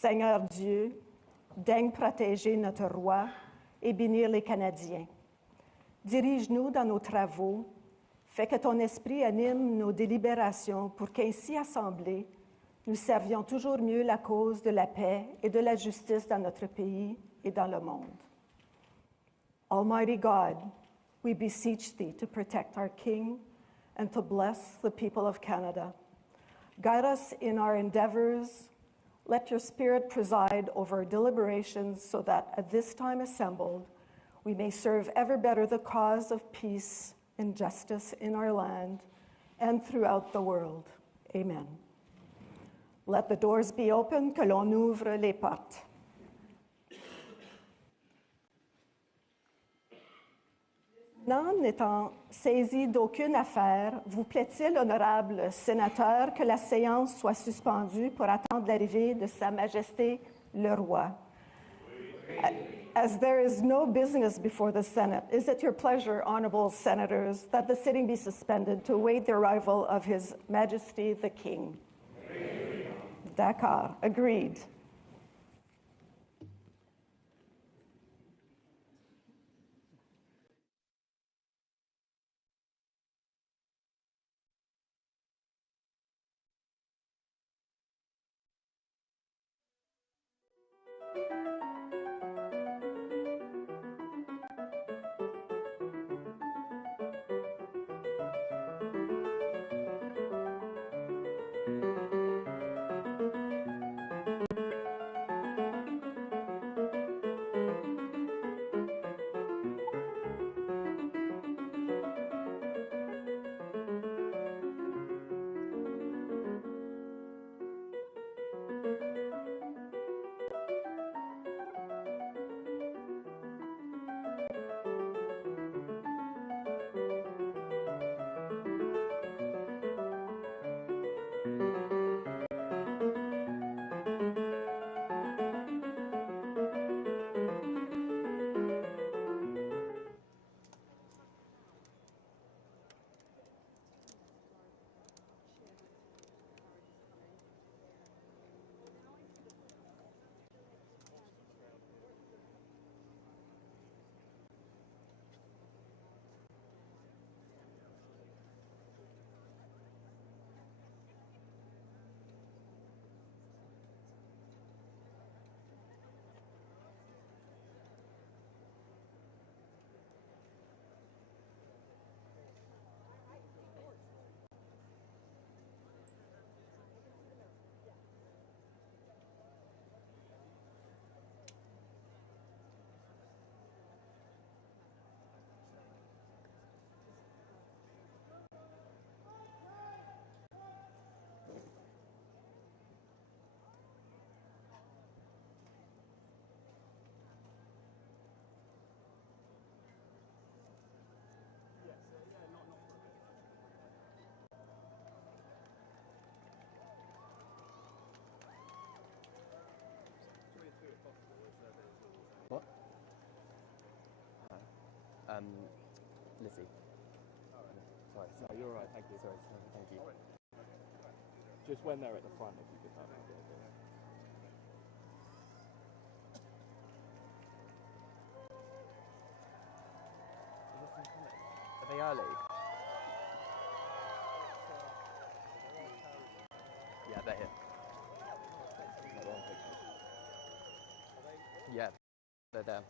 Seigneur Dieu, daigne protéger notre roi et bénir les Canadiens. Dirige-nous dans nos travaux, fais que ton esprit anime nos délibérations pour qu'ainsi assemblés, nous servions toujours mieux la cause de la paix et de la justice dans notre pays et dans le monde. Almighty God, we beseech thee to protect our King and to bless the people of Canada. Guide us in our endeavors. Let your Spirit preside over our deliberations so that at this time assembled, we may serve ever better the cause of peace and justice in our land and throughout the world. Amen. Let the doors be open, que l'on ouvre les portes. N'étant saisi d'aucune affaire, vous plaît-il, honorable sénateur, que la séance soit suspendue pour attendre l'arrivée de Sa Majesté le Roi? As there is no business before the Senate, is it your pleasure, honorable senators, that the sitting be suspended to await the arrival of His Majesty the King? D'accord, agreed. What? Lizzie. Sorry. No, you're all right, thank you. Sorry, thank you. Just when they're at the front, if you could have a bit of Are they early? Yeah, they're here. Yeah, they're there.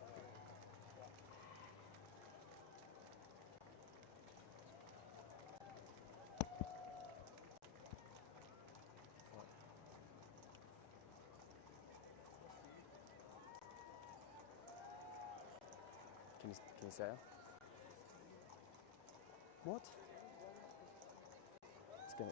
Can you say it? What? It's gonna.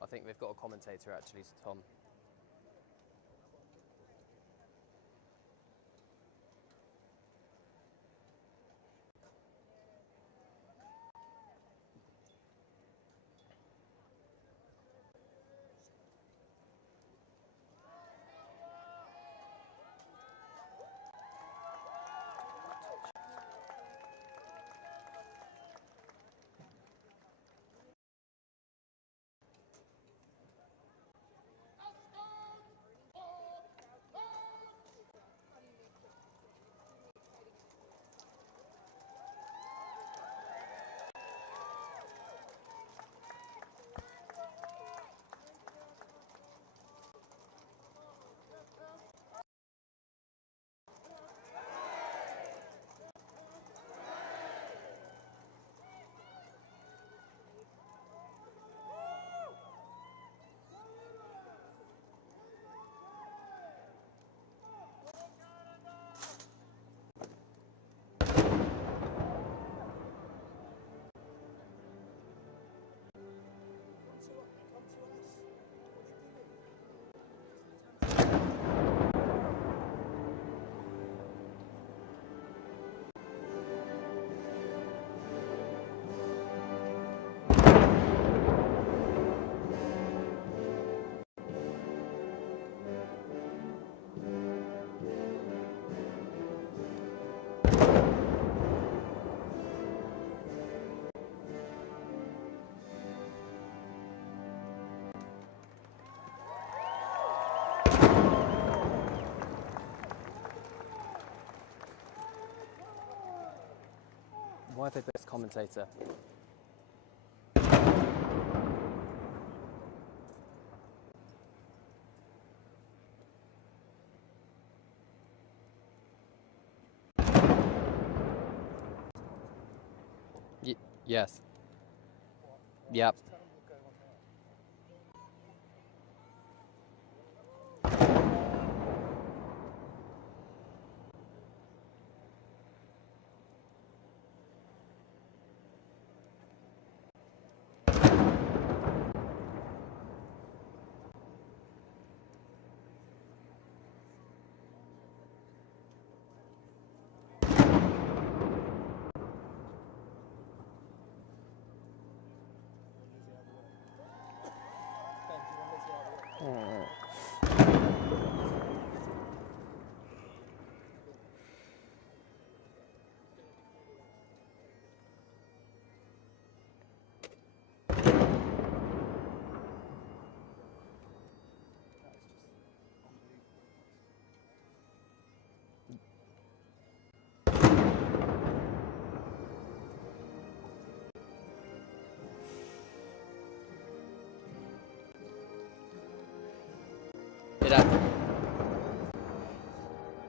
I think they've got a commentator actually, Tom. Why have they put this commentator? Yes. Yep.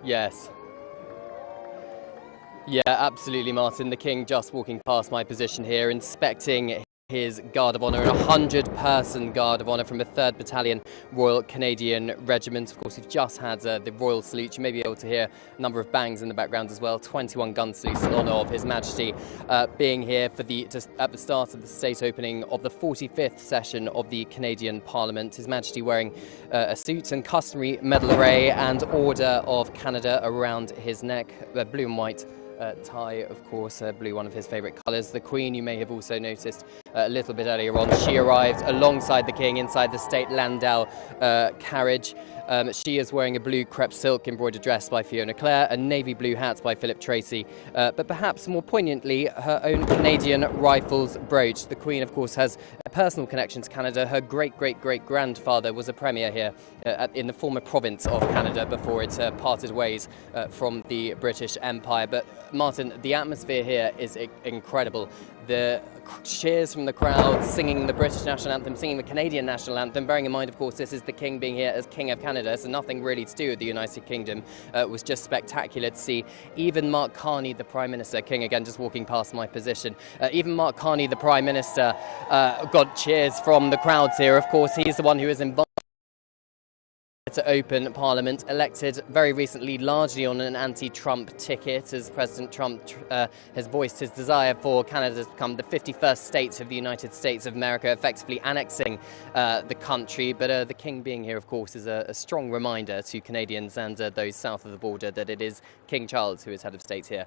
Yes. Yeah, absolutely, Martin. The King just walking past my position here, inspecting his Guard of Honour, a 100-person Guard of Honour from the 3rd Battalion Royal Canadian Regiment. Of course, we've just had the Royal Salute. You may be able to hear a number of bangs in the background as well. 21 gun salutes in honour of His Majesty being here for at the start of the state opening of the 45th session of the Canadian Parliament. His Majesty wearing a suit and customary medal array and Order of Canada around his neck, blue and white tie, of course, blue, one of his favourite colours. The Queen, you may have also noticed a little bit earlier on, she arrived alongside the King inside the state landau carriage. She is wearing a blue crepe silk embroidered dress by Fiona Clare, a navy blue hat by Philip Tracy, but perhaps more poignantly, her own Canadian Rifles brooch. The Queen, of course, has a personal connection to Canada. Her great-great-great-grandfather was a premier here in the former province of Canada before it parted ways from the British Empire. But Martin, the atmosphere here is incredible. The cheers from the crowd, singing the British national anthem, singing the Canadian national anthem, bearing in mind, of course, this is the King being here as King of Canada, so nothing really to do with the United Kingdom. It was just spectacular to see. Even Mark Carney, the Prime Minister, King again just walking past my position, even Mark Carney, the Prime Minister, got cheers from the crowds here. Of course, he's the one who is invited to open Parliament, elected very recently largely on an anti-Trump ticket, as President Trump has voiced his desire for Canada to become the 51st state of the United States of America, effectively annexing the country. But the King being here, of course, is a strong reminder to Canadians and those south of the border that it is King Charles who is head of state here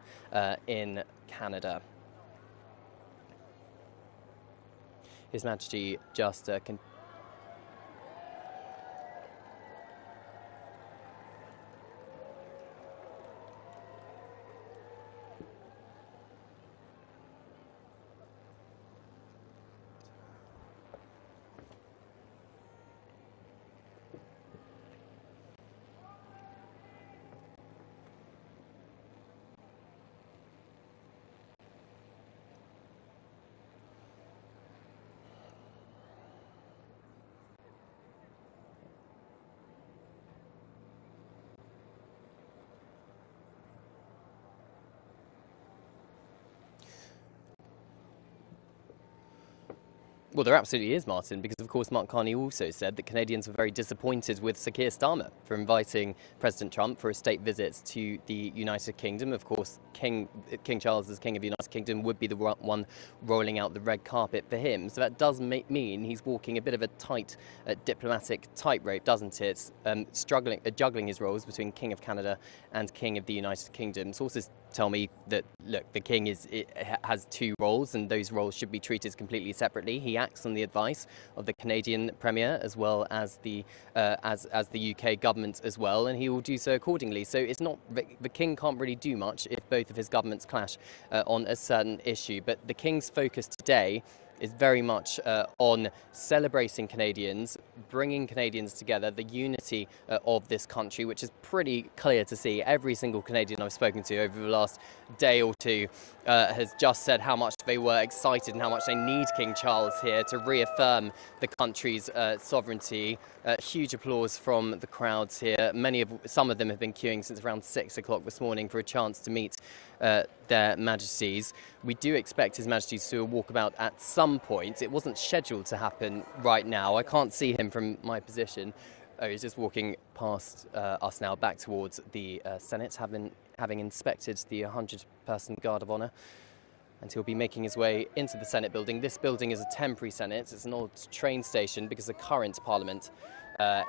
in Canada. His Majesty just Well, there absolutely is, Martin, because of course Mark Carney also said that Canadians were very disappointed with Sir Keir Starmer for inviting President Trump for a state visit to the United Kingdom. Of course, King Charles, as King of the United Kingdom, would be the one rolling out the red carpet for him. So that does mean he's walking a bit of a tight diplomatic tightrope, doesn't it? Juggling his roles between King of Canada and King of the United Kingdom. Sources tell me that, look, the King has two roles, and those roles should be treated completely separately. He acts on the advice of the Canadian Premier as well as the UK government as well, and he will do so accordingly. So it's not the King can't really do much if both of his governments clash on a certain issue. But the King's focus today is very much on celebrating Canadians, bringing Canadians together, the unity of this country, which is pretty clear to see. Every single Canadian I've spoken to over the last day or two has just said how much they were excited and how much they need King Charles here to reaffirm the country's sovereignty. Huge applause from the crowds here. Some of them have been queuing since around 6 o'clock this morning for a chance to meet their Majesties. We do expect His Majesty to do a walkabout at some point. It wasn't scheduled to happen right now. I can't see him from my position. Oh, he's just walking past us now, back towards the Senate, having inspected the 100-person Guard of Honour. And he'll be making his way into the Senate building. This building is a temporary Senate. It's an old train station because the current Parliament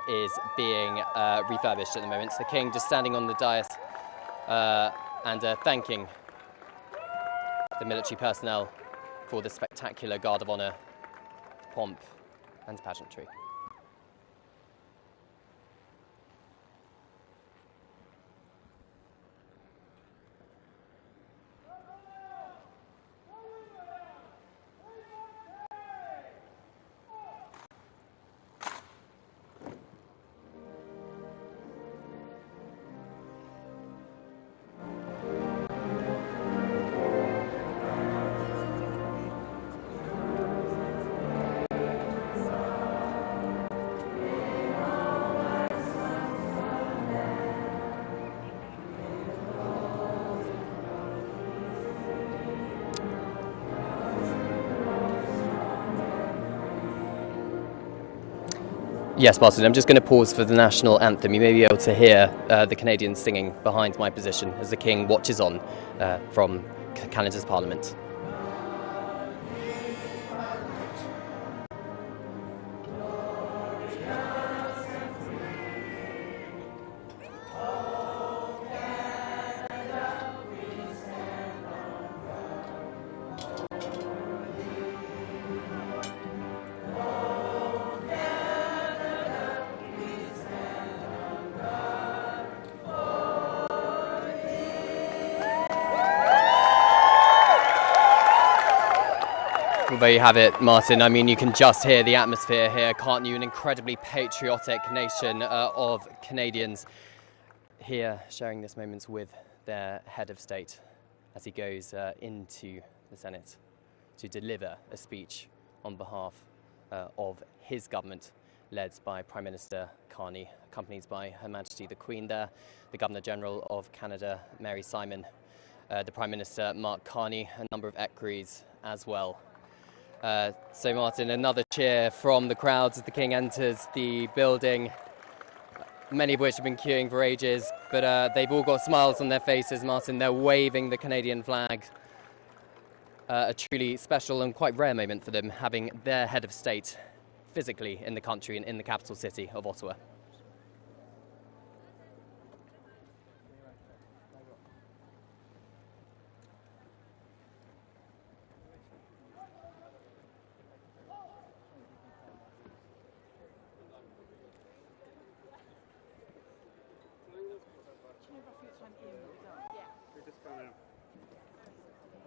is being refurbished at the moment. So the King just standing on the dais and thanking the military personnel for the spectacular Guard of Honour pomp and pageantry. Yes, Martin, I'm just going to pause for the national anthem. You may be able to hear the Canadians singing behind my position as the King watches on from Canada's Parliament. Well, there you have it, Martin. I mean, you can just hear the atmosphere here, can't you? An incredibly patriotic nation of Canadians here sharing this moment with their head of state as he goes into the Senate to deliver a speech on behalf of his government, led by Prime Minister Carney, accompanied by Her Majesty the Queen there, the Governor-General of Canada, Mary Simon, the Prime Minister, Mark Carney, a number of equerries as well. So Martin, another cheer from the crowds as the King enters the building, many of which have been queuing for ages, but they've all got smiles on their faces, Martin. They're waving the Canadian flag. A truly special and quite rare moment for them, having their head of state physically in the country and in the capital city of Ottawa.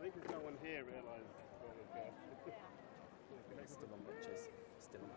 I think there's no one here realised where we'd go. Still on watches, still on.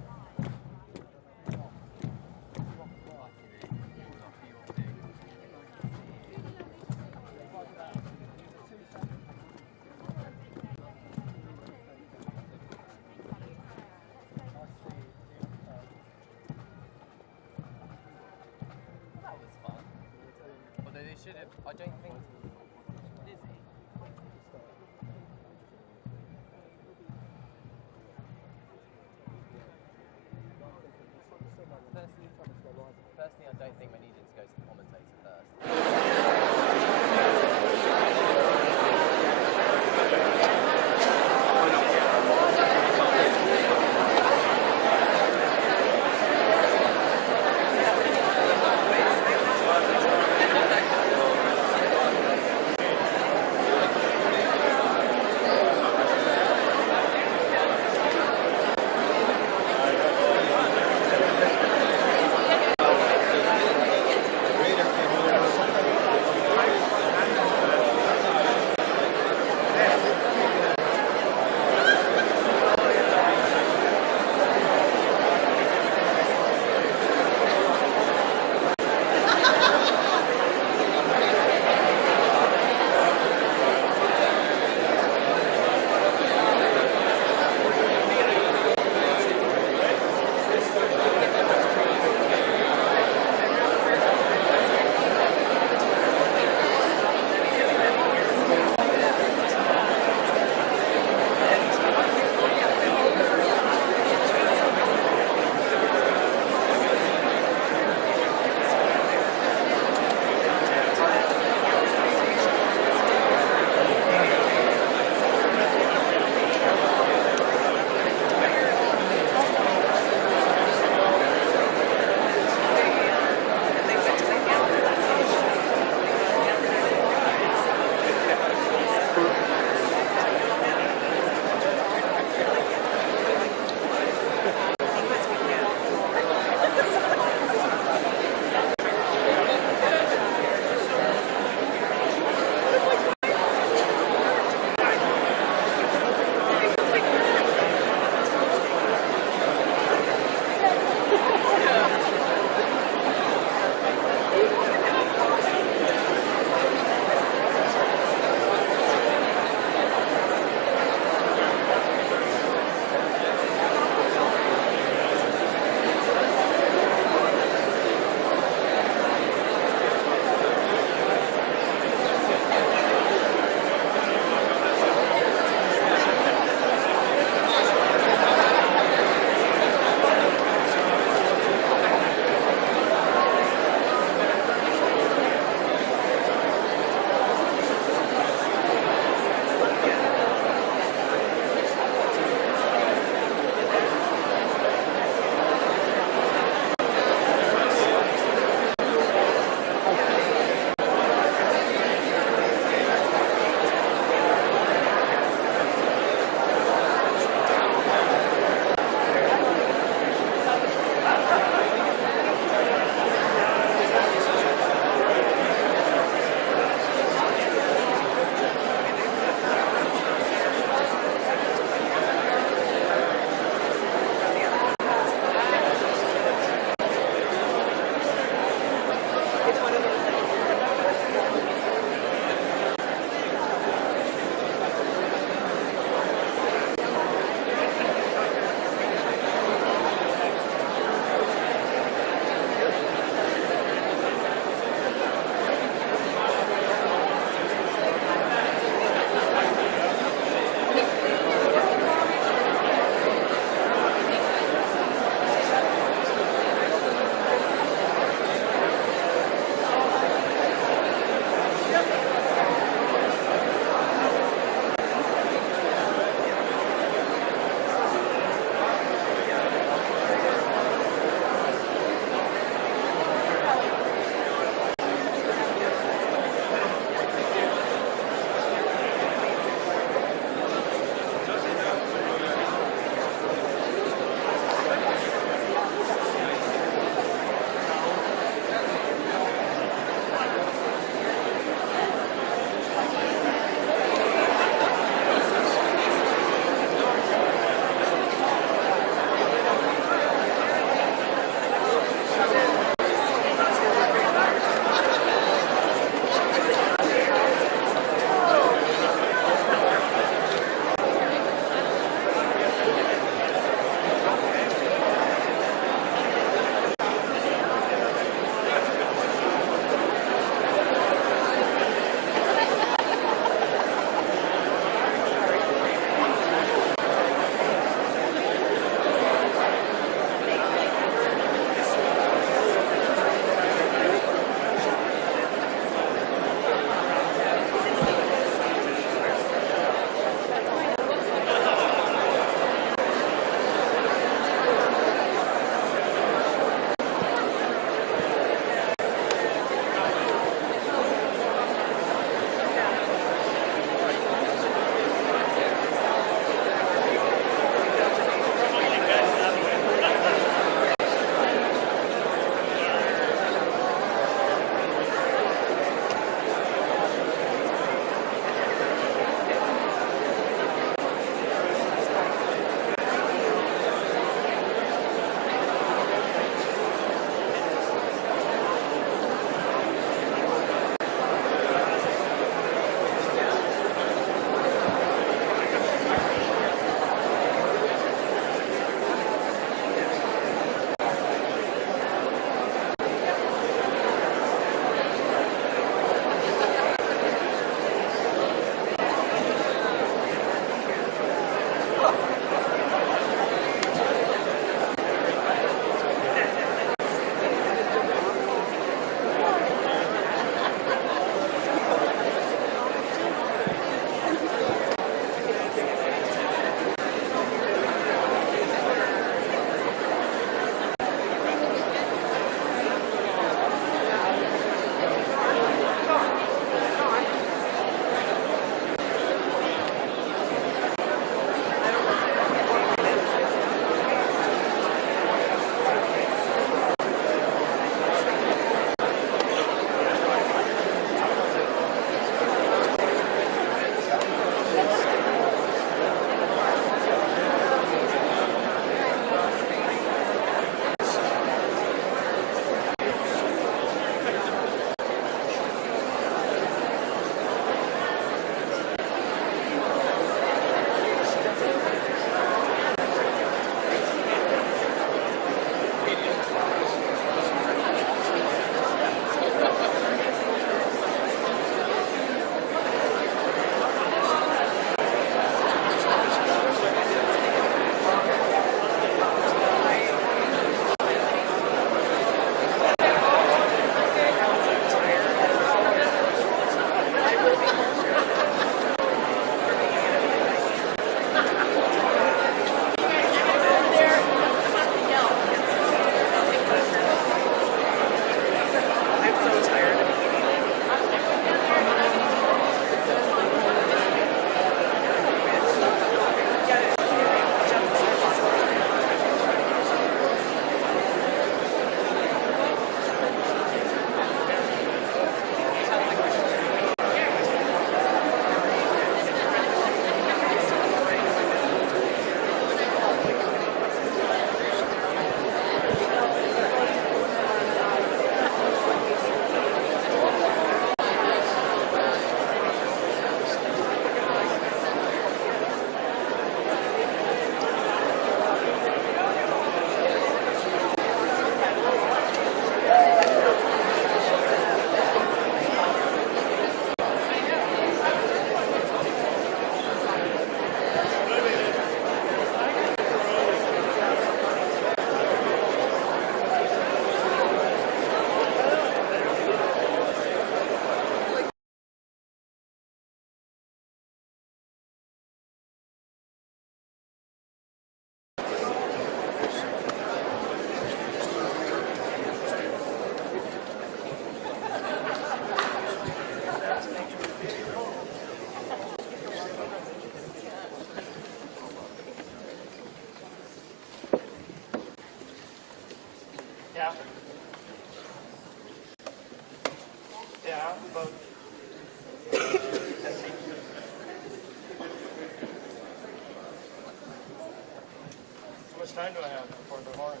much time do I have before the horns?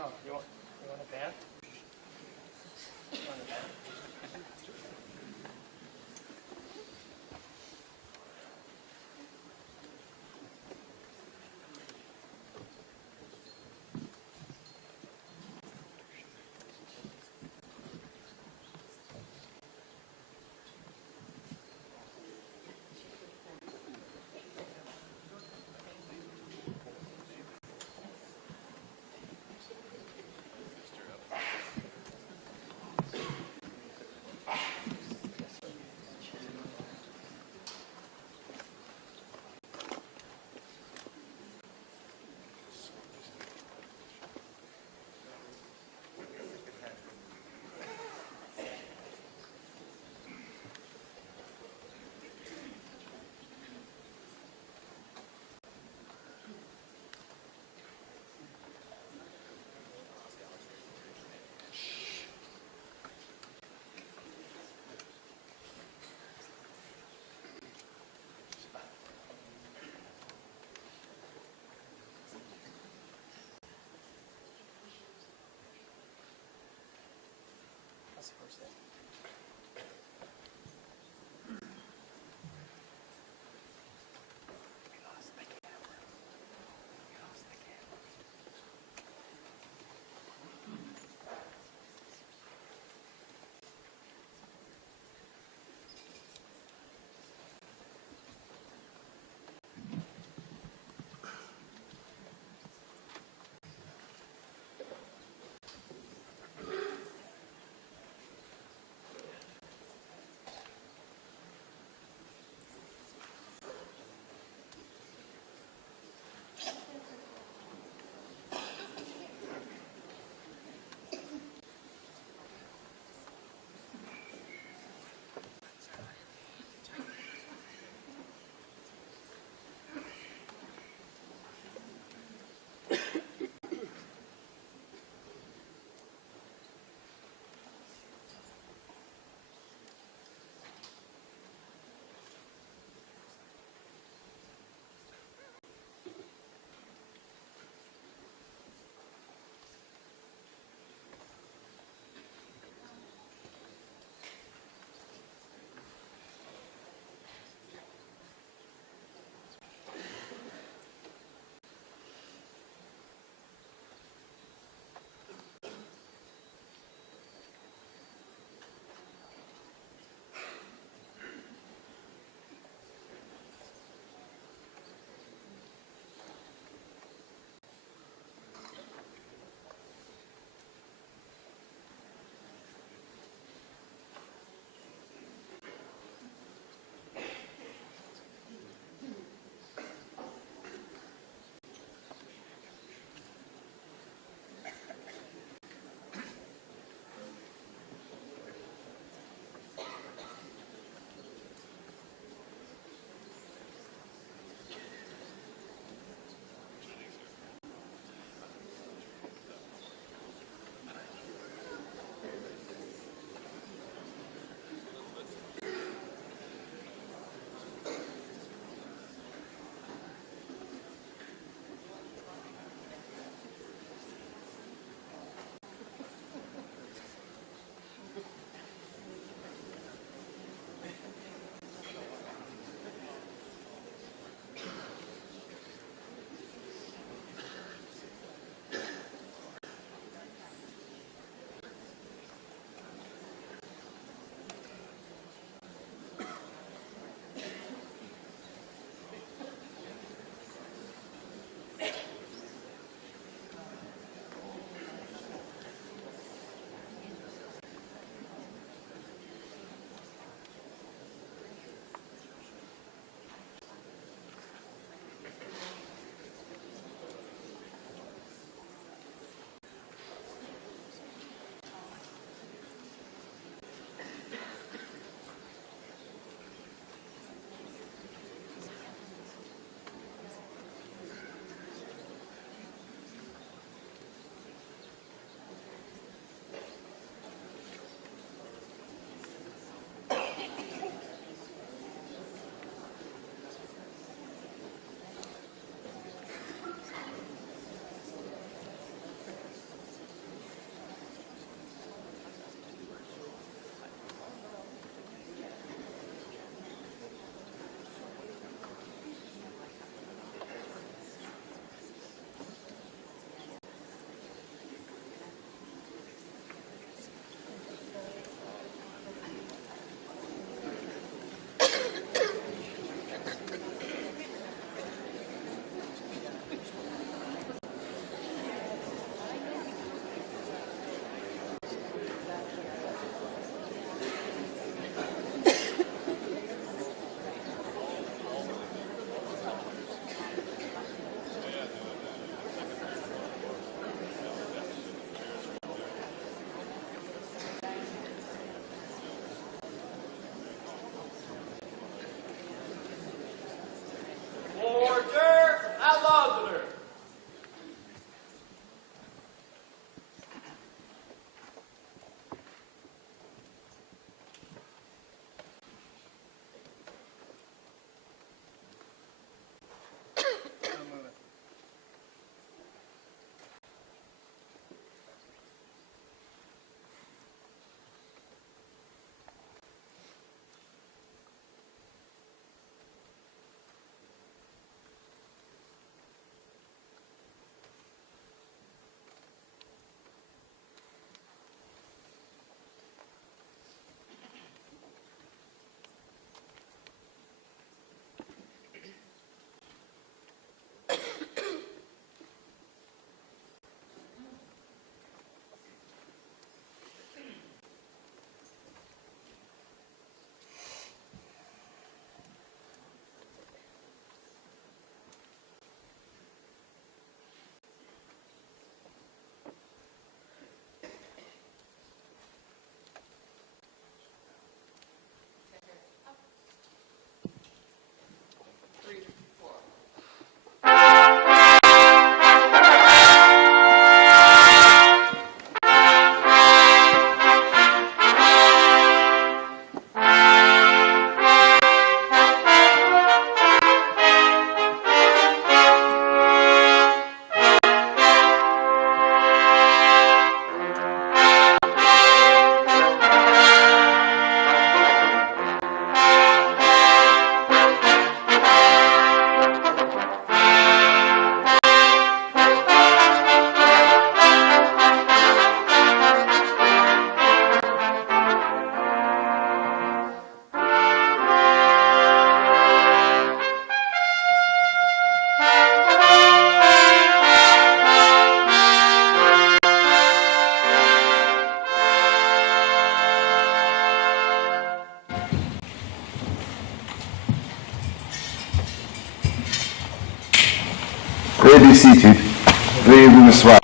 No, you want a band? You want a band? That's the first thing. We lost the camera. We lost the camera. be seated. Veuillez vous asseoir.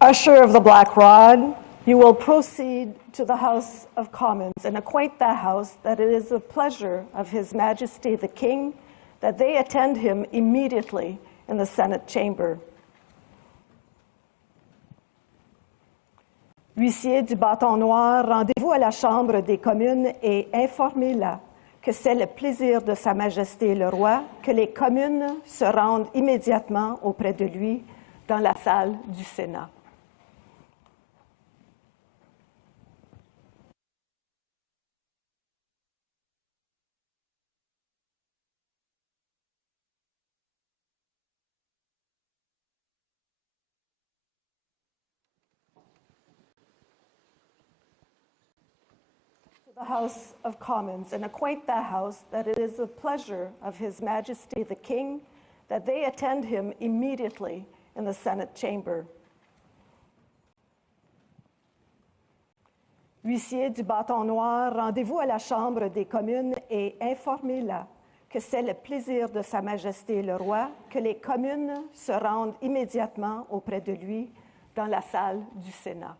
Usher of the Black Rod, you will proceed to the House of Commons and acquaint that House that it is the pleasure of His Majesty the King that they attend him immediately in the Senate chamber. Huissier du bâton noir, rendez-vous à la Chambre des communes et informez-la que c'est le plaisir de Sa Majesté le Roi que les communes se rendent immédiatement auprès de lui dans la salle du Sénat. The House of Commons and acquaint that House that it is the pleasure of His Majesty the King that they attend him immediately in the Senate chamber. Huissier du bâton noir, rendez-vous à la Chambre des communes et informez-la que c'est le plaisir de Sa Majesté le Roi que les communes se rendent immédiatement auprès de lui dans la salle du Sénat.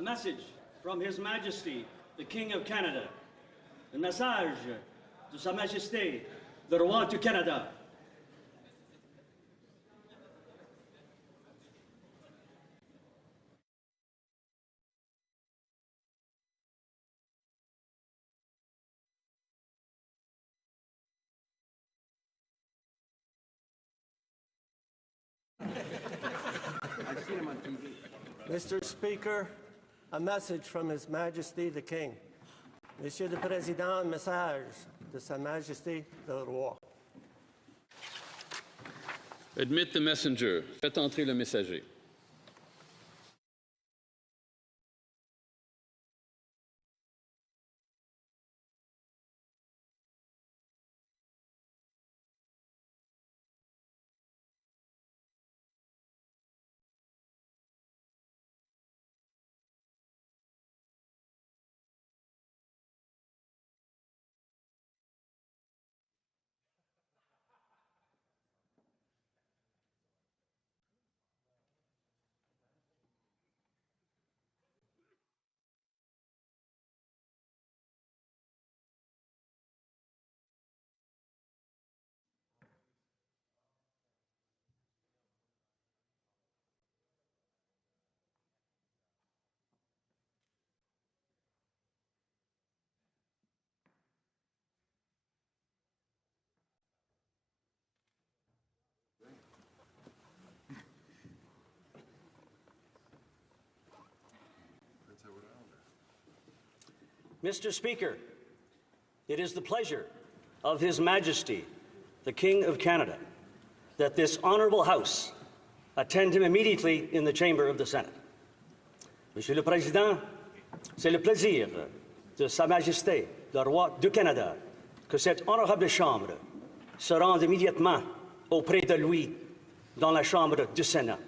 A message from His Majesty, the King of Canada. Un message de Sa Majesté, le Roi du Canada. Mr. Speaker, a message from His Majesty the King. Monsieur le Président, un message de Sa Majesté le Roi. Admit the messenger. Faites entrer le messager. Mr. Speaker, it is the pleasure of His Majesty, the King of Canada, that this honourable House attend him immediately in the chamber of the Senate. Monsieur le Président, c'est le plaisir de Sa Majesté, le Roi du Canada, que cette honorable Chambre se rende immédiatement auprès de lui dans la Chambre du Sénat.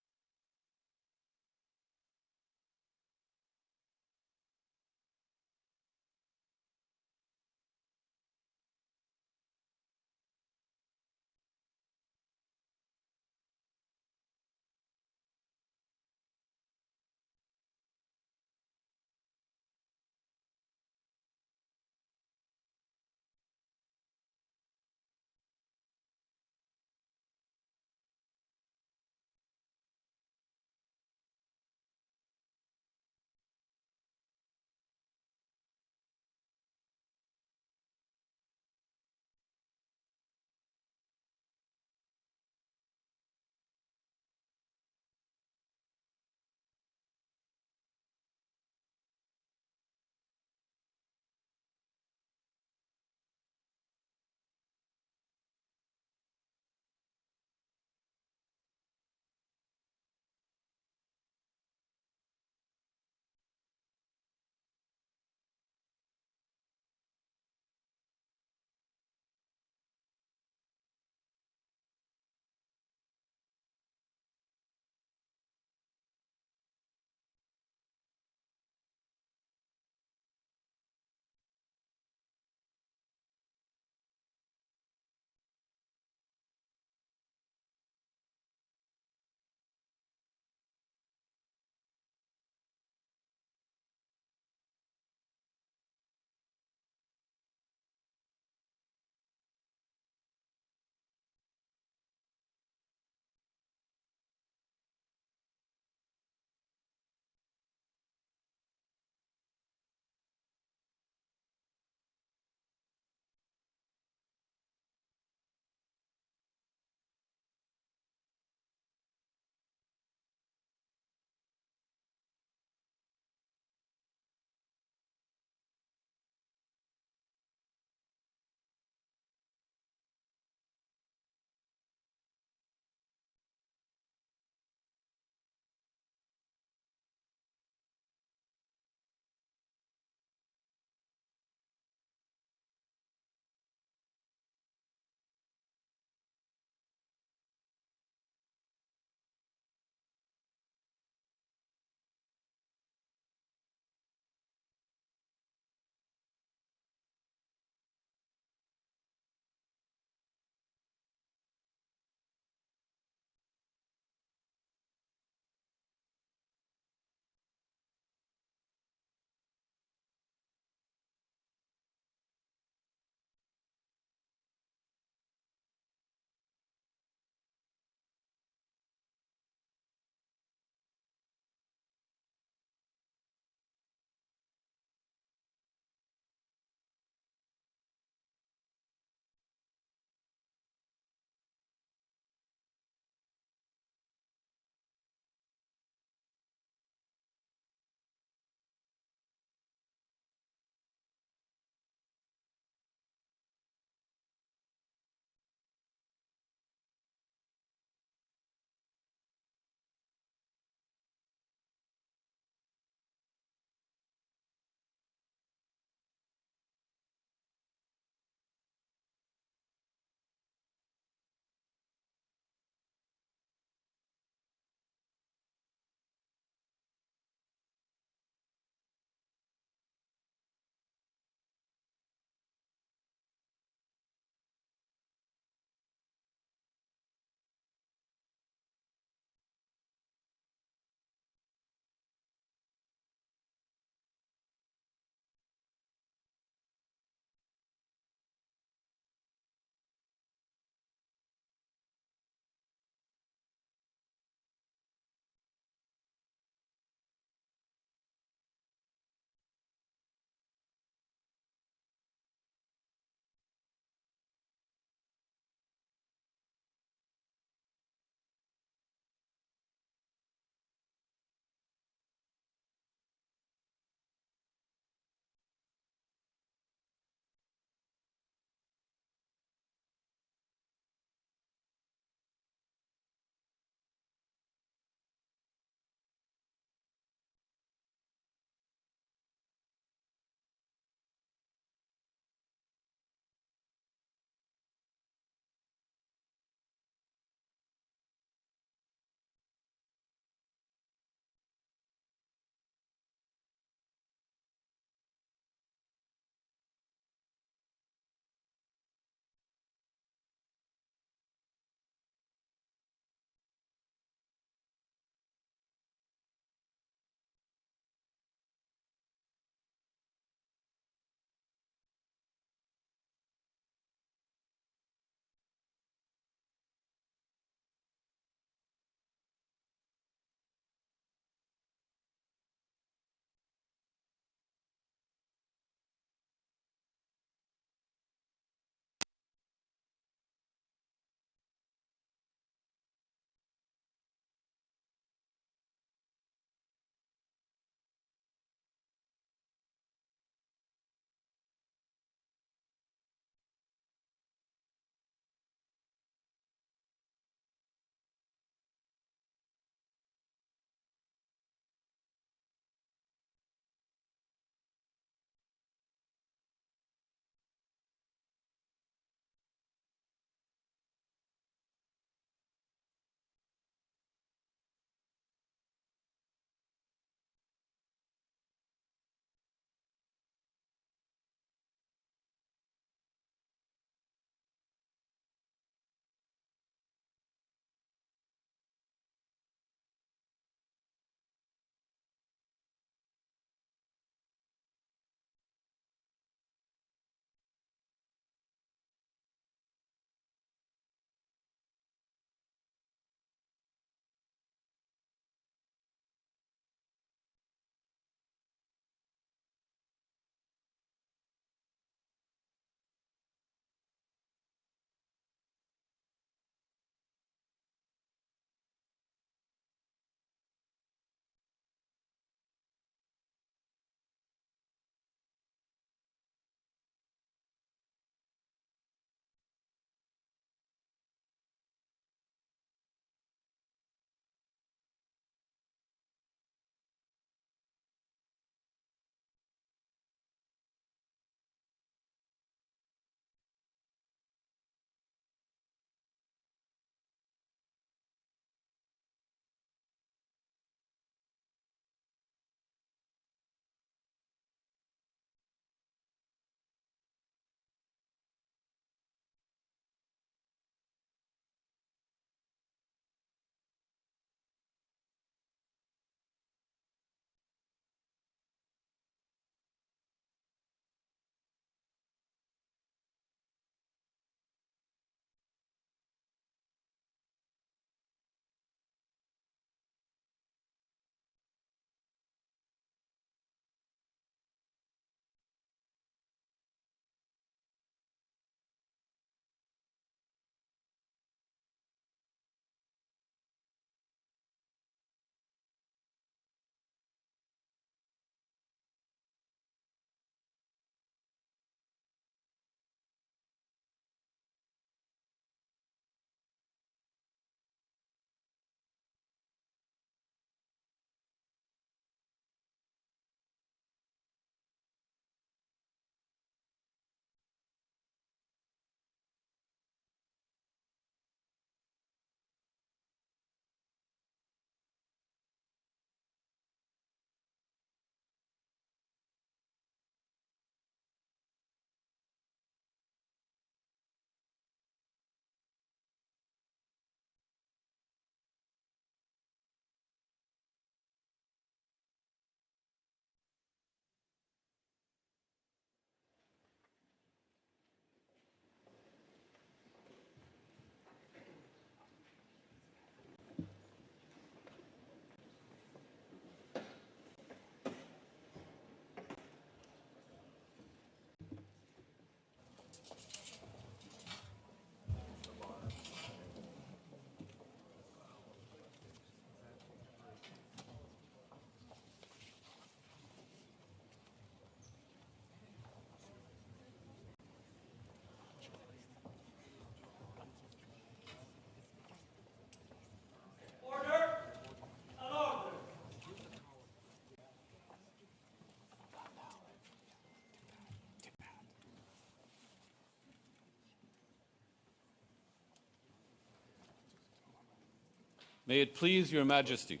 May it please your Majesty.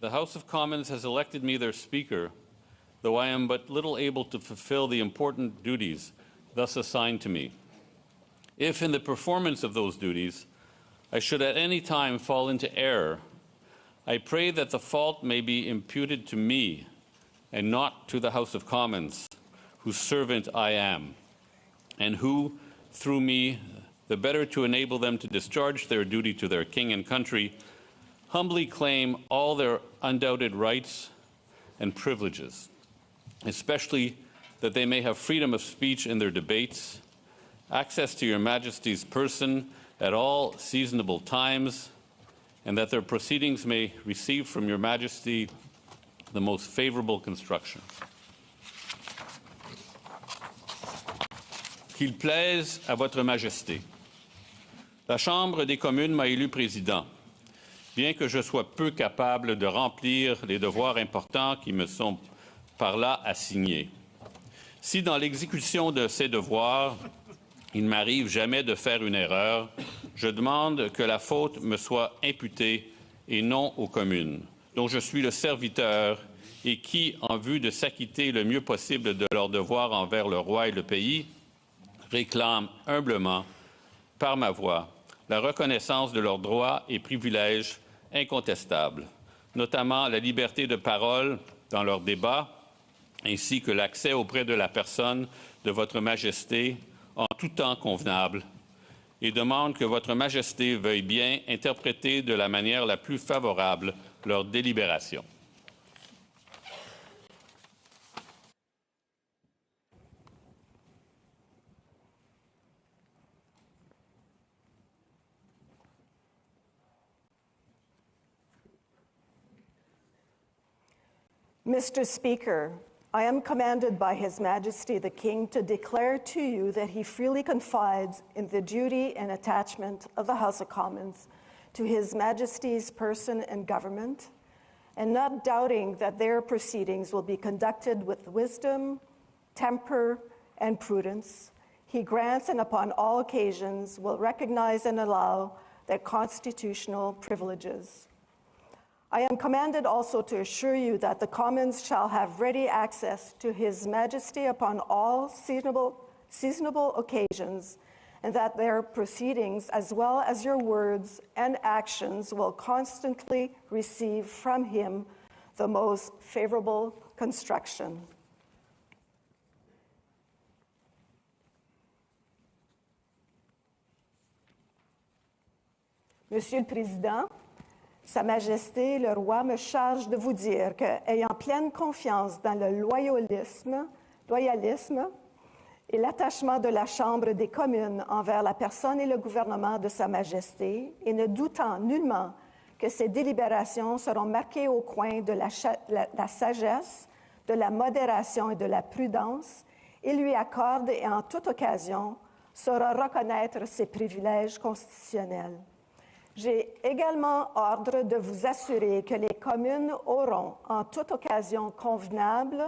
The House of Commons has elected me their Speaker, though I am but little able to fulfill the important duties thus assigned to me. If in the performance of those duties I should at any time fall into error, I pray that the fault may be imputed to me and not to the House of Commons, whose servant I am, and who, through me, the better to enable them to discharge their duty to their king and country, humbly claim all their undoubted rights and privileges, especially that they may have freedom of speech in their debates, access to your Majesty's person at all seasonable times, and that their proceedings may receive from your Majesty the most favorable construction. Qu'il plaise à votre Majesté. La Chambre des communes m'a élu président, bien que je sois peu capable de remplir les devoirs importants qui me sont par là assignés. Si dans l'exécution de ces devoirs, il ne m'arrive jamais de faire une erreur, je demande que la faute me soit imputée et non aux communes, dont je suis le serviteur et qui, en vue de s'acquitter le mieux possible de leurs devoirs envers le roi et le pays, réclament humblement, par ma voix, la reconnaissance de leurs droits et privilèges incontestables, notamment la liberté de parole dans leurs débats, ainsi que l'accès auprès de la personne de votre Majesté en tout temps convenable, et demande que votre Majesté veuille bien interpréter de la manière la plus favorable leurs délibérations. Mr. Speaker, I am commanded by His Majesty the King to declare to you that he freely confides in the duty and attachment of the House of Commons to His Majesty's person and government, and not doubting that their proceedings will be conducted with wisdom, temper, and prudence, he grants and upon all occasions will recognize and allow their constitutional privileges. I am commanded also to assure you that the Commons shall have ready access to His Majesty upon all seasonable occasions, and that their proceedings, as well as your words and actions, will constantly receive from him the most favorable construction. Monsieur le Président, Sa Majesté, le roi, me charge de vous dire que, ayant pleine confiance dans le loyalisme et l'attachement de la Chambre des communes envers la personne et le gouvernement de Sa Majesté, et ne doutant nullement que ces délibérations seront marquées au coin de la sagesse, de la modération et de la prudence, il lui accorde et en toute occasion saura reconnaître ses privilèges constitutionnels. J'ai également ordre de vous assurer que les communes auront, en toute occasion convenable,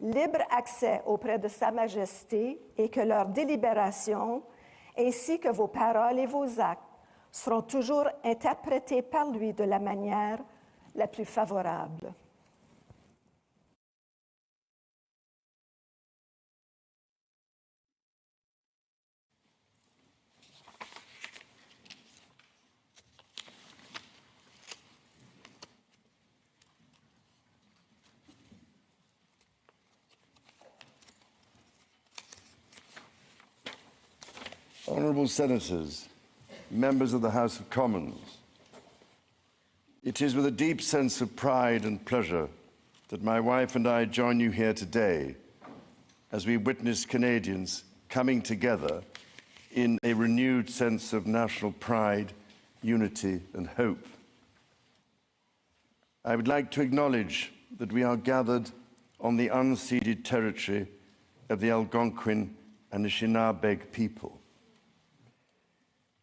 libre accès auprès de Sa Majesté et que leurs délibérations, ainsi que vos paroles et vos actes, seront toujours interprétés par lui de la manière la plus favorable. Honourable Senators, members of the House of Commons, it is with a deep sense of pride and pleasure that my wife and I join you here today as we witness Canadians coming together in a renewed sense of national pride, unity and hope. I would like to acknowledge that we are gathered on the unceded territory of the Algonquin and Anishinaabe people.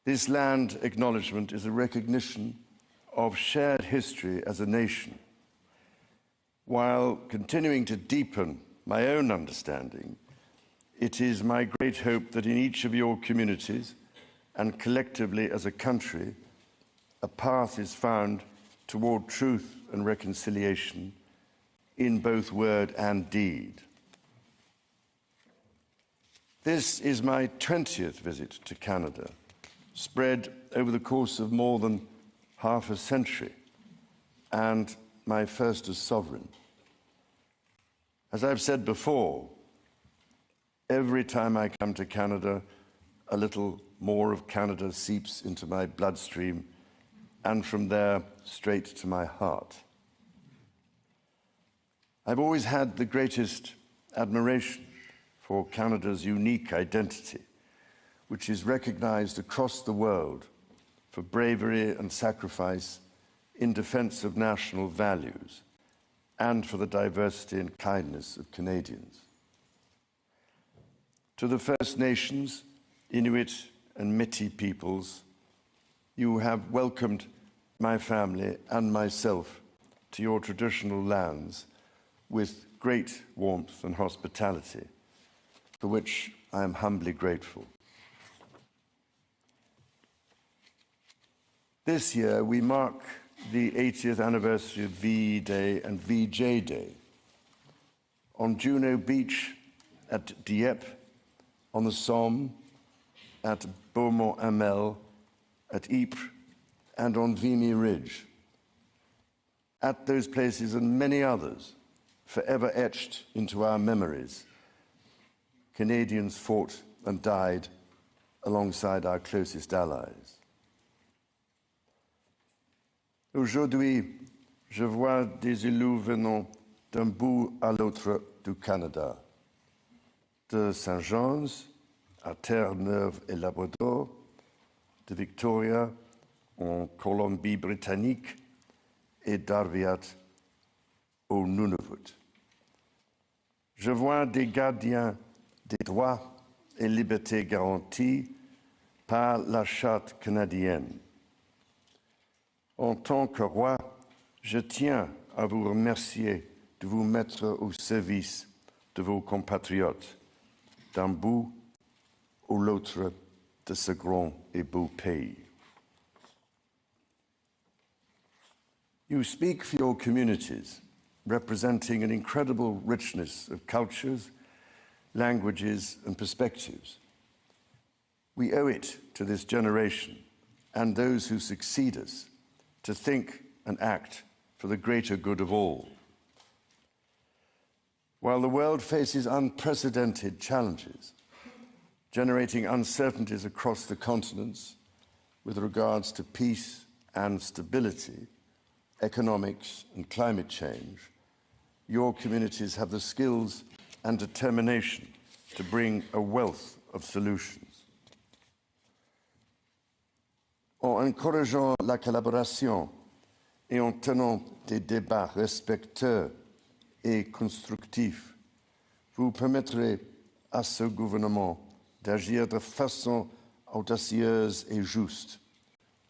This land acknowledgement is a recognition of shared history as a nation, while continuing to deepen my own understanding. It is my great hope that in each of your communities and collectively as a country, a path is found toward truth and reconciliation in both word and deed. This is my 20th visit to Canada, spread over the course of more than half a century, and my first as sovereign. As I've said before, every time I come to Canada, a little more of Canada seeps into my bloodstream, and from there straight to my heart. I've always had the greatest admiration for Canada's unique identity, which is recognized across the world for bravery and sacrifice in defense of national values and for the diversity and kindness of Canadians. To the First Nations, Inuit and Métis peoples, you have welcomed my family and myself to your traditional lands with great warmth and hospitality, for which I am humbly grateful. This year, we mark the 80th anniversary of VE Day and VJ Day. On Juno Beach, at Dieppe, on the Somme, at Beaumont-Hamel, at Ypres, and on Vimy Ridge. At those places and many others, forever etched into our memories, Canadians fought and died alongside our closest allies. Aujourd'hui, je vois des îlots venant d'un bout à l'autre du Canada, de Saint-Jean's à Terre-Neuve et Labrador, de Victoria en Colombie-Britannique et d'Arviat au Nunavut. Je vois des gardiens des droits et libertés garantis par la Charte canadienne. En tant que roi, je tiens à vous remercier de vous mettre au service de vos compatriotes, d'un bout ou l'autre de ce grand et beau pays. You speak for your communities, representing an incredible richness of cultures, languages, and perspectives. We owe it to this generation and those who succeed us to think and act for the greater good of all. While the world faces unprecedented challenges, generating uncertainties across the continents with regards to peace and stability, economics and climate change, your communities have the skills and determination to bring a wealth of solutions. En encourageant la collaboration et en tenant des débats respectueux et constructifs, vous permettrez à ce gouvernement d'agir de façon audacieuse et juste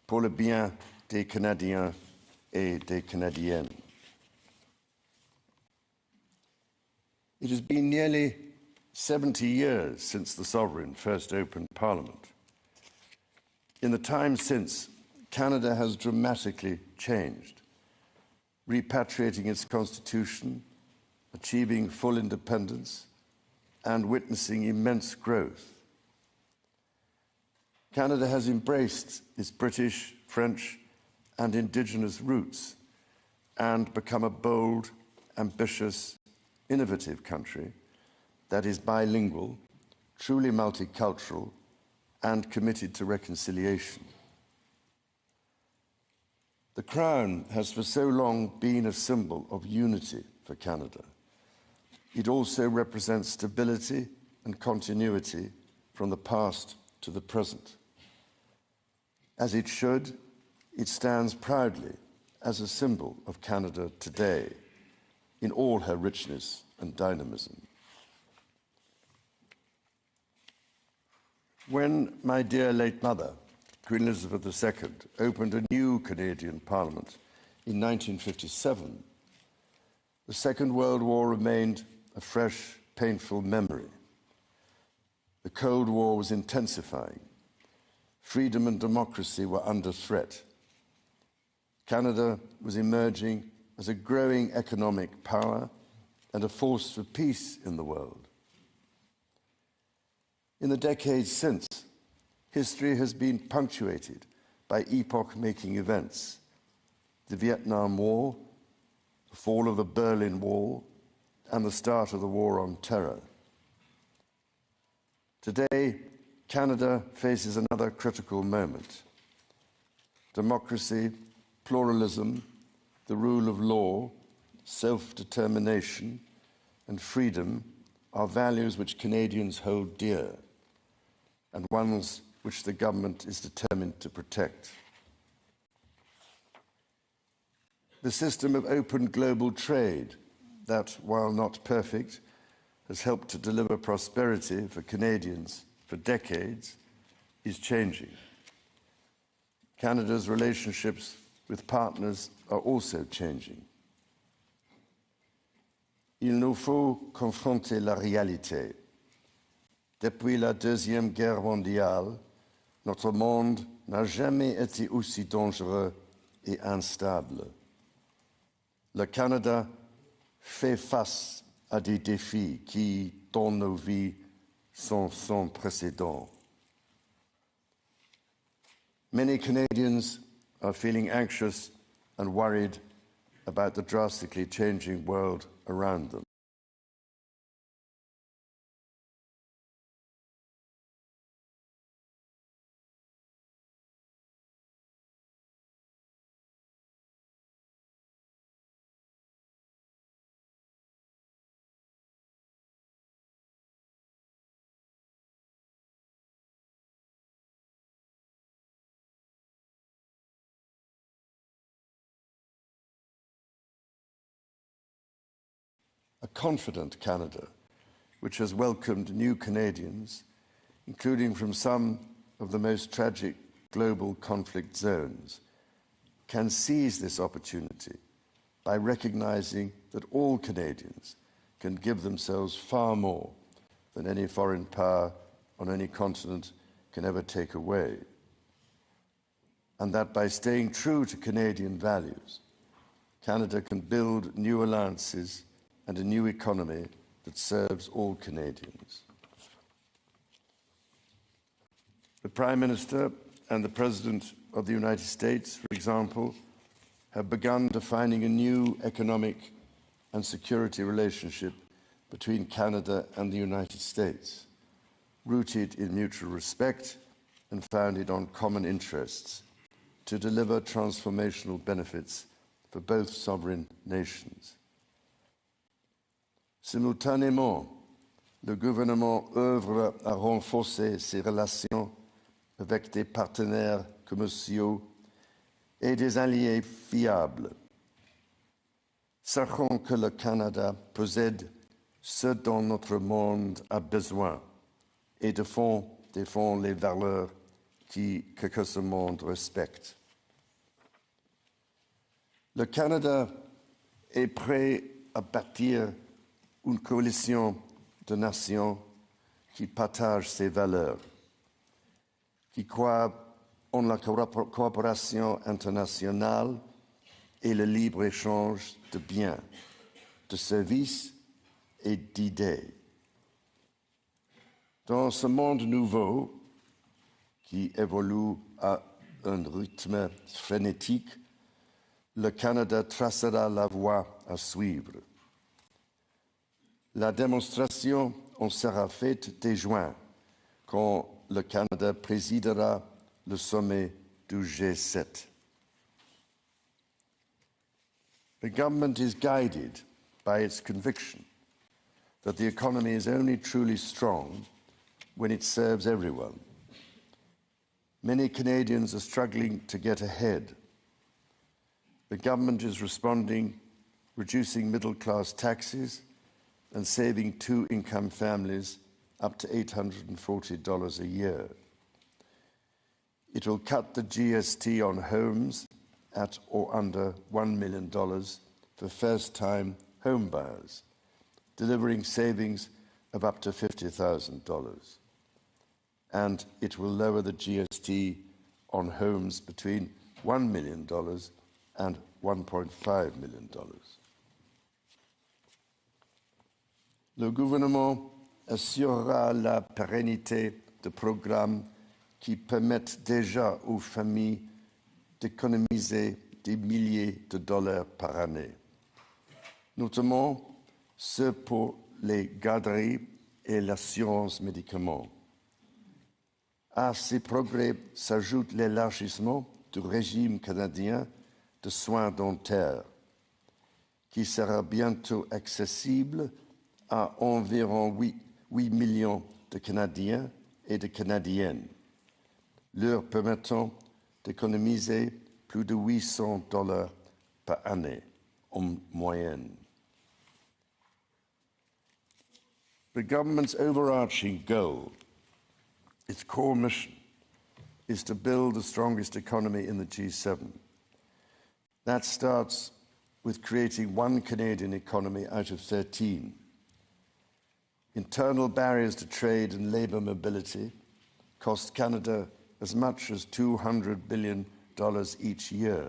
pour le bien des Canadiens et des Canadiennes. It has been nearly 70 years since the Sovereign first opened Parliament. In the time since, Canada has dramatically changed, repatriating its constitution, achieving full independence, and witnessing immense growth. Canada has embraced its British, French, and Indigenous roots and become a bold, ambitious, innovative country that is bilingual, truly multicultural, and committed to reconciliation. The Crown has for so long been a symbol of unity for Canada. It also represents stability and continuity from the past to the present. As it should, it stands proudly as a symbol of Canada today in all her richness and dynamism. When my dear late mother, Queen Elizabeth II, opened a new Canadian Parliament in 1957, the Second World War remained a fresh, painful memory. The Cold War was intensifying. Freedom and democracy were under threat. Canada was emerging as a growing economic power and a force for peace in the world. In the decades since, history has been punctuated by epoch-making events: the Vietnam War, the fall of the Berlin Wall, and the start of the War on Terror. Today, Canada faces another critical moment. Democracy, pluralism, the rule of law, self-determination, and freedom are values which Canadians hold dear, and ones which the government is determined to protect. The system of open global trade that, while not perfect, has helped to deliver prosperity for Canadians for decades, is changing. Canada's relationships with partners are also changing. Il nous faut confronter la réalité. Depuis la Deuxième Guerre mondiale, notre monde n'a jamais été aussi dangereux et instable. Le Canada fait face à des défis qui, dans nos vies, sont sans précédent. Many Canadians are feeling anxious and worried about the drastically changing world around them. A confident Canada, which has welcomed new Canadians, including from some of the most tragic global conflict zones, can seize this opportunity by recognizing that all Canadians can give themselves far more than any foreign power on any continent can ever take away, and that by staying true to Canadian values, Canada can build new alliances and a new economy that serves all Canadians. The Prime Minister and the President of the United States, for example, have begun defining a new economic and security relationship between Canada and the United States, rooted in mutual respect and founded on common interests, to deliver transformational benefits for both sovereign nations. Simultanément, le gouvernement œuvre à renforcer ses relations avec des partenaires commerciaux et des alliés fiables. Sachant que le Canada possède ce dont notre monde a besoin et défend les valeurs que ce monde respecte. Le Canada est prêt à bâtir une coalition de nations qui partagent ces valeurs, qui croient en la coopération internationale et le libre-échange de biens, de services et d'idées. Dans ce monde nouveau, qui évolue à un rythme frénétique, le Canada tracera la voie à suivre. La démonstration en sera faite dès juin, quand le Canada présidera le sommet du G7. The government is guided by its conviction that the economy is only truly strong when it serves everyone. Many Canadians are struggling to get ahead. The government is responding, reducing middle-class taxes and saving two-income families up to $840 a year. It will cut the GST on homes at or under $1 million for first-time home buyers, delivering savings of up to $50,000. And it will lower the GST on homes between $1 million and $1.5 million. Le gouvernement assurera la pérennité de programmes qui permettent déjà aux familles d'économiser des milliers de dollars par année, notamment ceux pour les garderies et l'assurance médicaments. À ces progrès s'ajoute l'élargissement du régime canadien de soins dentaires, qui sera bientôt accessible à environ 8 millions de Canadiens et de Canadiennes, leur permettant d'économiser plus de $800 par année en moyenne. The government's overarching goal, its core mission, is to build the strongest economy in the G7. That starts with creating one Canadian economy out of 13. Internal barriers to trade and labour mobility cost Canada as much as $200 billion each year.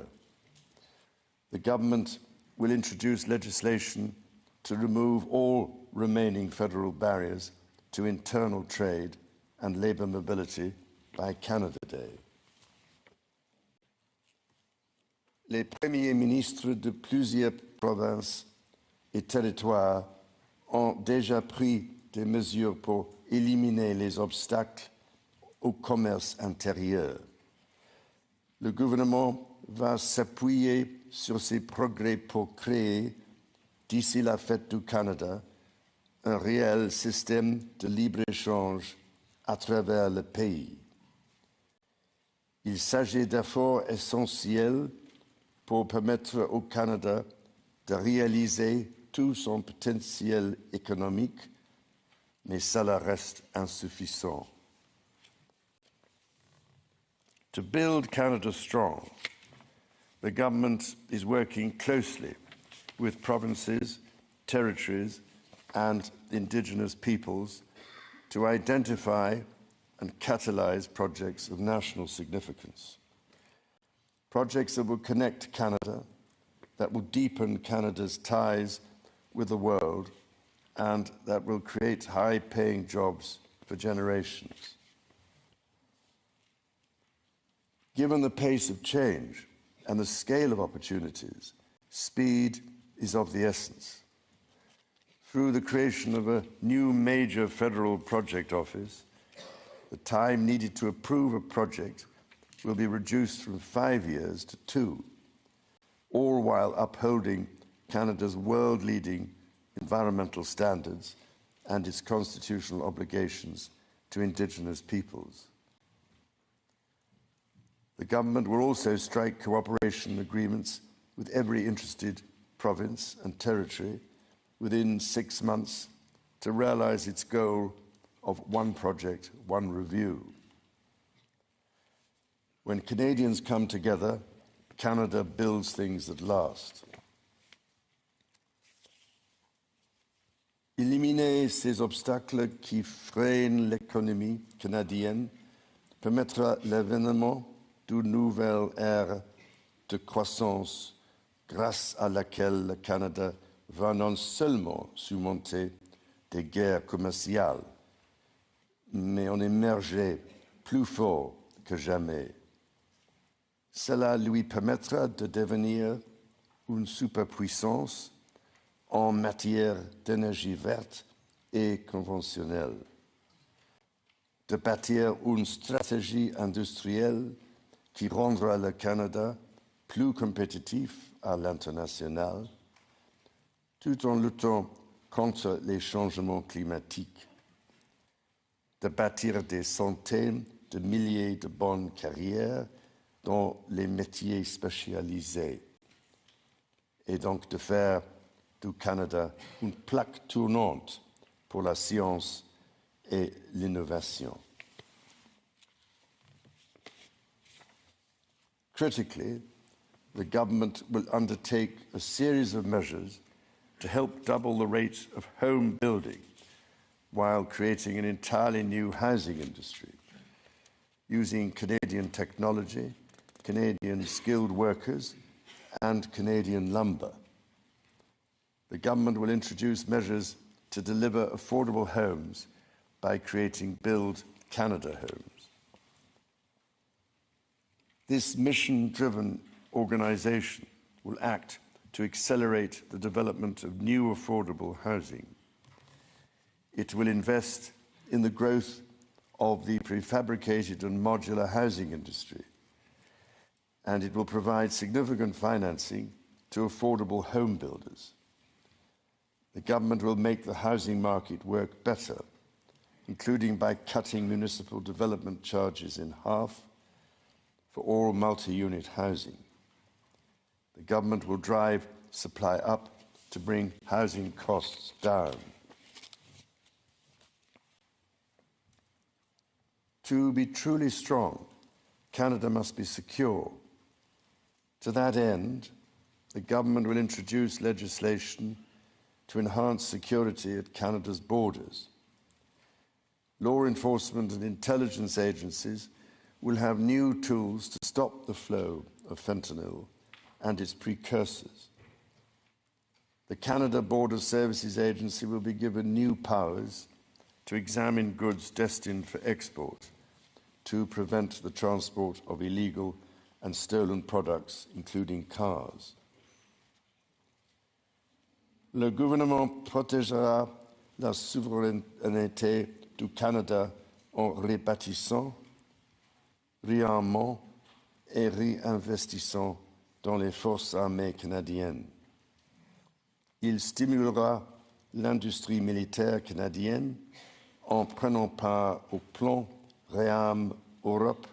The government will introduce legislation to remove all remaining federal barriers to internal trade and labour mobility by Canada Day. Les premiers ministres de plusieurs provinces et territoires ont déjà pris des mesures pour éliminer les obstacles au commerce intérieur. Le gouvernement va s'appuyer sur ces progrès pour créer, d'ici la fête du Canada, un réel système de libre-échange à travers le pays. Il s'agit d'efforts essentiels pour permettre au Canada de réaliser tout son potentiel économique, mais cela reste insuffisant. To build Canada strong, the government is working closely with provinces, territories, and Indigenous peoples to identify and catalyse projects of national significance. Projects that will connect Canada, that will deepen Canada's ties with the world, and that will create high-paying jobs for generations. Given the pace of change and the scale of opportunities, speed is of the essence. Through the creation of a new major federal project office, the time needed to approve a project will be reduced from 5 years to 2, all while upholding Canada's world-leading environmental standards and its constitutional obligations to Indigenous peoples. The government will also strike cooperation agreements with every interested province and territory within 6 months to realise its goal of one project, one review. When Canadians come together, Canada builds things that last. Éliminer ces obstacles qui freinent l'économie canadienne permettra l'avènement d'une nouvelle ère de croissance grâce à laquelle le Canada va non seulement surmonter des guerres commerciales, mais en émerger plus fort que jamais. Cela lui permettra de devenir une superpuissance en matière d'énergie verte et conventionnelle, de bâtir une stratégie industrielle qui rendra le Canada plus compétitif à l'international, tout en luttant contre les changements climatiques, de bâtir des centaines de milliers de bonnes carrières dans les métiers spécialisés, et donc de faire du Canada une plaque tournante pour la science et l'innovation. Critically, the government will undertake a series of measures to help double the rate of home building while creating an entirely new housing industry, using Canadian technology, Canadian skilled workers, and Canadian lumber. The government will introduce measures to deliver affordable homes by creating Build Canada homes. This mission-driven organization will act to accelerate the development of new affordable housing. It will invest in the growth of the prefabricated and modular housing industry, and it will provide significant financing to affordable home builders. The government will make the housing market work better, including by cutting municipal development charges in half for all multi-unit housing. The government will drive supply up to bring housing costs down. To be truly strong, Canada must be secure. To that end, the government will introduce legislation to enhance security at Canada's borders. Law enforcement and intelligence agencies will have new tools to stop the flow of fentanyl and its precursors. The Canada Border Services Agency will be given new powers to examine goods destined for export, to prevent the transport of illegal and stolen products, including cars. Le gouvernement protégera la souveraineté du Canada en rebâtissant, réarmant et réinvestissant dans les forces armées canadiennes. Il stimulera l'industrie militaire canadienne en prenant part au plan Réarm Europe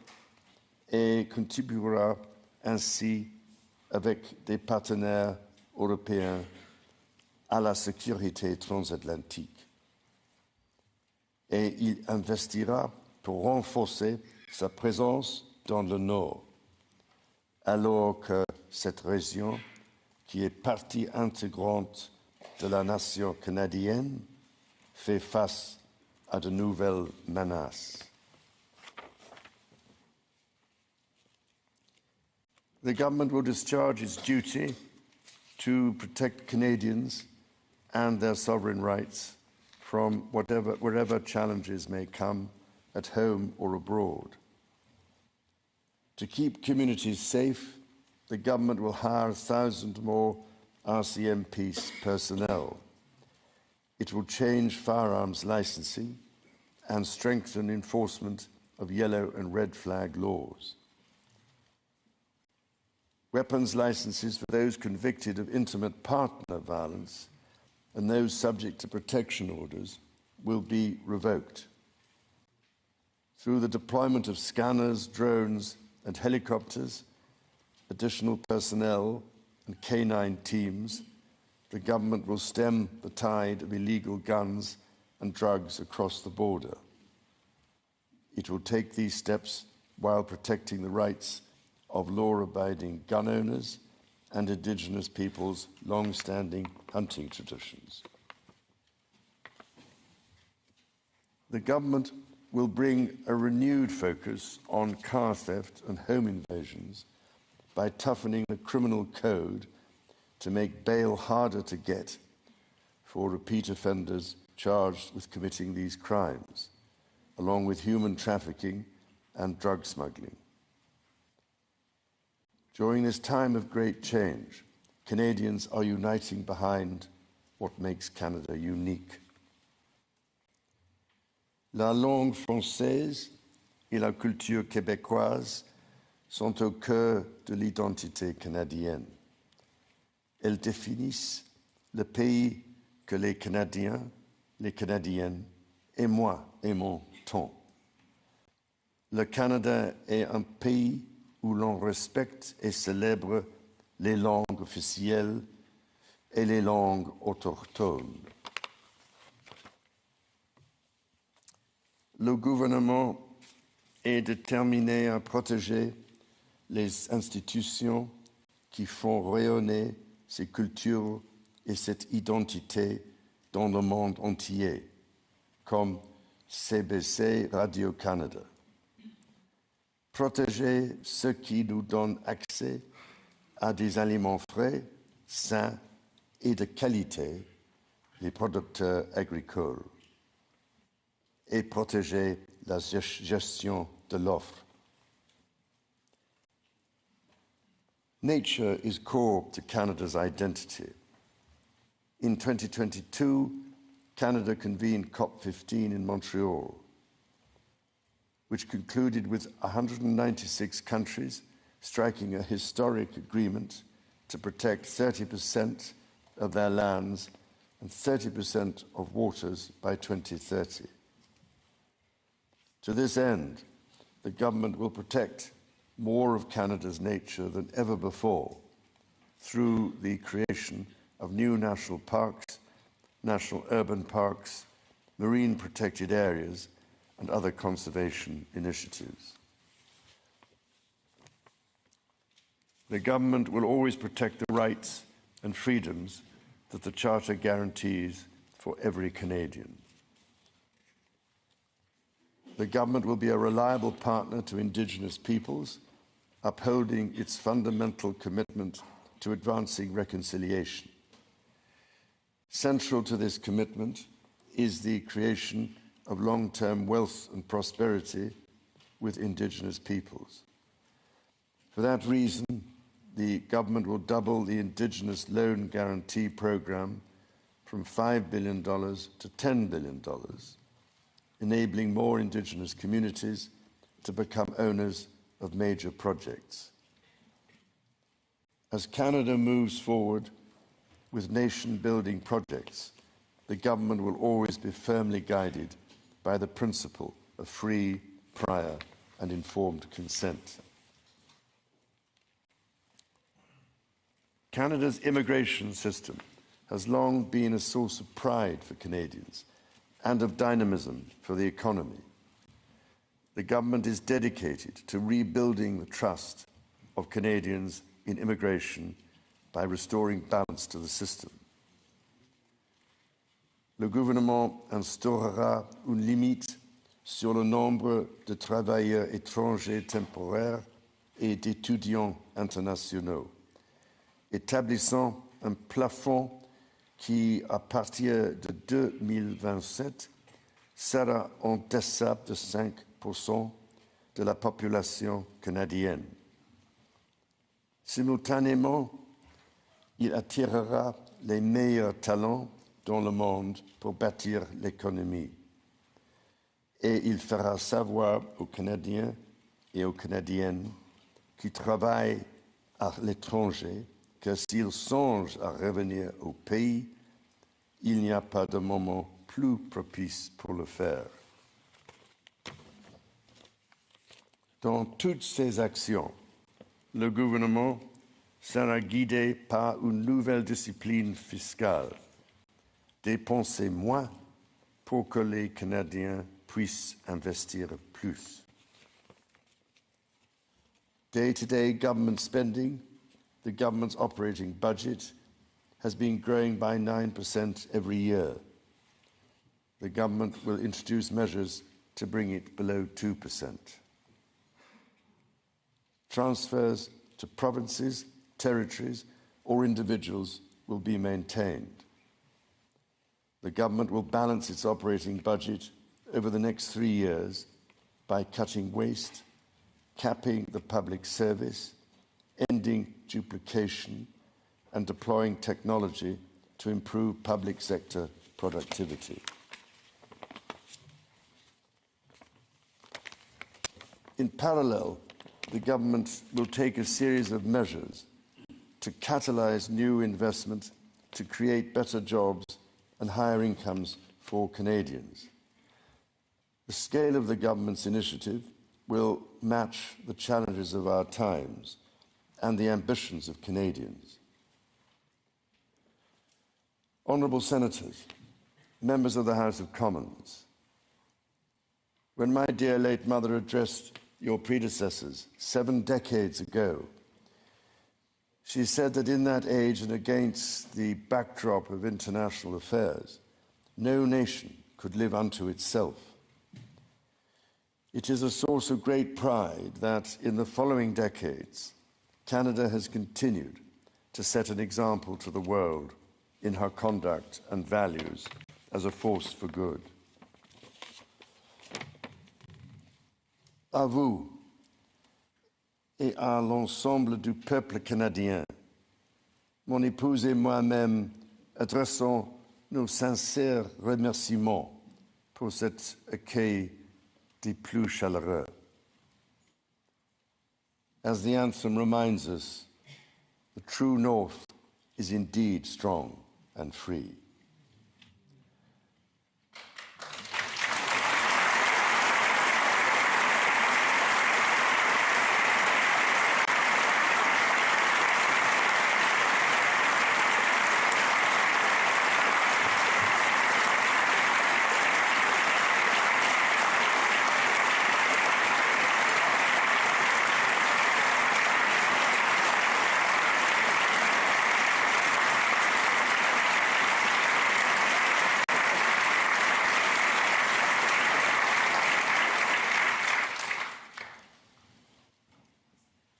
et contribuera ainsi avec des partenaires européens à la sécurité transatlantique. Et il investira pour renforcer sa présence dans le Nord, alors que cette région, qui est partie intégrante de la nation canadienne, fait face à de nouvelles menaces. The government will discharge its duty to protect Canadians and their sovereign rights from wherever challenges may come at home or abroad. To keep communities safe, the government will hire 1,000 more RCMP personnel. It will change firearms licensing and strengthen enforcement of yellow and red flag laws. Weapons licenses for those convicted of intimate partner violence and those subject to protection orders will be revoked. Through the deployment of scanners, drones, and helicopters, additional personnel, and canine teams, the government will stem the tide of illegal guns and drugs across the border. It will take these steps while protecting the rights of law-abiding gun owners and Indigenous peoples' long-standing hunting traditions. The government will bring a renewed focus on car theft and home invasions by toughening the criminal code to make bail harder to get for repeat offenders charged with committing these crimes, along with human trafficking and drug smuggling. During this time of great change, Canadians are uniting behind what makes Canada unique. La langue française et la culture québécoise sont au cœur de l'identité canadienne. Elles définissent le pays que les Canadiens, les Canadiennes et moi aimons tant. Le Canada est un pays où l'on respecte et célèbre les langues officielles et les langues autochtones. Le gouvernement est déterminé à protéger les institutions qui font rayonner ces cultures et cette identité dans le monde entier, comme CBC Radio-Canada. Protéger ce qui nous donne accès à des aliments frais, sains et de qualité les producteurs agricoles et protéger la gestion de l'offre. Nature is core to Canada's identity. In 2022, Canada convened COP15 in Montreal, which concluded with 196 countries striking a historic agreement to protect 30% of their lands and 30% of waters by 2030. To this end, the government will protect more of Canada's nature than ever before through the creation of new national parks, national urban parks, marine protected areas, and other conservation initiatives. The government will always protect the rights and freedoms that the Charter guarantees for every Canadian. The government will be a reliable partner to Indigenous peoples, upholding its fundamental commitment to advancing reconciliation. Central to this commitment is the creation of long-term wealth and prosperity with Indigenous peoples. For that reason, the government will double the Indigenous Loan Guarantee Program from $5 billion to $10 billion, enabling more Indigenous communities to become owners of major projects. As Canada moves forward with nation-building projects, the government will always be firmly guided by the principle of free, prior, and informed consent. Canada's immigration system has long been a source of pride for Canadians and of dynamism for the economy. The government is dedicated to rebuilding the trust of Canadians in immigration by restoring balance to the system. Le gouvernement instaurera une limite sur le nombre de travailleurs étrangers temporaires et d'étudiants internationaux, établissant un plafond qui, à partir de 2027, sera en deçà de 5% de la population canadienne. Simultanément, il attirera les meilleurs talents dans le monde pour bâtir l'économie. Et il fera savoir aux Canadiens et aux Canadiennes qui travaillent à l'étranger que s'ils songent à revenir au pays, il n'y a pas de moment plus propice pour le faire. Dans toutes ces actions, le gouvernement sera guidé par une nouvelle discipline fiscale. Dépenser moins pour que les Canadiens puissent investir plus. Day-to-day government spending, the government's operating budget, has been growing by 9% every year. The government will introduce measures to bring it below 2%. Transfers to provinces, territories, or individuals will be maintained. The government will balance its operating budget over the next 3 years by cutting waste, capping the public service, ending duplication, and deploying technology to improve public sector productivity. In parallel, the government will take a series of measures to catalyse new investment, to create better jobs and higher incomes for Canadians. The scale of the government's initiative will match the challenges of our times and the ambitions of Canadians. Honourable Senators, members of the House of Commons, when my dear late mother addressed your predecessors 7 decades ago, she said that in that age and against the backdrop of international affairs, no nation could live unto itself. It is a source of great pride that in the following decades, Canada has continued to set an example to the world in her conduct and values as a force for good. À vous et à l'ensemble du peuple canadien, mon épouse et moi-même adressons nos sincères remerciements pour cet accueil des plus chaleureux. As the anthem reminds us, the true North is indeed strong and free.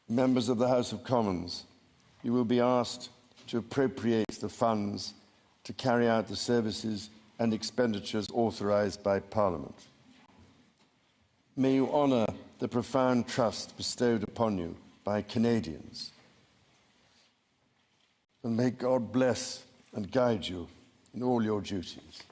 Members of the House of Commons, you will be asked to appropriate the funds to carry out the services and expenditures authorised by Parliament. May you honour the profound trust bestowed upon you by Canadians. And may God bless and guide you in all your duties.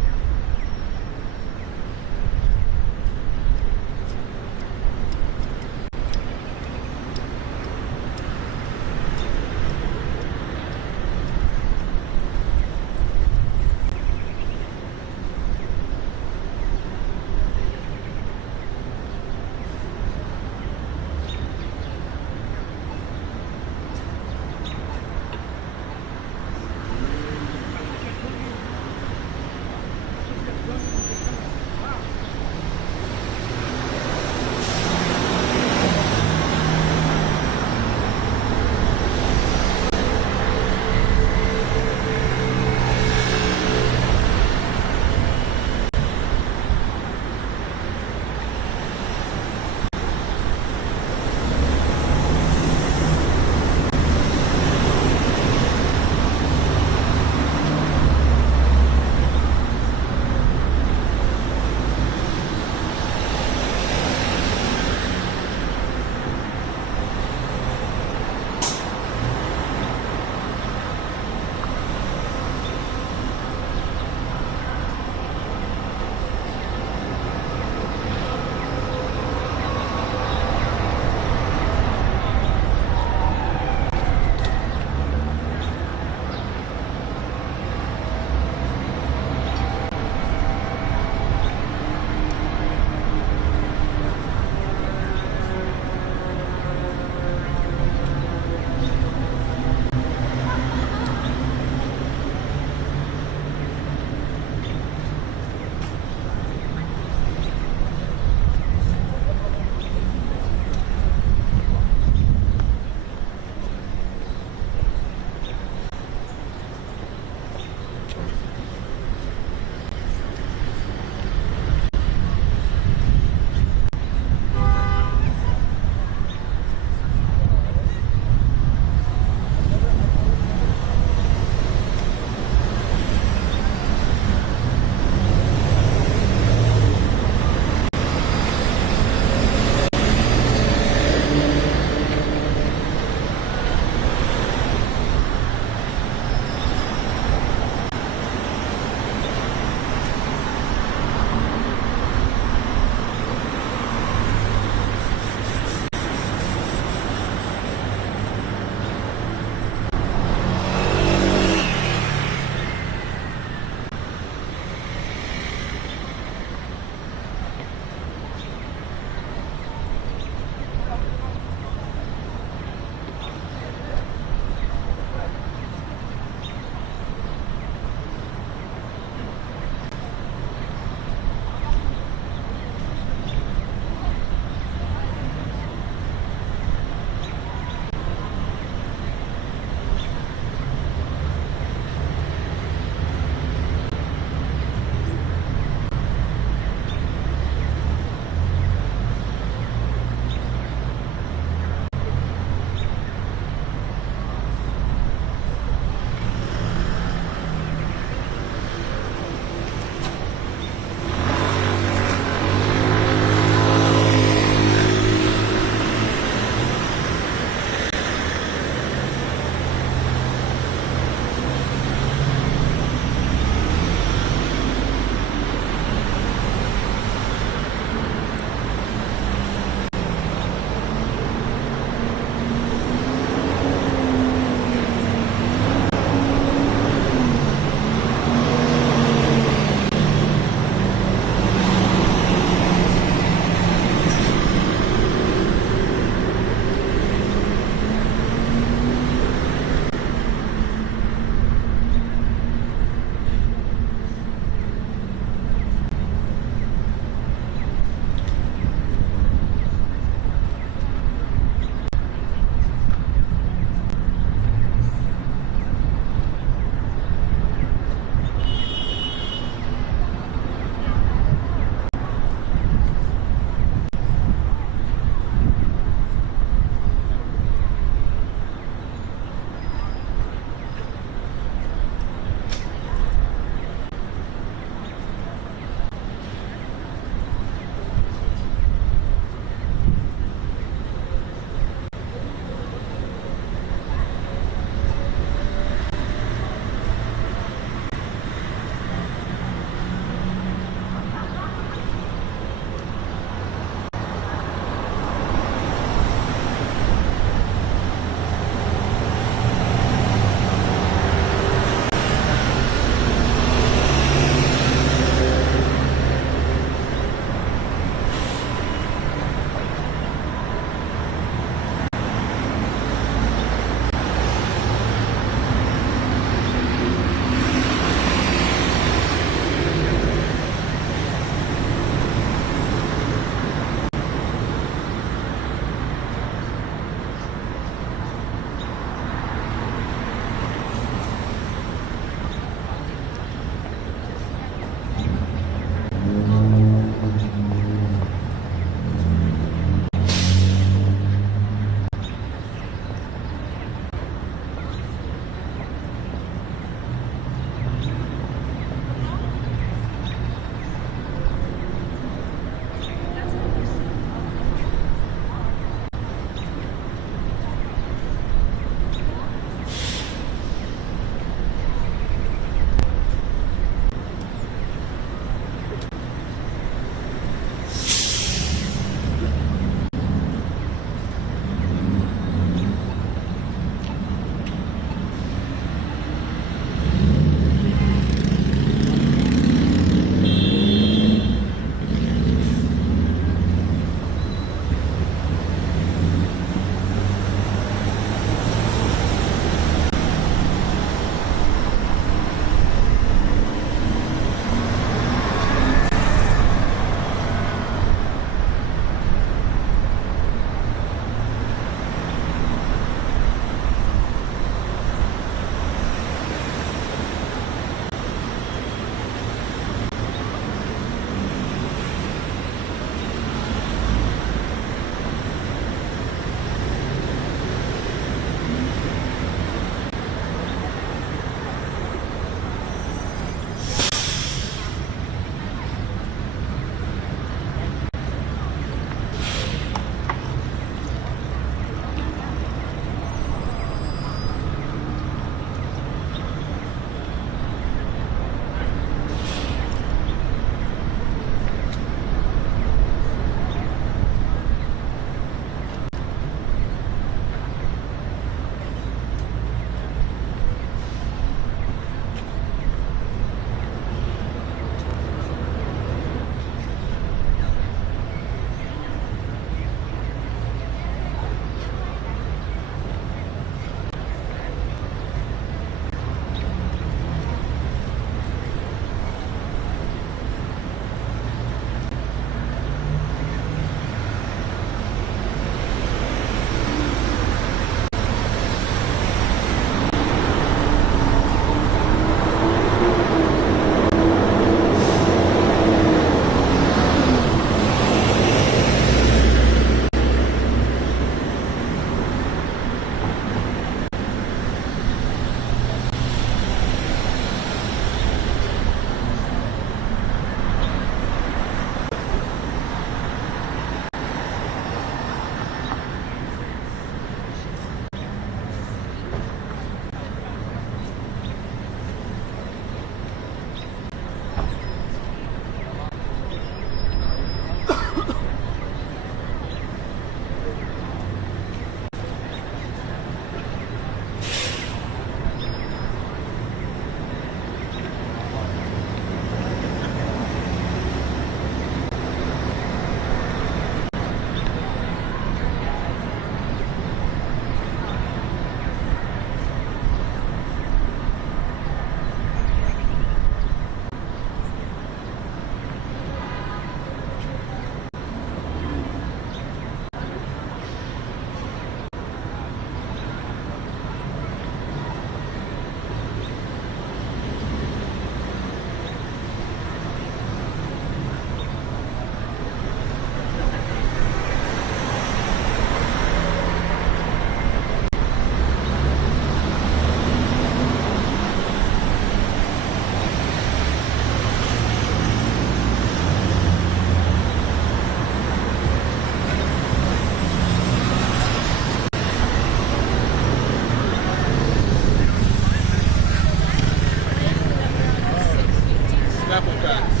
apple cuts.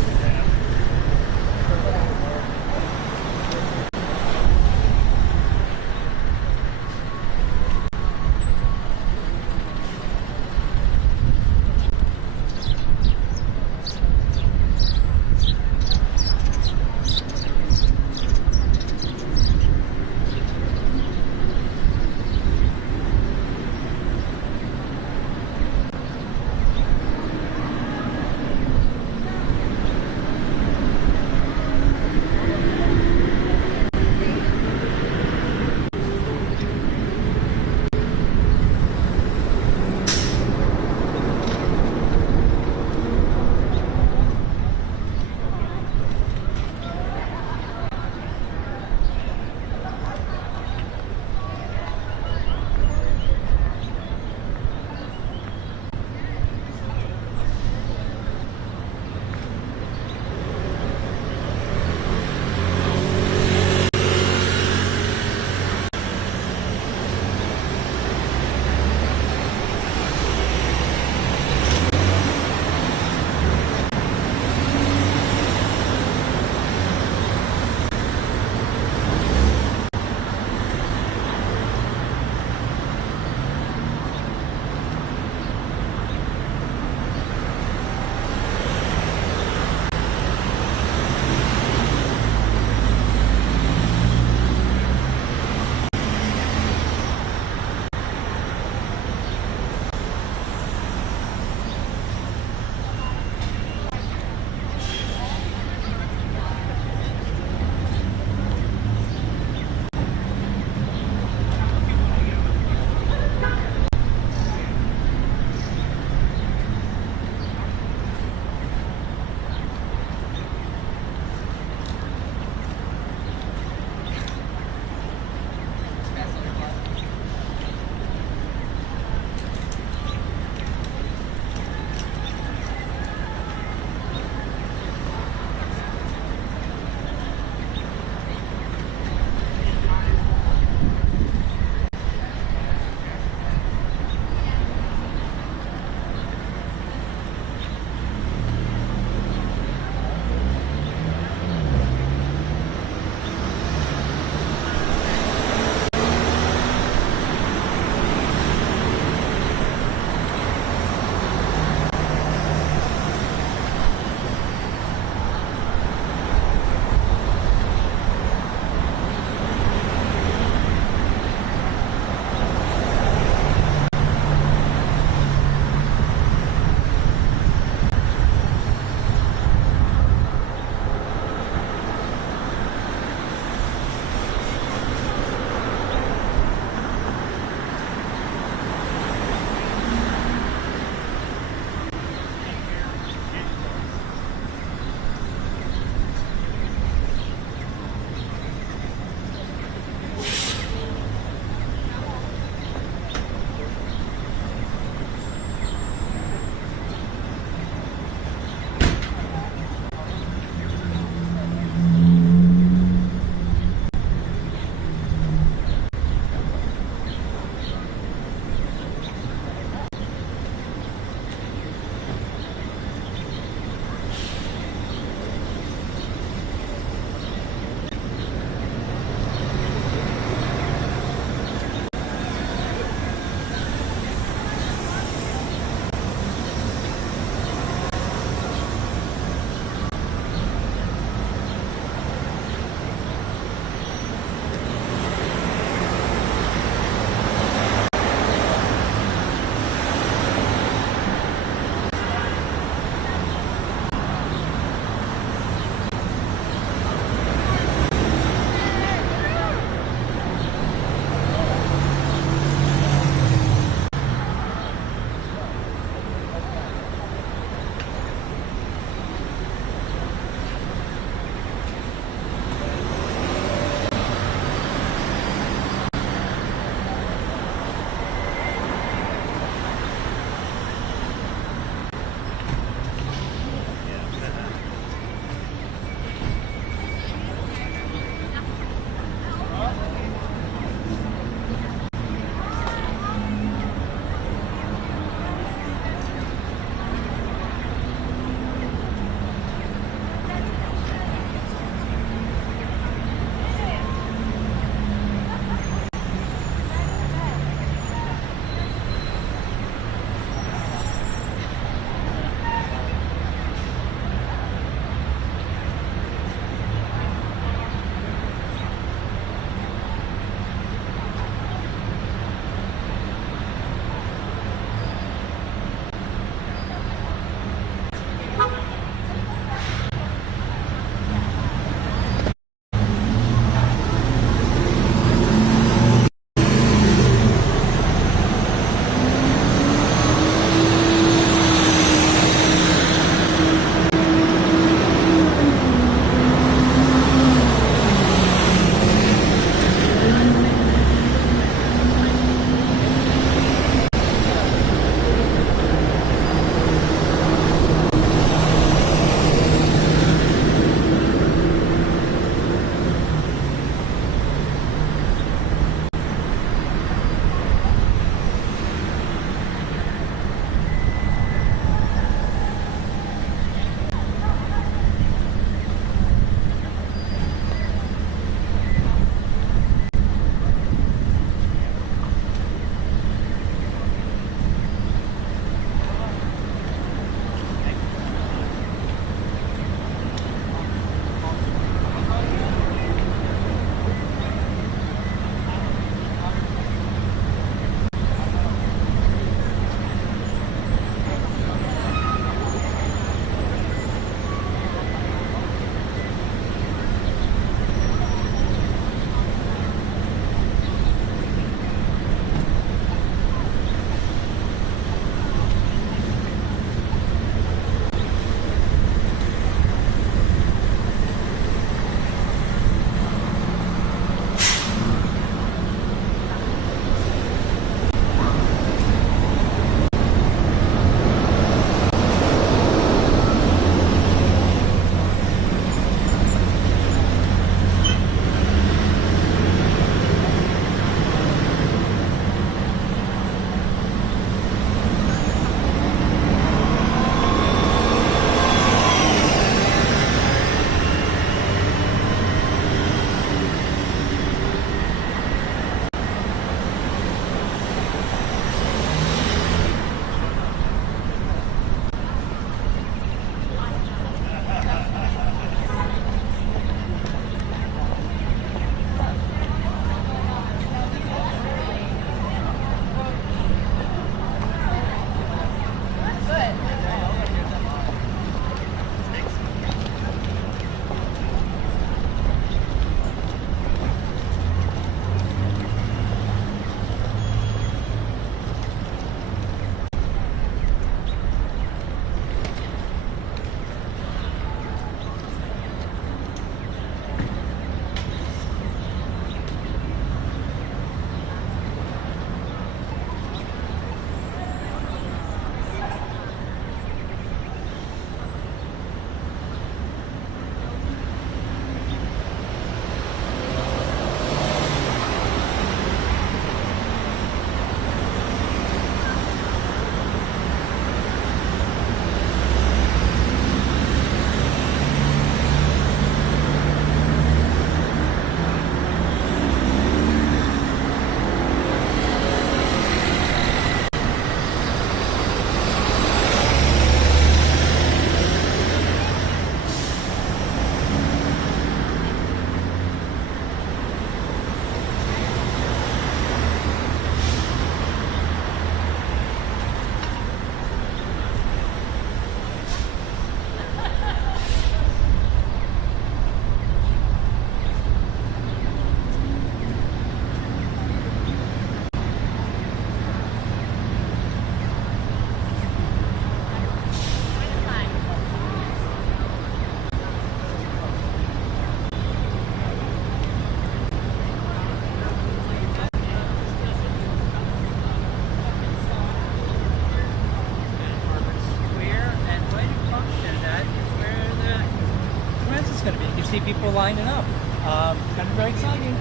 see people lining up. It's going to be very exciting.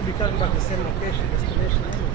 will be talking about the same location, destination.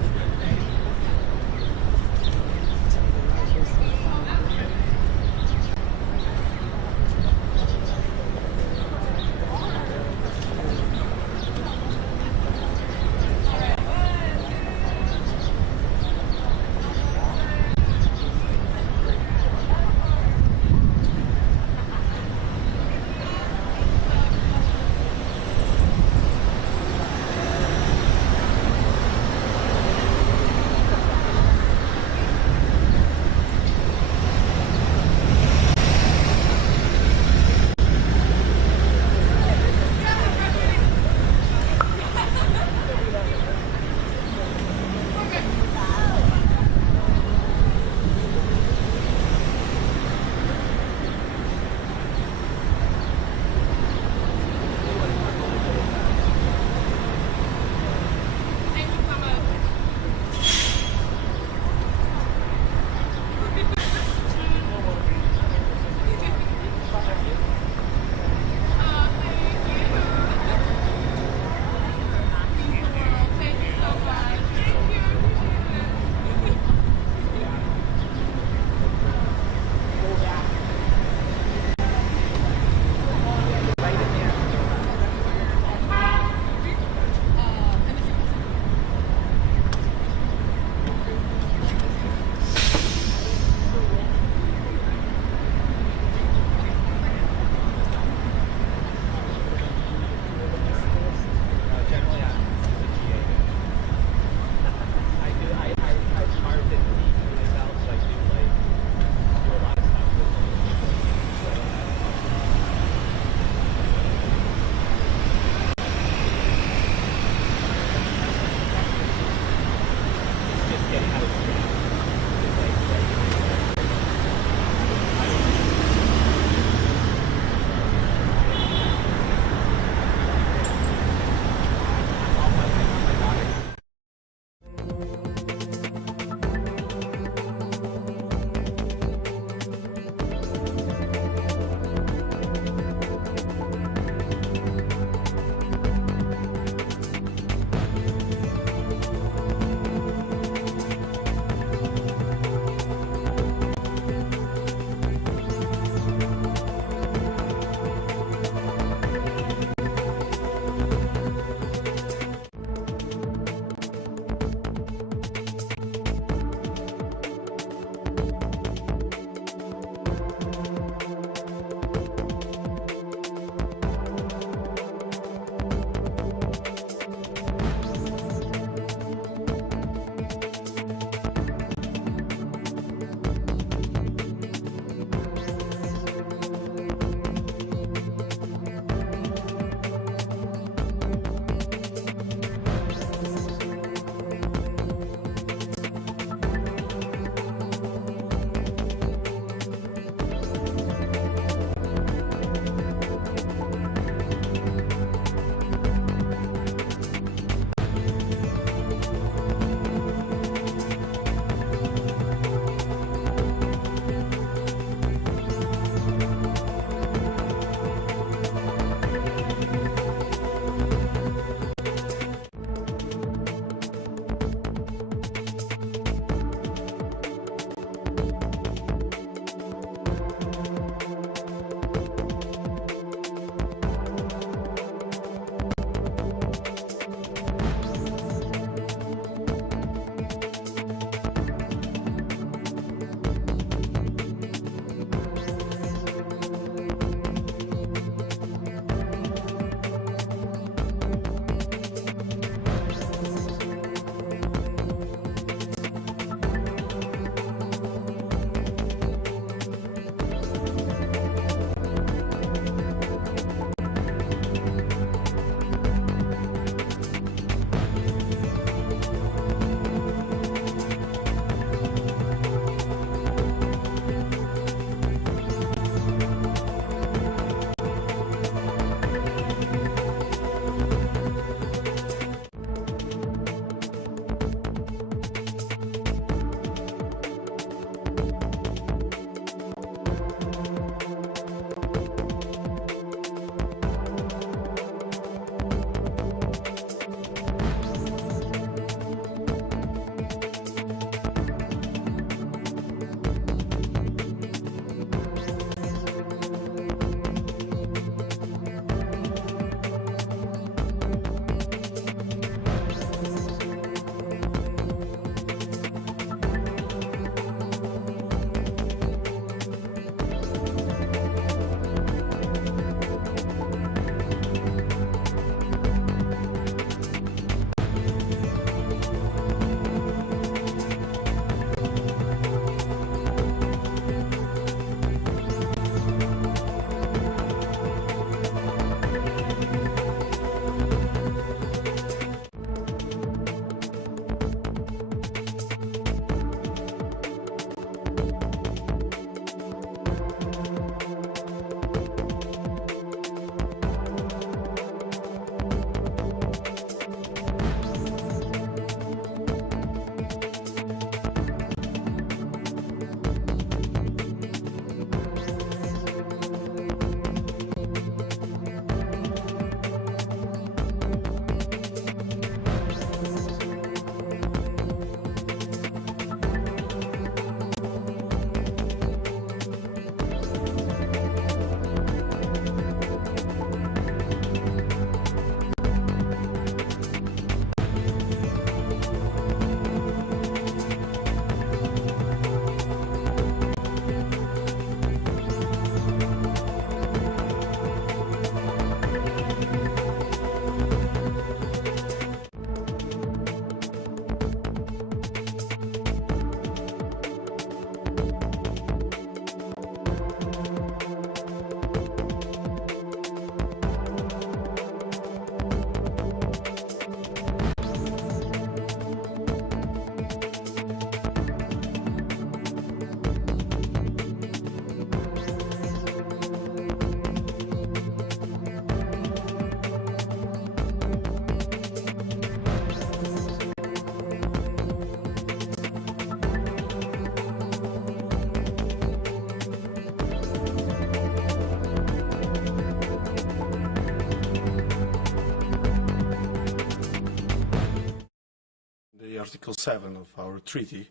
Article 7 of our treaty,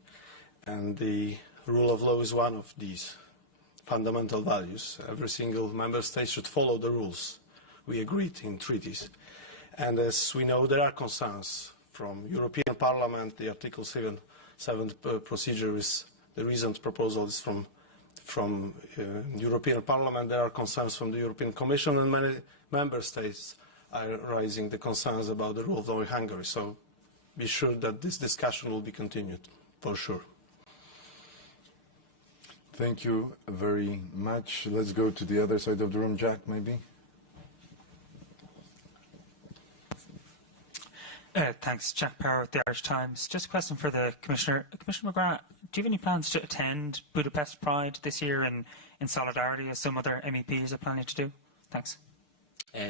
and the rule of law is one of these fundamental values. Every single member state should follow the rules we agreed in treaties. And as we know, there are concerns from European Parliament. The Article 7 procedure is, the recent proposal is from European Parliament. There are concerns from the European Commission, and many member states are raising the concerns about the rule of law in Hungary. So be sure that this discussion will be continued, for sure. Thank you very much. Let's go to the other side of the room. Jack, maybe? Thanks. Jack Power with the Irish Times. Just a question for the Commissioner. Commissioner McGrath, do you have any plans to attend Budapest Pride this year in solidarity, as some other MEPs are planning to do? Thanks.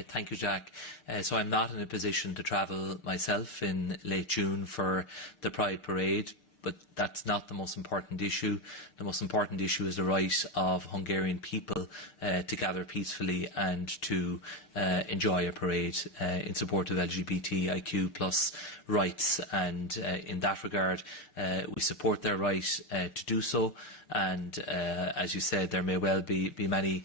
Thank you, Jack. So I'm not in a position to travel myself in late June for the Pride Parade, but that's not the most important issue. The most important issue is the right of Hungarian people to gather peacefully and to enjoy a parade in support of LGBTIQ+ rights. And in that regard, we support their right to do so. And as you said, there may well be many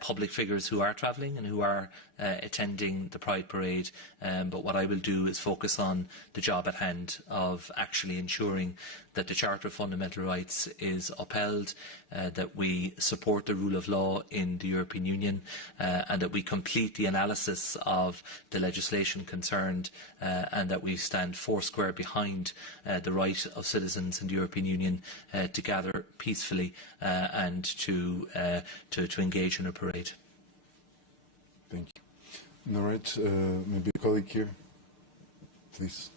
public figures who are travelling and who are attending the Pride Parade, but what I will do is focus on the job at hand of actually ensuring that the Charter of Fundamental Rights is upheld, that we support the rule of law in the European Union, and that we complete the analysis of the legislation concerned, and that we stand foursquare behind the right of citizens in the European Union to gather peacefully and to engage in a parade. Thank you. All right, maybe a colleague here, please.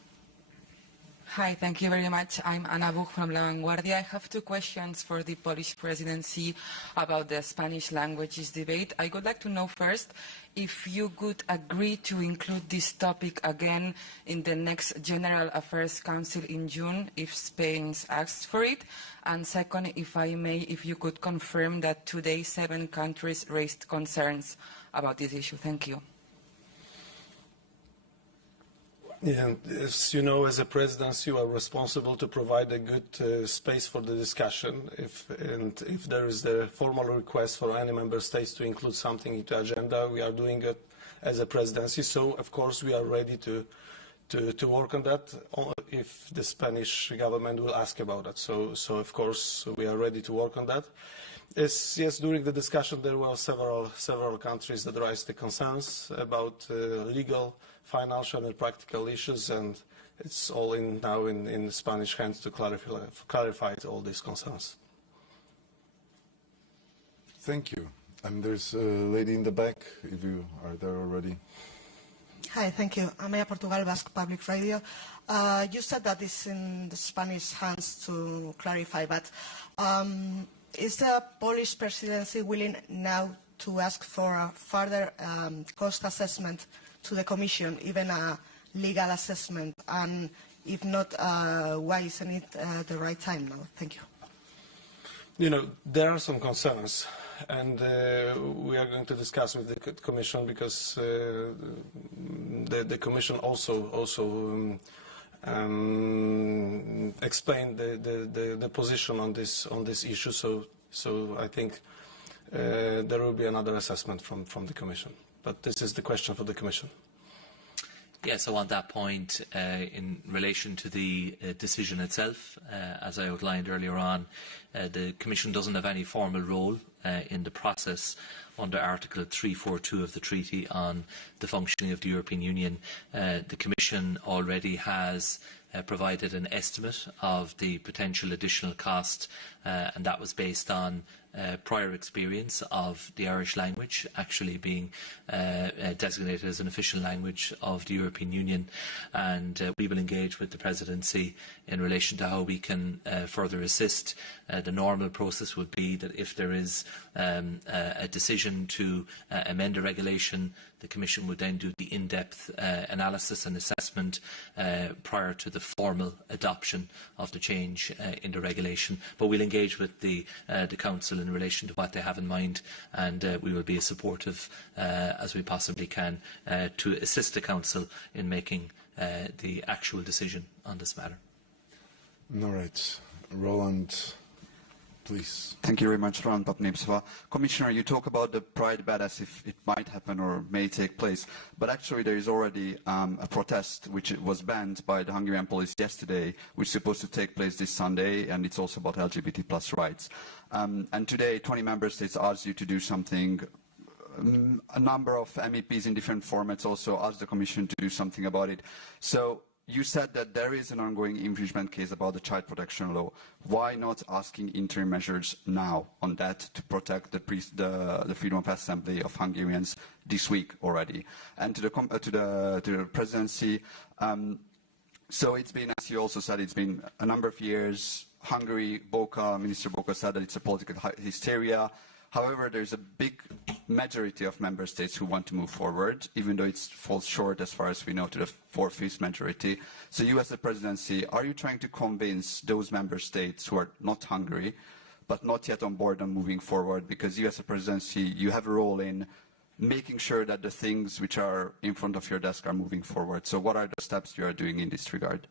Hi, thank you very much. I'm Ana Buch from La Vanguardia. I have two questions for the Polish presidency about the Spanish languages debate. I would like to know first if you could agree to include this topic again in the next General Affairs Council in June if Spain asks for it. And second, if I may, if you could confirm that today 7 countries raised concerns about this issue. Thank you. Yeah, as you know, as a presidency, you are responsible to provide a good space for the discussion. If there is the formal request for any member states to include something into the agenda, we are doing it as a presidency. So, of course, we are ready to work on that if the Spanish government will ask about it. So of course, we are ready to work on that. Yes, during the discussion, there were several countries that raised the concerns about legal, financial and practical issues, and it's all now in Spanish hands to clarify all these concerns. Thank you. And there's a lady in the back, if you are there already. Hi, thank you. Amilla Portugal, Basque Public Radio. You said that it's in the Spanish hands to clarify, but is the Polish presidency willing now to ask for a further cost assessment to the Commission, even a legal assessment? And if not, why isn't it the right time now? Thank you. You know, there are some concerns, and we are going to discuss with the Commission, because the Commission also explained the position on this issue. So I think there will be another assessment from the Commission. But this is the question for the Commission. Yeah, so on that point, in relation to the decision itself, as I outlined earlier on, the Commission doesn't have any formal role in the process under Article 342 of the Treaty on the Functioning of the European Union. The Commission already has provided an estimate of the potential additional cost, and that was based on prior experience of the Irish language actually being designated as an official language of the European Union. And we will engage with the Presidency in relation to how we can further assist. The normal process would be that if there is a decision to amend a regulation, the Commission would then do the in-depth analysis and assessment prior to the formal adoption of the change in the regulation. But we'll engage with the Council in relation to what they have in mind, and we will be as supportive as we possibly can to assist the Council in making the actual decision on this matter. All right. Roland, please. Thank you very much, Roland Papnipsva. Commissioner, you talk about the Pride Bad as if it might happen or may take place, but actually there is already a protest which was banned by the Hungarian police yesterday, which is supposed to take place this Sunday, and it's also about LGBT plus rights. And today, 20 member states asked you to do something. A number of MEPs in different formats also asked the Commission to do something about it. So you said that there is an ongoing infringement case about the child protection law. Why not asking interim measures now on that to protect the freedom of assembly of Hungarians this week already? And to the presidency, so it's been, as you also said, it's been a number of years. Hungary, Minister Boka said that it's a political hysteria. However, there's a big majority of member states who want to move forward, even though it falls short, as far as we know, to the 4/5 majority. So you as the presidency, are you trying to convince those member states who are not Hungary, but not yet on board on moving forward? Because you as a presidency, you have a role in making sure that the things which are in front of your desk are moving forward. So what are the steps you are doing in this regard?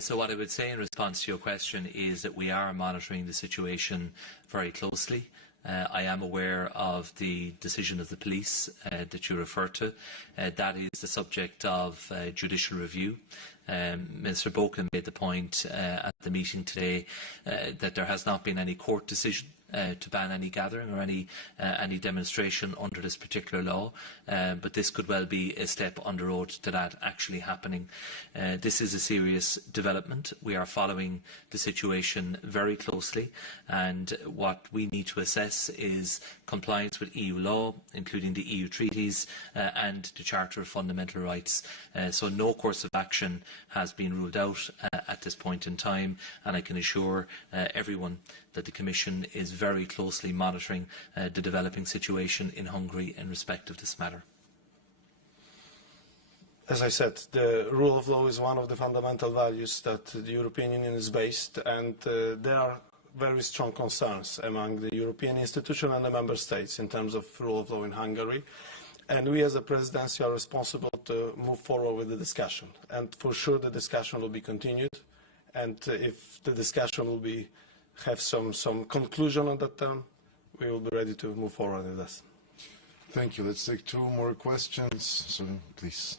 So what I would say in response to your question is that we are monitoring the situation very closely. I am aware of the decision of the police that you refer to. That is the subject of judicial review. Minister Boka made the point at the meeting today that there has not been any court decision to ban any gathering or any demonstration under this particular law, but this could well be a step on the road to that actually happening. This is a serious development. We are following the situation very closely, and what we need to assess is compliance with EU law, including the EU treaties and the Charter of Fundamental Rights. So no course of action has been ruled out at this point in time, and I can assure everyone that the Commission is very closely monitoring the developing situation in Hungary in respect of this matter. As I said, the rule of law is one of the fundamental values that the European Union is based, and there are very strong concerns among the European institutions and the member states in terms of rule of law in Hungary. And we as a presidency are responsible to move forward with the discussion. And for sure the discussion will be continued, and if the discussion will have some conclusion on that term, we will be ready to move forward with this. Thank you. Let's take 2 more questions. So, please.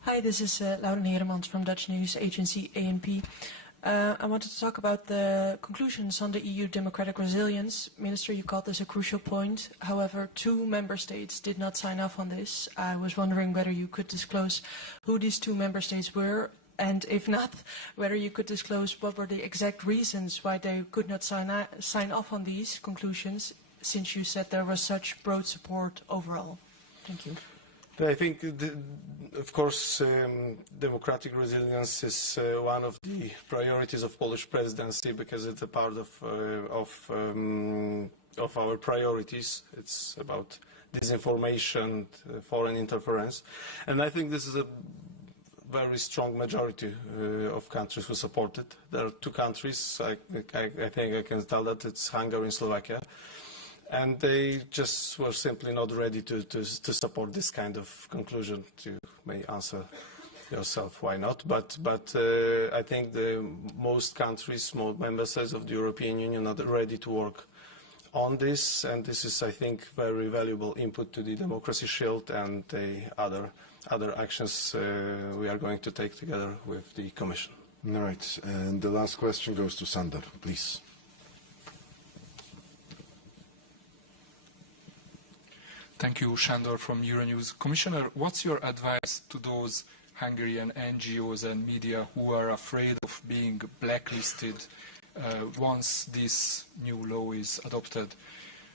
Hi, this is Lauren Heremans from Dutch news agency ANP. I wanted to talk about the conclusions on the EU democratic resilience. Minister, you called this a crucial point. However, 2 member states did not sign off on this. I was wondering whether you could disclose who these 2 member states were, and if not, whether you could disclose what were the exact reasons why they could not sign off on these conclusions, since you said there was such broad support overall. Thank you. I think, of course, democratic resilience is one of the priorities of Polish presidency, because it's a part of our priorities. It's about disinformation, foreign interference, and I think this is a very strong majority of countries who support it. There are 2 countries, I think I can tell that, it's Hungary and Slovakia. And they just were simply not ready to support this kind of conclusion. You may answer yourself why not, but I think most countries, most member states of the European Union are ready to work on this, and this is, I think, very valuable input to the Democracy Shield and the other actions we are going to take together with the Commission. All right, and the last question goes to Sander, please. Thank you, Sándor from Euronews. Commissioner, what's your advice to those Hungarian NGOs and media who are afraid of being blacklisted once this new law is adopted?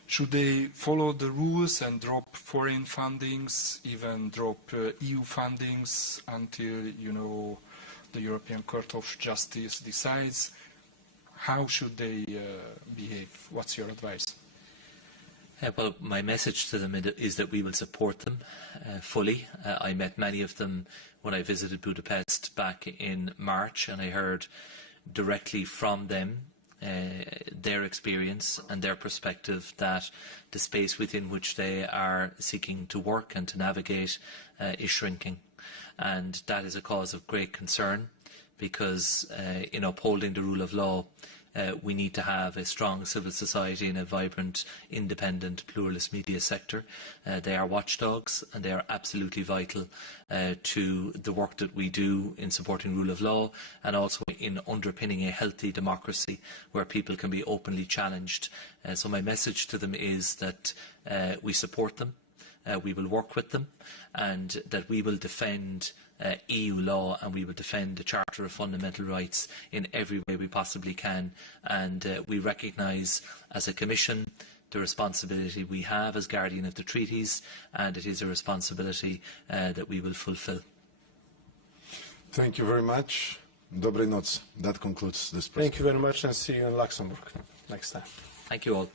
Should they follow the rules and drop foreign fundings, even drop EU fundings until, the European Court of Justice decides? How should they behave? What's your advice? Well, my message to them is that we will support them fully. I met many of them when I visited Budapest back in March, and I heard directly from them their experience and their perspective that the space within which they are seeking to work and to navigate is shrinking. And that is a cause of great concern. because in upholding the rule of law, we need to have a strong civil society and a vibrant, independent, pluralist media sector. They are watchdogs, and they are absolutely vital to the work that we do in supporting rule of law, and also in underpinning a healthy democracy where people can be openly challenged. So my message to them is that we support them, we will work with them, and that we will defend EU law, and we will defend the Charter of Fundamental Rights in every way we possibly can. And we recognise as a Commission the responsibility we have as guardian of the treaties, and it is a responsibility that we will fulfil. Thank you very much. Dobrej noc. That concludes this presentation. Thank you very much, and see you in Luxembourg next time. Thank you all.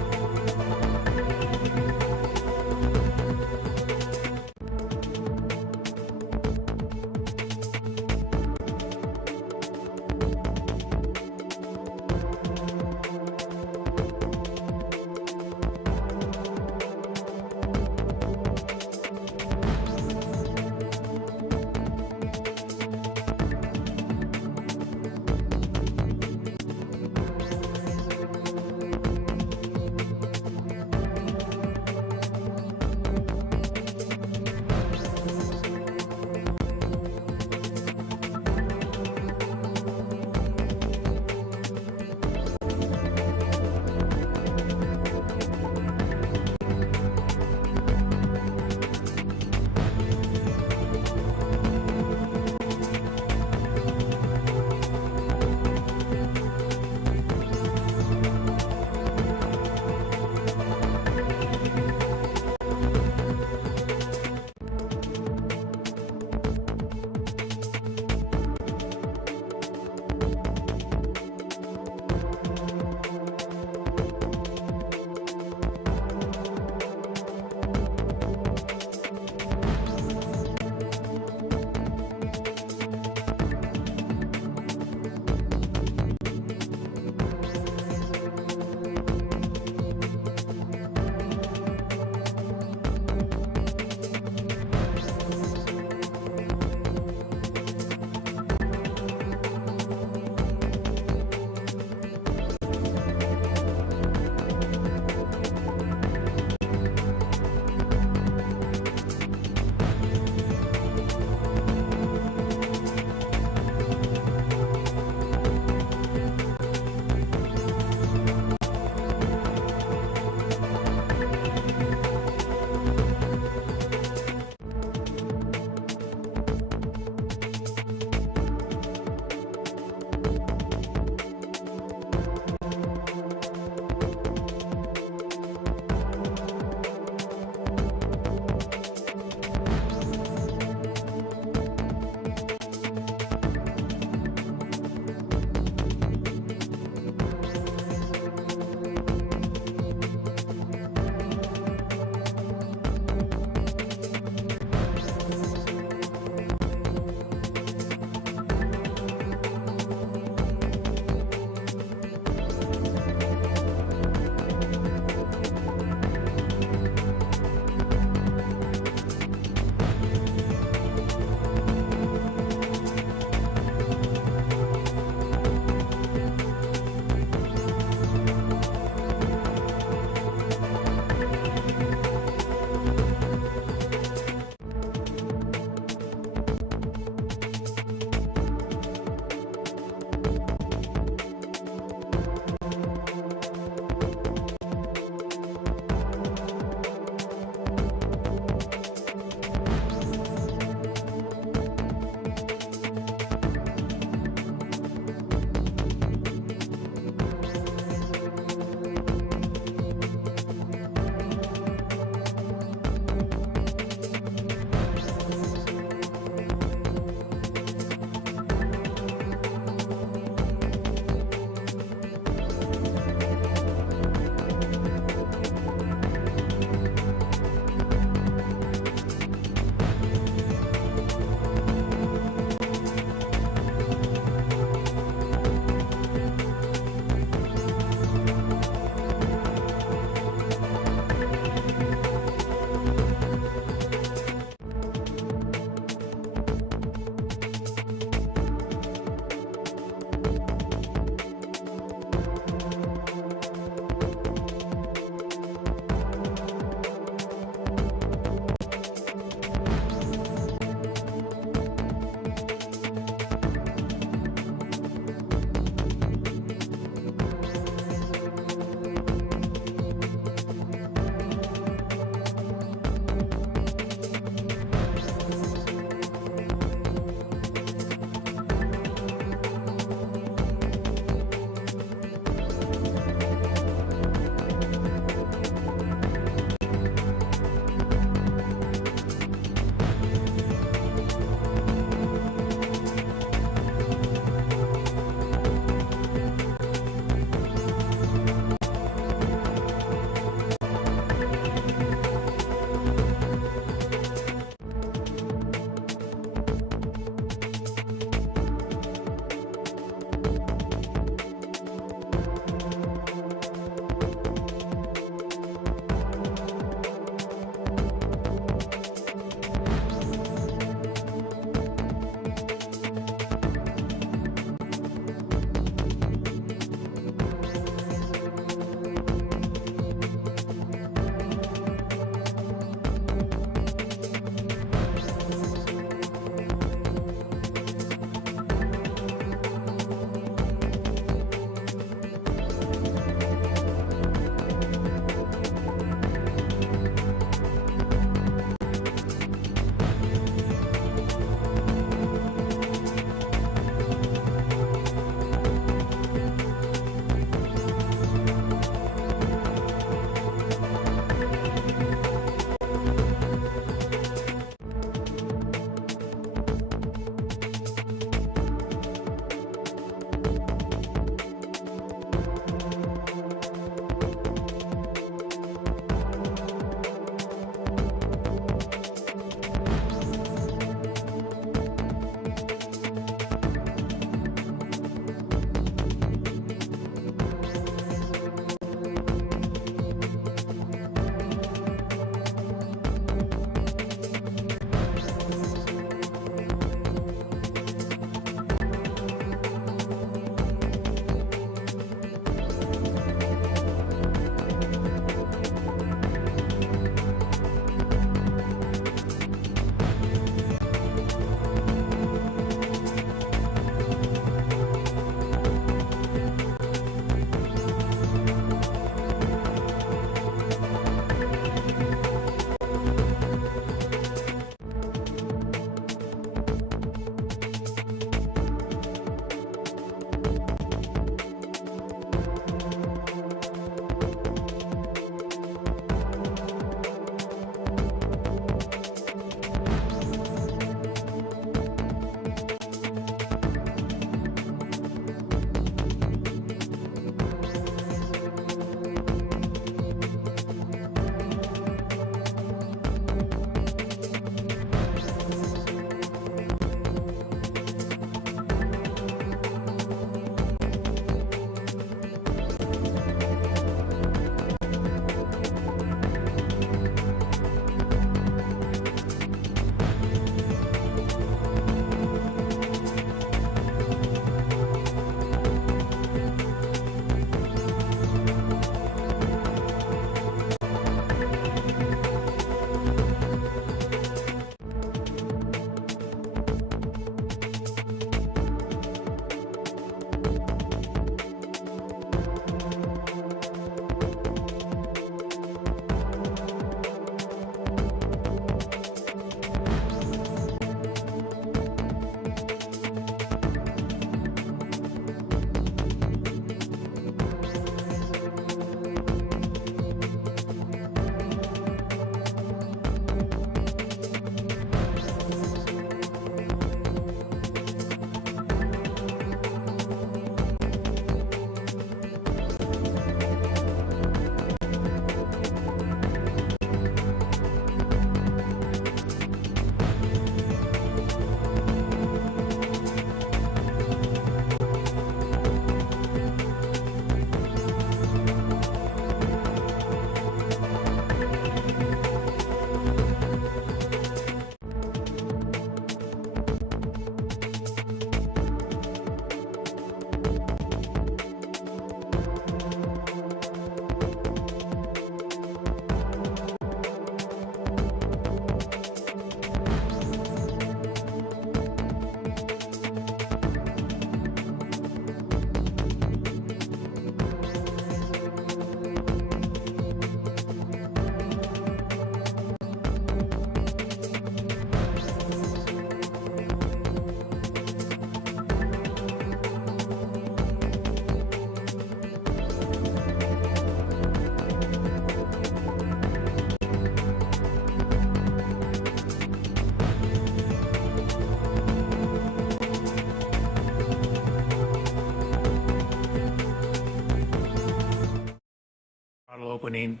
throttle opening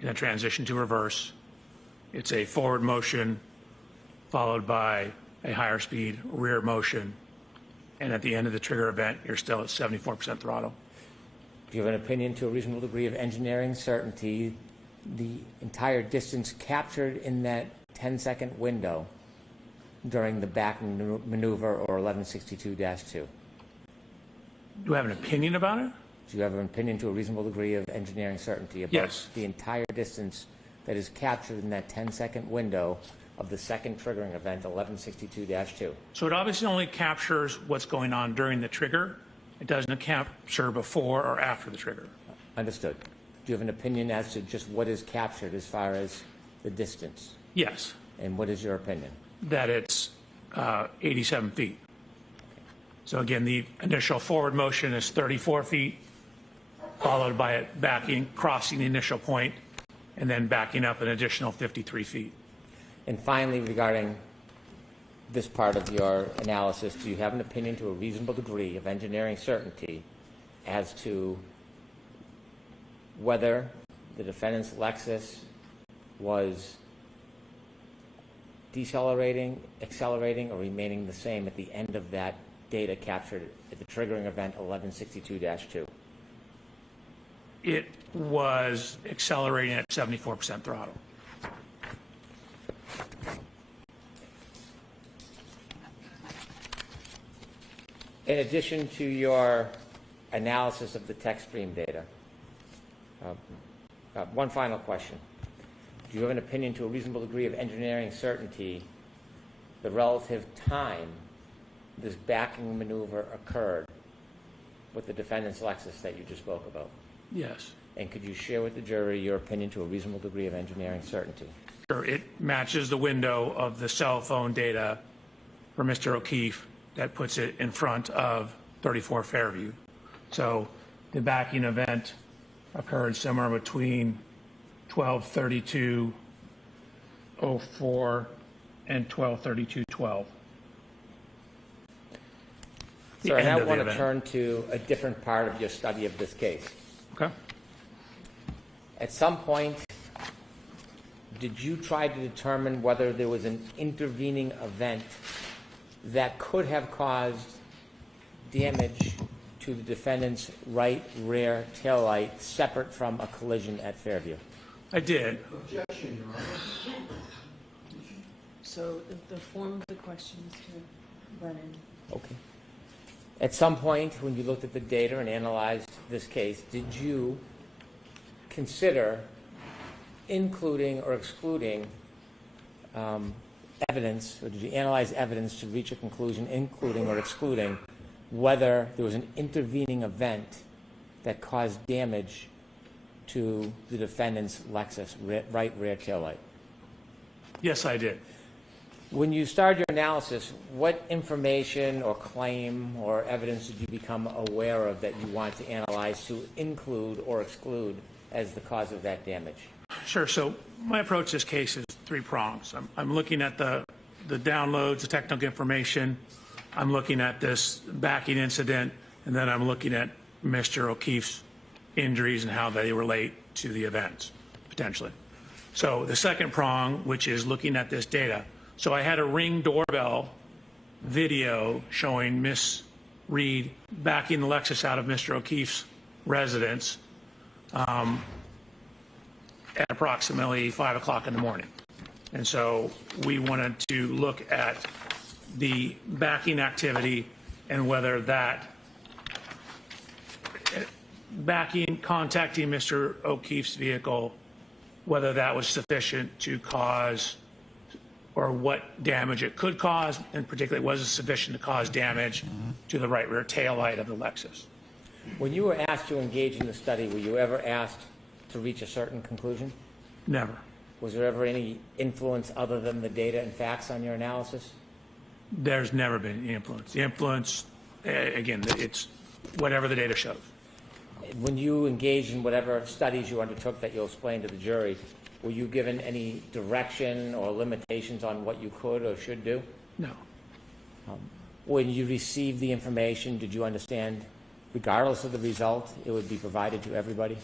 in a transition to reverse. It's a forward motion followed by a higher speed rear motion. And at the end of the trigger event, you're still at 74% throttle. Do you have an opinion to a reasonable degree of engineering certainty the entire distance captured in that 10-second window during the back maneuver or 1162-2? Do I have an opinion about it? Do you have an opinion to a reasonable degree of engineering certainty about Yes. the entire distance that is captured in that 10-second window of the second triggering event, 1162-2? So it obviously only captures what's going on during the trigger. It doesn't capture before or after the trigger. Understood. Do you have an opinion as to just what is captured as far as the distance? Yes. And what is your opinion? That it's 87 feet. So again, the initial forward motion is 34 feet, followed by it backing, crossing the initial point, and then backing up an additional 53 feet. And finally, regarding this part of your analysis, do you have an opinion to a reasonable degree of engineering certainty as to whether the defendant's Lexus was decelerating, accelerating, or remaining the same at the end of that data captured at the triggering event 1162-2? It was accelerating at 74% throttle. In addition to your analysis of the tech stream data, one final question. Do you have an opinion to a reasonable degree of engineering certainty the relative time this backing maneuver occurred with the defendant's Lexus that you just spoke about? Yes. And could you share with the jury your opinion to a reasonable degree of engineering certainty? Sure. It matches the window of the cell phone data for Mr. O'Keefe that puts it in front of 34 Fairview. So the backing event occurred somewhere between 12:32:04 and 12:32:12. So I now want to turn to a different part of your study of this case. Okay. At some point, did you try to determine whether there was an intervening event that could have caused damage to the defendant's right rear taillight separate from a collision at Fairview? I did. Objection, Your Honor. So the form of the question is to Brennan. Okay. At some point, when you looked at the data and analyzed this case, did you consider including or excluding evidence, or did you analyze evidence to reach a conclusion, including or excluding whether there was an intervening event that caused damage to the defendant's Lexus right rear taillight? Yes, I did. When you started your analysis, what information or claim or evidence did you become aware of that you want to analyze to include or exclude as the cause of that damage? Sure. So my approach to this case is three prongs. I'm looking at the downloads, the technical information. I'm looking at this backing incident, and then I'm looking at Mr. O'Keefe's injuries and how they relate to the event, potentially. So the second prong, which is looking at this data. So I had a Ring doorbell video showing Miss Reed backing the Lexus out of Mr. O'Keefe's residence at approximately 5 o'clock in the morning. And so we wanted to look at the backing activity and whether that contacting Mr. O'Keefe's vehicle, whether that was sufficient to cause, or what damage it could cause, and particularly was it sufficient to cause damage to the right rear taillight of the Lexus. When you were asked to engage in the study, were you ever asked to reach a certain conclusion? Never. Was there ever any influence other than the data and facts on your analysis? There's never been any influence. The influence, again, it's whatever the data shows. When you engaged in whatever studies you undertook that you'll explain to the jury, were you given any direction or limitations on what you could or should do? No. When you received the information, did you understand, regardless of the result, it would be provided to everybody?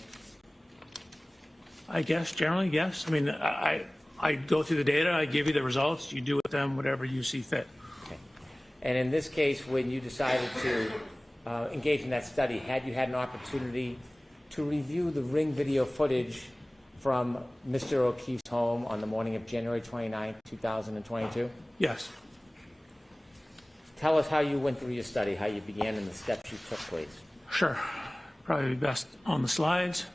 I guess generally, yes. I mean, I go through the data, I give you the results, you do with them whatever you see fit. Okay. And in this case, when you decided to engage in that study, had you had an opportunity to review the ring video footage from Mr. O'Keefe's home on the morning of January 29, 2022? Yes. Tell us how you went through your study, how you began, and the steps you took, please. Sure. Probably best on the slides.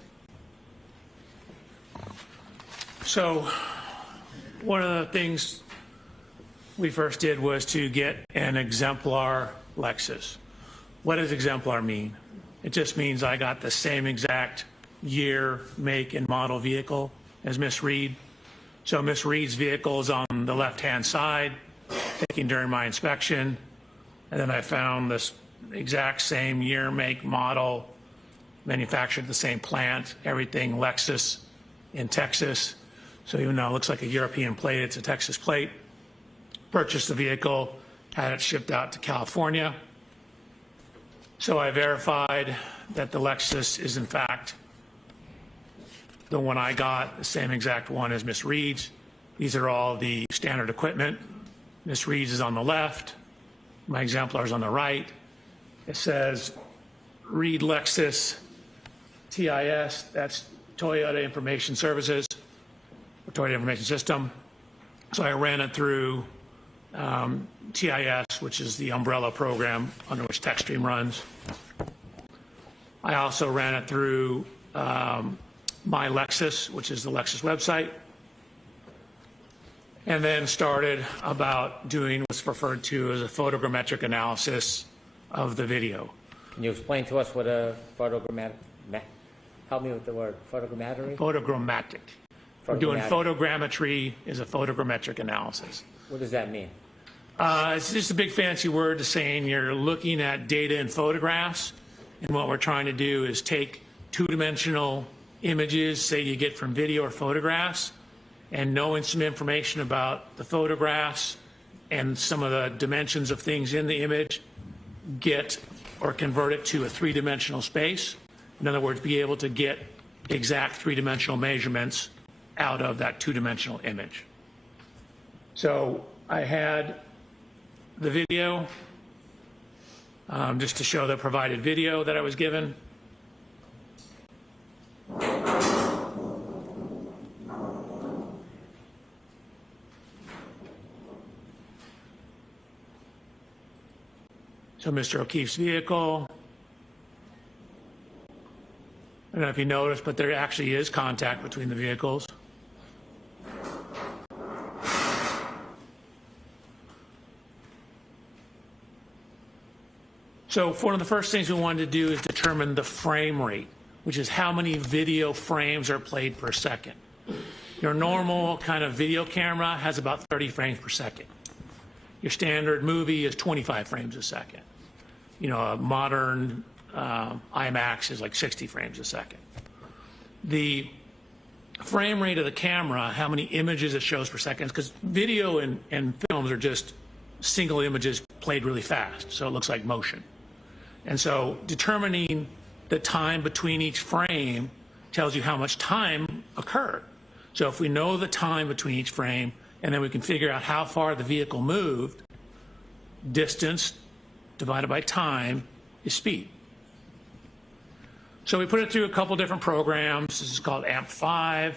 So one of the things we first did was to get an exemplar Lexus. What does exemplar mean? It just means I got the same exact year, make, and model vehicle as Miss Reed. So Miss Reed's vehicle is on the left-hand side, taken during my inspection. And then I found this exact same year, make, model, manufactured at the same plant, everything Lexus in Texas. So even though it looks like a European plate, it's a Texas plate. Purchased the vehicle, had it shipped out to California. So I verified that the Lexus is in fact the one I got, the same exact one as Miss Reed's. These are all the standard equipment. Miss Reed's is on the left. My exemplar is on the right. It says Reed Lexus TIS, that's Toyota Information Services, or Toyota Information System. So I ran it through TIS, which is the umbrella program under which TechStream runs. I also ran it through My Lexus, which is the Lexus website, and then started about doing what's referred to as a photogrammetric analysis of the video. Can you explain to us what a photogrammetric, help me with the word, photogrammetry? Photogrammatic. We're doing photogrammetry is a photogrammetric analysis. What does that mean? It's just a big fancy word to saying you're looking at data in photographs, and what we're trying to do is take two-dimensional images, say you get from video or photographs, and knowing some information about the photographs and some of the dimensions of things in the image, get or convert it to a three-dimensional space. In other words, be able to get exact three-dimensional measurements out of that two-dimensional image. So I had the video, just to show the provided video that I was given. So Mr. O'Keefe's vehicle. I don't know if you noticed, but there actually is contact between the vehicles. So one of the first things we wanted to do is determine the frame rate, which is how many video frames are played per second. Your normal kind of video camera has about 30 frames per second. Your standard movie is 25 frames a second. You know, a modern IMAX is like 60 frames a second. The frame rate of the camera, how many images it shows per second, because video and films are just single images played really fast, so it looks like motion. And so determining the time between each frame tells you how much time occurred. So if we know the time between each frame, and then we can figure out how far the vehicle moved, distance divided by time is speed. So we put it through a couple different programs. This is called AMP5.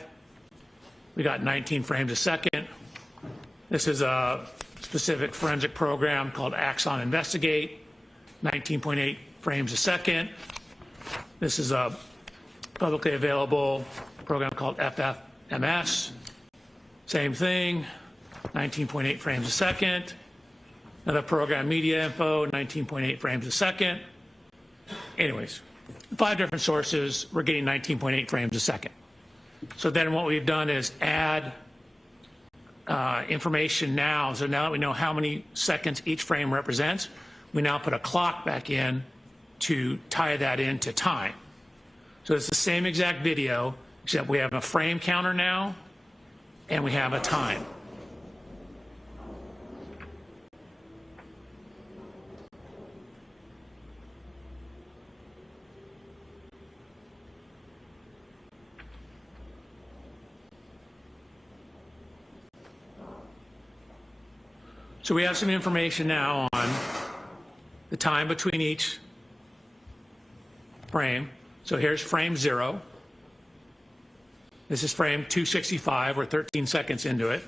We got 19 frames a second. This is a specific forensic program called Axon Investigate, 19.8 frames a second. This is a publicly available program called FFMS. Same thing, 19.8 frames a second. Another program, Media Info, 19.8 frames a second. Anyways, 5 different sources, we're getting 19.8 frames a second. So then what we've done is add information now. So now that we know how many seconds each frame represents, we now put a clock back in to tie that into time. So it's the same exact video, except we have a frame counter now, and we have a time. So we have some information now on the time between each frame. So here's frame 0. This is frame 265. We're 13 seconds into it.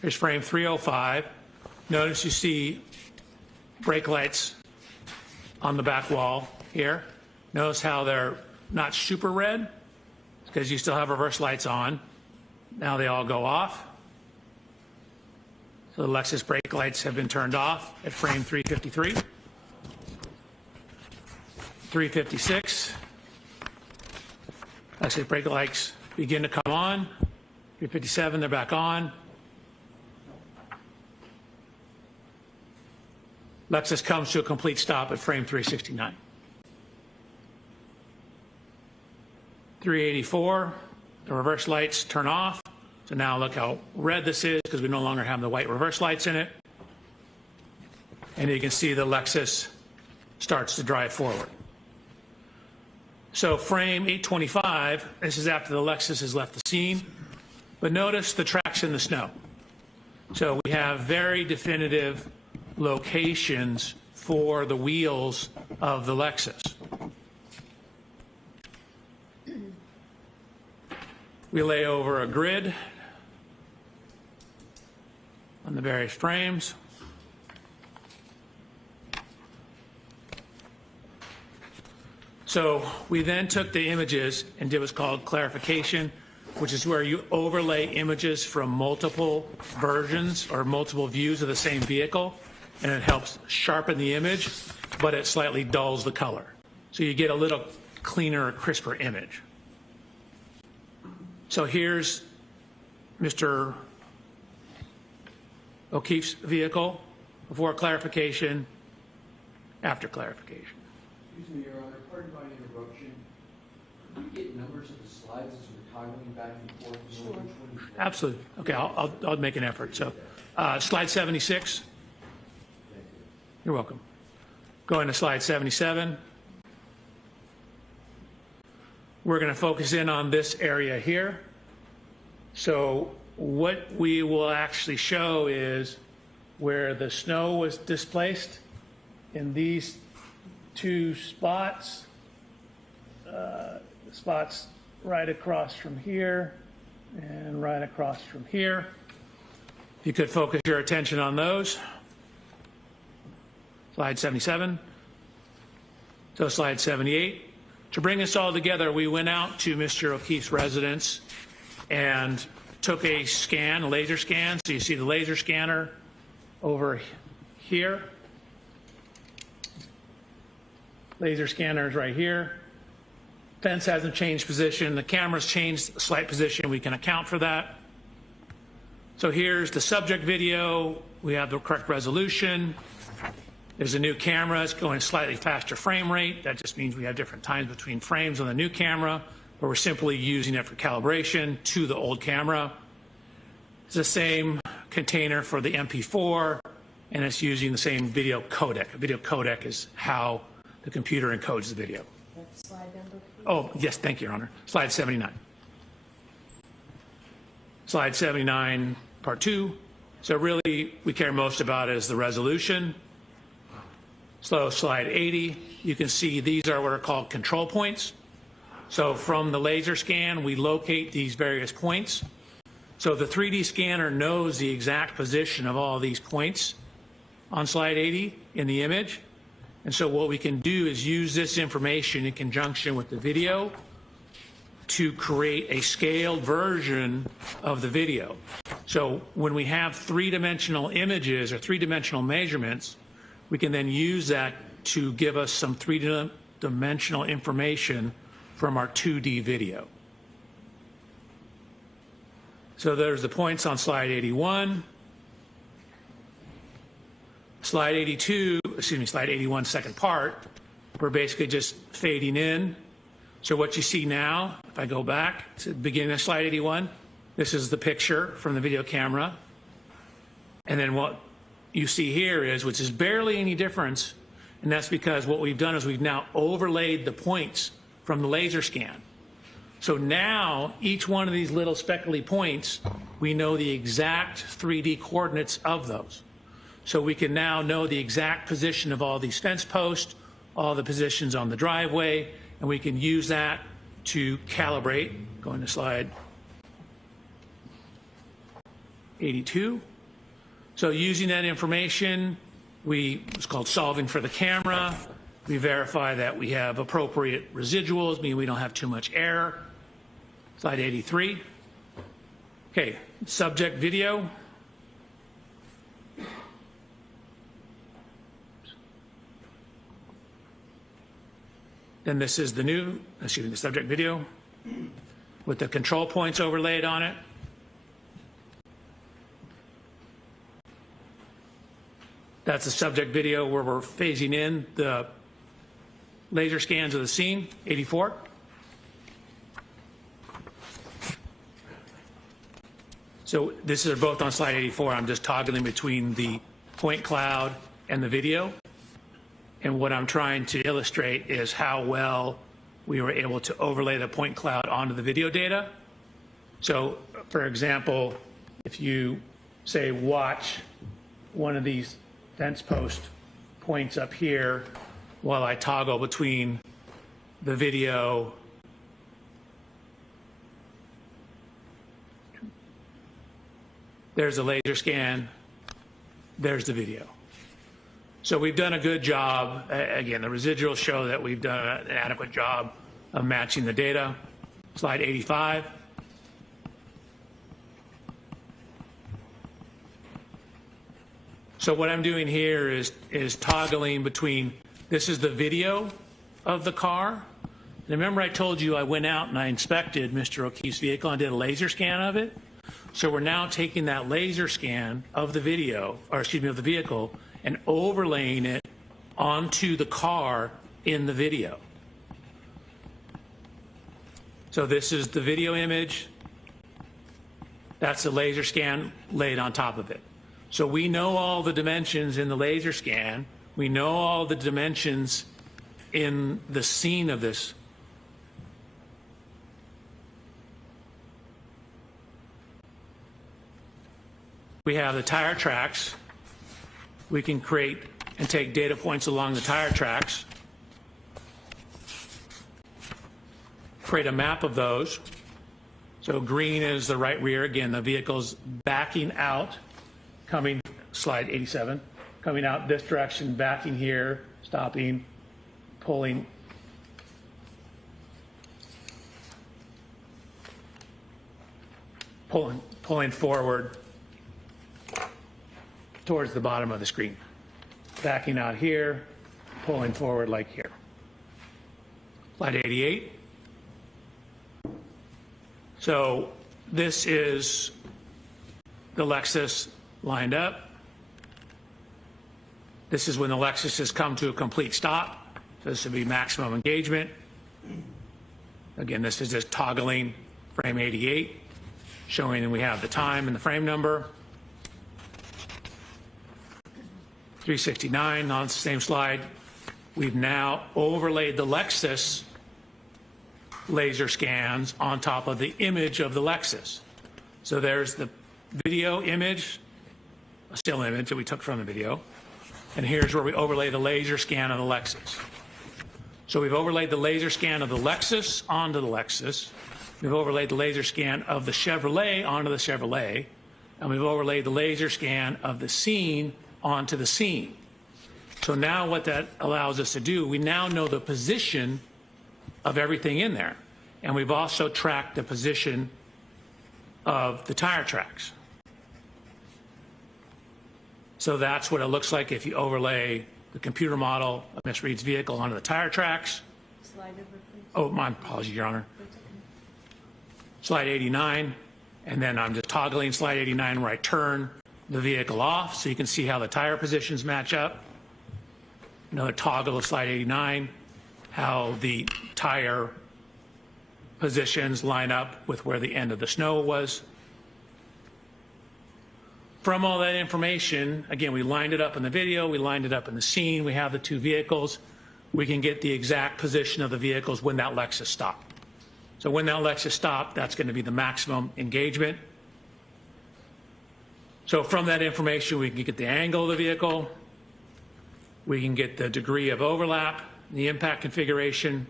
Here's frame 305. Notice you see brake lights on the back wall here. Notice how they're not super red because you still have reverse lights on. Now they all go off. So the Lexus brake lights have been turned off at frame 353. 356. Lexus brake lights begin to come on. 357, they're back on. Lexus comes to a complete stop at frame 369. 384, the reverse lights turn off. So now look how red this is because we no longer have the white reverse lights in it. And you can see the Lexus starts to drive forward. So frame 825, this is after the Lexus has left the scene. But notice the tracks in the snow. So we have very definitive locations for the wheels of the Lexus. We lay over a grid on the various frames. So we then took the images and did what's called clarification, which is where you overlay images from multiple versions or multiple views of the same vehicle, and it helps sharpen the image, but it slightly dulls the color. So you get a little cleaner, crisper image. So here's Mr. O'Keefe's vehicle before clarification, after clarification. Excuse me, Your Honor, pardon my interruption. Can we get numbers of the slides as we're toggling back and forth? Sure. Absolutely. Okay, I'll make an effort. So slide 76. You're welcome. Going to slide 77. We're going to focus in on this area here. So what we will actually show is where the snow was displaced in these two spots, spots right across from here and right across from here. If you could focus your attention on those. Slide 77. So slide 78. To bring us all together, we went out to Mr. O'Keefe's residence and took a scan, a laser scan. So you see the laser scanner over here. Laser scanner is right here. Fence hasn't changed position. The camera's changed slight position. We can account for that. So here's the subject video. We have the correct resolution. There's a new camera. It's going slightly faster frame rate. That just means we have different times between frames on the new camera, but we're simply using it for calibration to the old camera. It's the same container for the MP4, and it's using the same video codec. A video codec is how the computer encodes the video. Slide number, please. Oh, yes, thank you, Your Honor. Slide 79. Slide 79, part 2. So really, we care most about is the resolution. So slide 80, you can see these are what are called control points. So from the laser scan, we locate these various points. So the 3D scanner knows the exact position of all these points on slide 80 in the image. And so what we can do is use this information in conjunction with the video to create a scaled version of the video. So when we have three-dimensional images or three-dimensional measurements, we can then use that to give us some three-dimensional information from our 2D video. So there's the points on slide 81. Slide 82, excuse me, slide 81, second part, we're basically just fading in. So what you see now, if I go back to the beginning of slide 81, this is the picture from the video camera. And then what you see here is, which is barely any difference, and that's because what we've done is we've now overlaid the points from the laser scan. So now each one of these little speckly points we know the exact 3D coordinates of those. So we can now know the exact position of all these fence posts, all the positions on the driveway, and we can use that to calibrate. Going to slide 82. So using that information, it's called solving for the camera. We verify that we have appropriate residuals, meaning we don't have too much error. Slide 83. Okay, subject video. Then this is the subject video with the control points overlaid on it. That's the subject video where we're phasing in the laser scans of the scene, 84. So this is both on slide 84. I'm just toggling between the point cloud and the video. And what I'm trying to illustrate is how well we were able to overlay the point cloud onto the video data. So, for example, if you say watch one of these fence post points up here while I toggle between the video there's a laser scan, there's the video. So we've done a good job. Again, the residuals show that we've done an adequate job of matching the data. Slide 85. So what I'm doing here is toggling between, this is the video of the car. And remember I told you I went out and I inspected Mr. O'Keefe's vehicle and did a laser scan of it? So we're now taking that laser scan of the video, or excuse me, of the vehicle, and overlaying it onto the car in the video. So this is the video image. That's the laser scan laid on top of it. So we know all the dimensions in the laser scan. We know all the dimensions in the scene of this. We have the tire tracks. We can create and take data points along the tire tracks, create a map of those. So green is the right rear. Again, the vehicle's backing out, coming, slide 87, coming out this direction, backing here, stopping, pulling. Pulling forward towards the bottom of the screen. Backing out here, pulling forward like here. Slide 88. So this is the Lexus lined up. This is when the Lexus has come to a complete stop. So this would be maximum engagement. Again, this is just toggling frame 88, showing that we have the time and the frame number. 369 on the same slide. We've now overlaid the Lexus laser scans on top of the image of the Lexus. So there's the video image, a still image that we took from the video, and here's where we overlay the laser scan of the Lexus. So we've overlaid the laser scan of the Lexus onto the Lexus. We've overlaid the laser scan of the Chevrolet onto the Chevrolet, and we've overlaid the laser scan of the scene onto the scene. So now what that allows us to do, we now know the position of everything in there. And we've also tracked the position of the tire tracks. So that's what it looks like if you overlay the computer model of Ms. Reed's vehicle onto the tire tracks. Slide over, please. Oh, my apologies, Your Honor. Slide 89, and then I'm just toggling slide 89 where I turn the vehicle off so you can see how the tire positions match up. Another toggle of slide 89, how the tire positions line up with where the end of the snow was. From all that information, again, we lined it up in the video, we lined it up in the scene, we have the two vehicles. We can get the exact position of the vehicles when that Lexus stopped. So when that Lexus stopped, that's going to be the maximum engagement. So from that information, we can get the angle of the vehicle, we can get the degree of overlap, the impact configuration,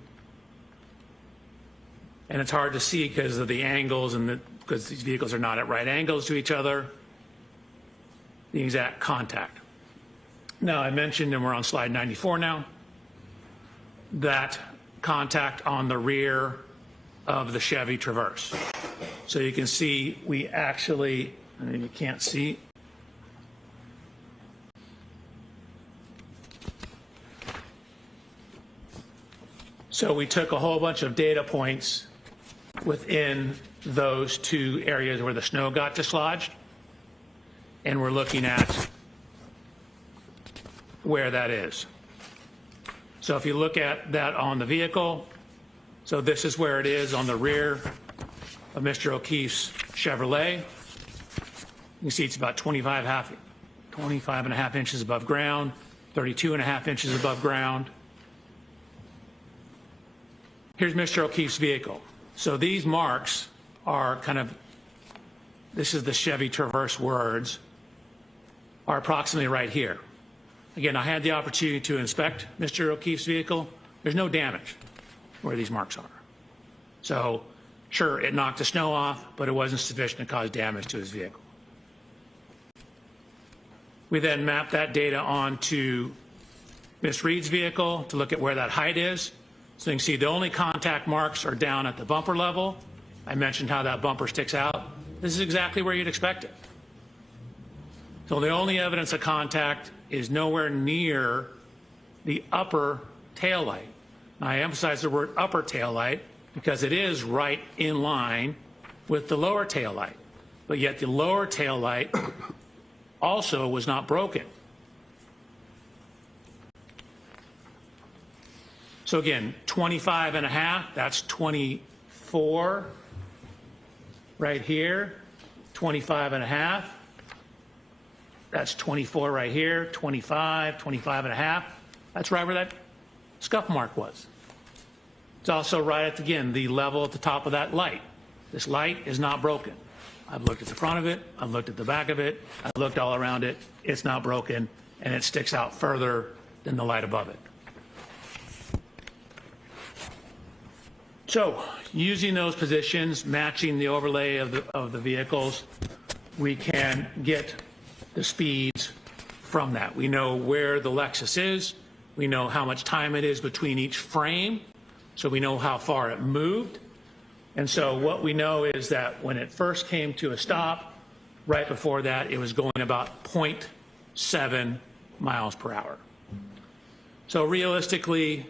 and it's hard to see because of the angles and because these vehicles are not at right angles to each other, the exact contact. Now, I mentioned, and we're on slide 94 now, that contact on the rear of the Chevy Traverse. So you can see we actually, I mean, you can't see. So we took a whole bunch of data points within those two areas where the snow got dislodged, and we're looking at where that is. So if you look at that on the vehicle, so this is where it is on the rear of Mr. O'Keefe's Chevrolet. You can see it's about 25 and a half inches above ground, 32 and a half inches above ground. Here's Mr. O'Keefe's vehicle. So these marks are kind of, this is the Chevy Traverse words, are approximately right here. Again, I had the opportunity to inspect Mr. O'Keefe's vehicle. There's no damage where these marks are. So, sure, it knocked the snow off, but it wasn't sufficient to cause damage to his vehicle. We then mapped that data onto Ms. Reed's vehicle to look at where that height is. So you can see the only contact marks are down at the bumper level. I mentioned how that bumper sticks out. This is exactly where you'd expect it. So the only evidence of contact is nowhere near the upper tail light. Now, I emphasize the word upper tail light because it is right in line with the lower tail light. But yet the lower tail light also was not broken. So again, 25 and a half, that's 24 right here, 25 and a half. That's 24 right here, 25, 25 and a half. That's right where that scuff mark was. It's also right at, again, the level at the top of that light. This light is not broken. I've looked at the front of it, I've looked at the back of it, I've looked all around it. It's not broken, and it sticks out further than the light above it. So, using those positions, matching the overlay of the vehicles, we can get the speeds from that. We know where the Lexus is. We know how much time it is between each frame. So we know how far it moved. And so what we know is that when it first came to a stop, right before that, it was going about 0.7 miles per hour. So realistically,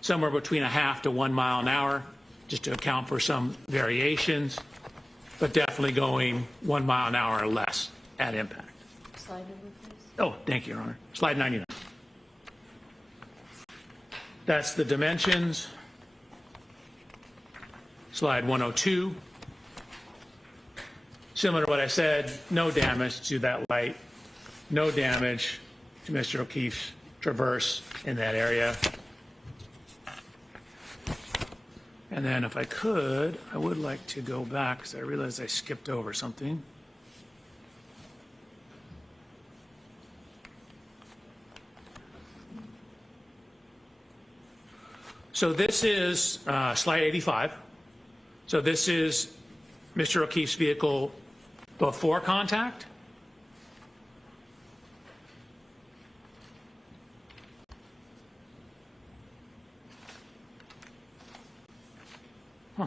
somewhere between a half to 1 mile an hour, just to account for some variations, but definitely going 1 mile an hour or less at impact. Slide over, please. Oh, thank you, Your Honor. Slide 99. That's the dimensions. Slide 102. Similar to what I said, no damage to that light, no damage to Mr. O'Keefe's Traverse in that area. And then if I could, I would like to go back because I realized I skipped over something. So this is slide 85. So this is Mr. O'Keefe's vehicle before contact. Huh.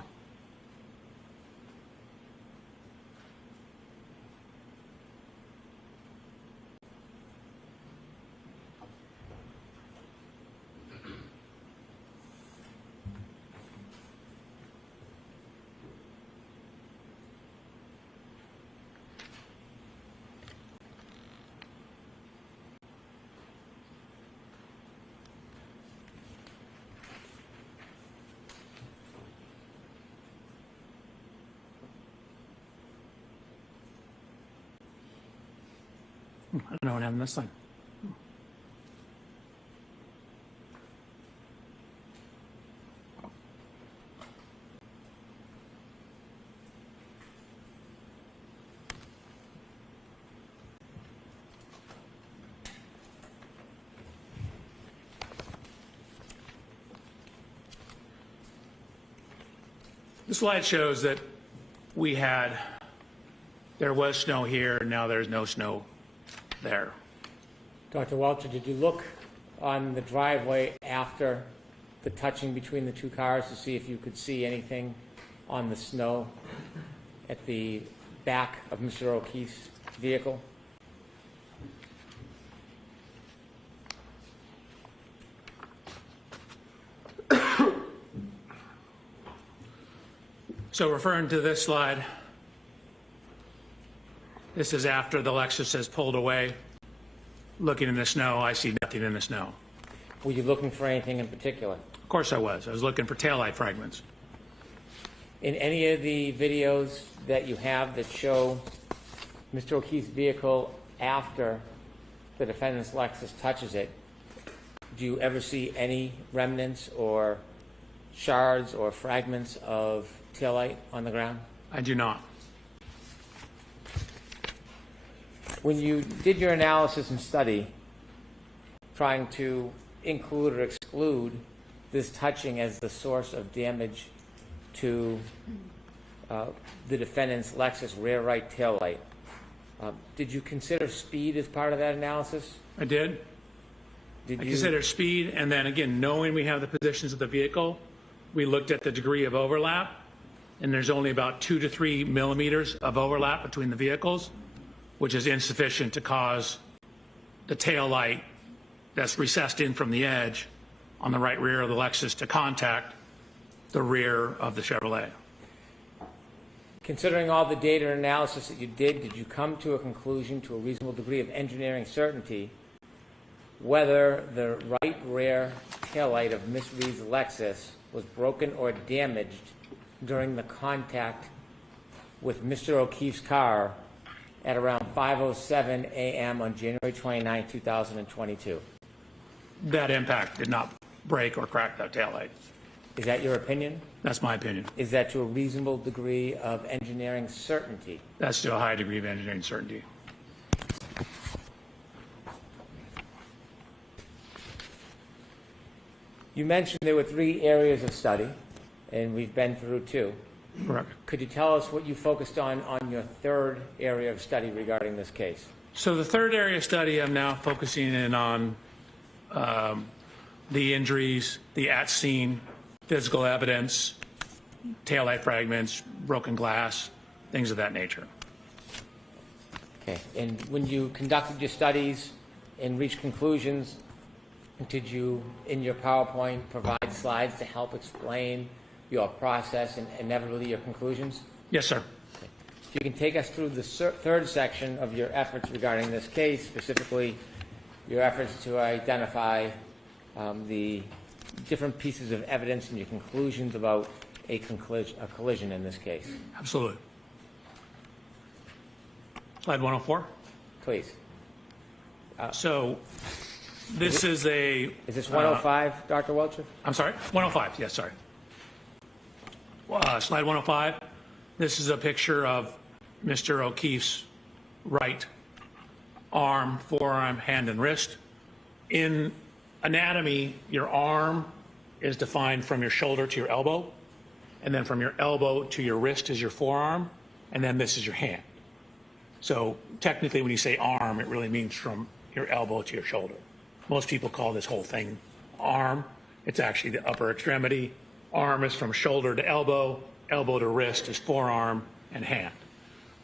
I don't know what happened this time. The slide shows that there was snow here, and now there's no snow there. Dr. Welcher, did you look on the driveway after the touching between the two cars to see if you could see anything on the snow at the back of Mr. O'Keefe's vehicle? So referring to this slide, this is after the Lexus has pulled away. Looking in the snow, I see nothing in the snow. Were you looking for anything in particular? Of course I was. I was looking for taillight fragments. In any of the videos that you have that show Mr. O'Keefe's vehicle after the defendant's Lexus touches it, do you ever see any remnants or shards or fragments of taillight on the ground? I do not. When you did your analysis and study, trying to include or exclude this touching as the source of damage to the defendant's Lexus rear right taillight, did you consider speed as part of that analysis? I did. I considered speed, and then again, knowing we have the positions of the vehicle, we looked at the degree of overlap, and there's only about 2 to 3 millimeters of overlap between the vehicles, which is insufficient to cause the tail light that's recessed in from the edge on the right rear of the Lexus to contact the rear of the Chevrolet. Considering all the data and analysis that you did you come to a conclusion, to a reasonable degree of engineering certainty, whether the right rear taillight of Ms. Reed's Lexus was broken or damaged during the contact with Mr. O'Keefe's car at around 5:07 a.m. on January 29, 2022? That impact did not break or crack that taillight. Is that your opinion? That's my opinion. Is that to a reasonable degree of engineering certainty? That's to a high degree of engineering certainty. You mentioned there were 3 areas of study, and we've been through 2. Correct. Could you tell us what you focused on your 3rd area of study regarding this case? So the 3rd area of study, I'm now focusing in on the injuries, the at-scene physical evidence, taillight fragments, broken glass, things of that nature. Okay. And when you conducted your studies and reached conclusions, did you, in your PowerPoint, provide slides to help explain your process and inevitably your conclusions? Yes, sir. Okay. If you can take us through the 3rd section of your efforts regarding this case, specifically your efforts to identify the different pieces of evidence and your conclusions about a collision in this case. Absolutely. Slide 104. Please. So this is a... Is this 105, Dr. Welcher? I'm sorry? 105, yes, sorry. Slide 105. This is a picture of Mr. O'Keefe's right arm, forearm, hand, and wrist. In anatomy, your arm is defined from your shoulder to your elbow, and then from your elbow to your wrist is your forearm, and then this is your hand. So technically, when you say arm, it really means from your elbow to your shoulder. Most people call this whole thing arm. It's actually the upper extremity. Arm is from shoulder to elbow. Elbow to wrist is forearm and hand.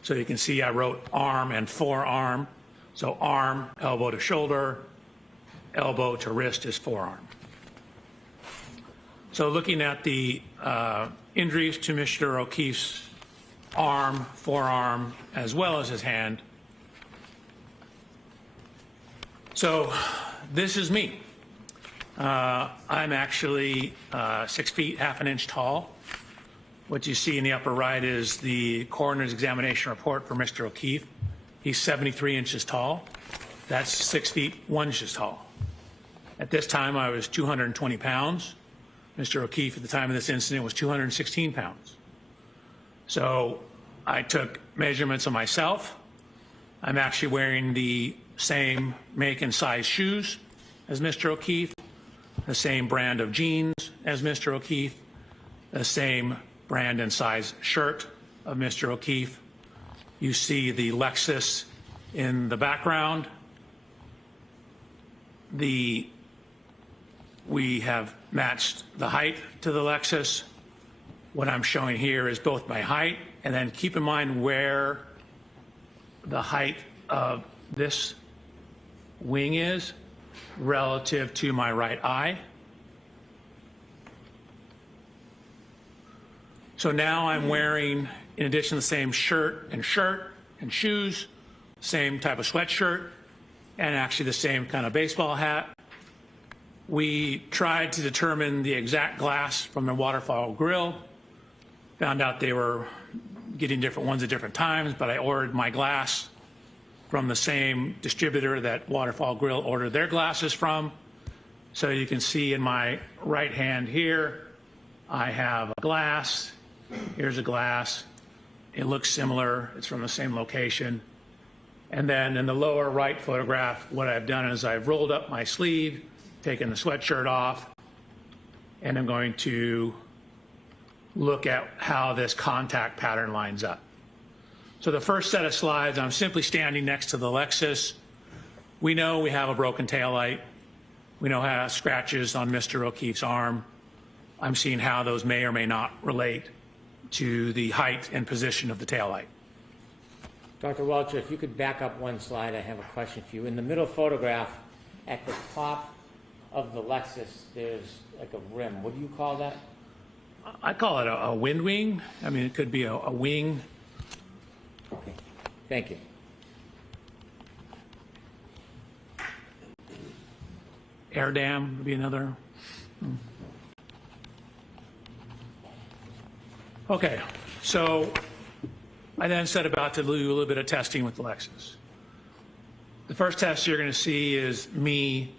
So you can see I wrote arm and forearm. So arm, elbow to shoulder, elbow to wrist is forearm. So looking at the injuries to Mr. O'Keefe's arm, forearm, as well as his hand. So this is me. I'm actually 6 feet, half an inch tall. What you see in the upper right is the coroner's examination report for Mr. O'Keefe. He's 73 inches tall. That's 6 feet, 1 inch tall. At this time, I was 220 pounds. Mr. O'Keefe, at the time of this incident, was 216 pounds. So I took measurements of myself. I'm actually wearing the same make and size shoes as Mr. O'Keefe, the same brand of jeans as Mr. O'Keefe, the same brand and size shirt of Mr. O'Keefe. You see the Lexus in the background. We have matched the height to the Lexus. What I'm showing here is both my height, and then keep in mind where the height of this wing is relative to my right eye. So now I'm wearing, in addition to the same shirt and shoes, same type of sweatshirt, and actually the same kind of baseball hat. We tried to determine the exact glass from the waterfall grill. Found out they were getting different ones at different times, but I ordered my glass from the same distributor that Waterfall Grill ordered their glasses from. So you can see in my right hand here, I have a glass. Here's a glass. It looks similar. It's from the same location. And then in the lower right photograph, what I've done is I've rolled up my sleeve, taken the sweatshirt off, and I'm going to look at how this contact pattern lines up. So the first set of slides, I'm simply standing next to the Lexus. We know we have a broken taillight. We know how scratches on Mr. O'Keefe's arm. I'm seeing how those may or may not relate to the height and position of the taillight. Dr. Welcher, if you could back up one slide, I have a question for you. In the middle photograph, at the top of the Lexus, there's like a rim. What do you call that? I call it a wind wing. I mean, it could be a wing. Okay, thank you. Air dam would be another. Okay, so I then set about to do a little bit of testing with the Lexus. The first test you're going to see is me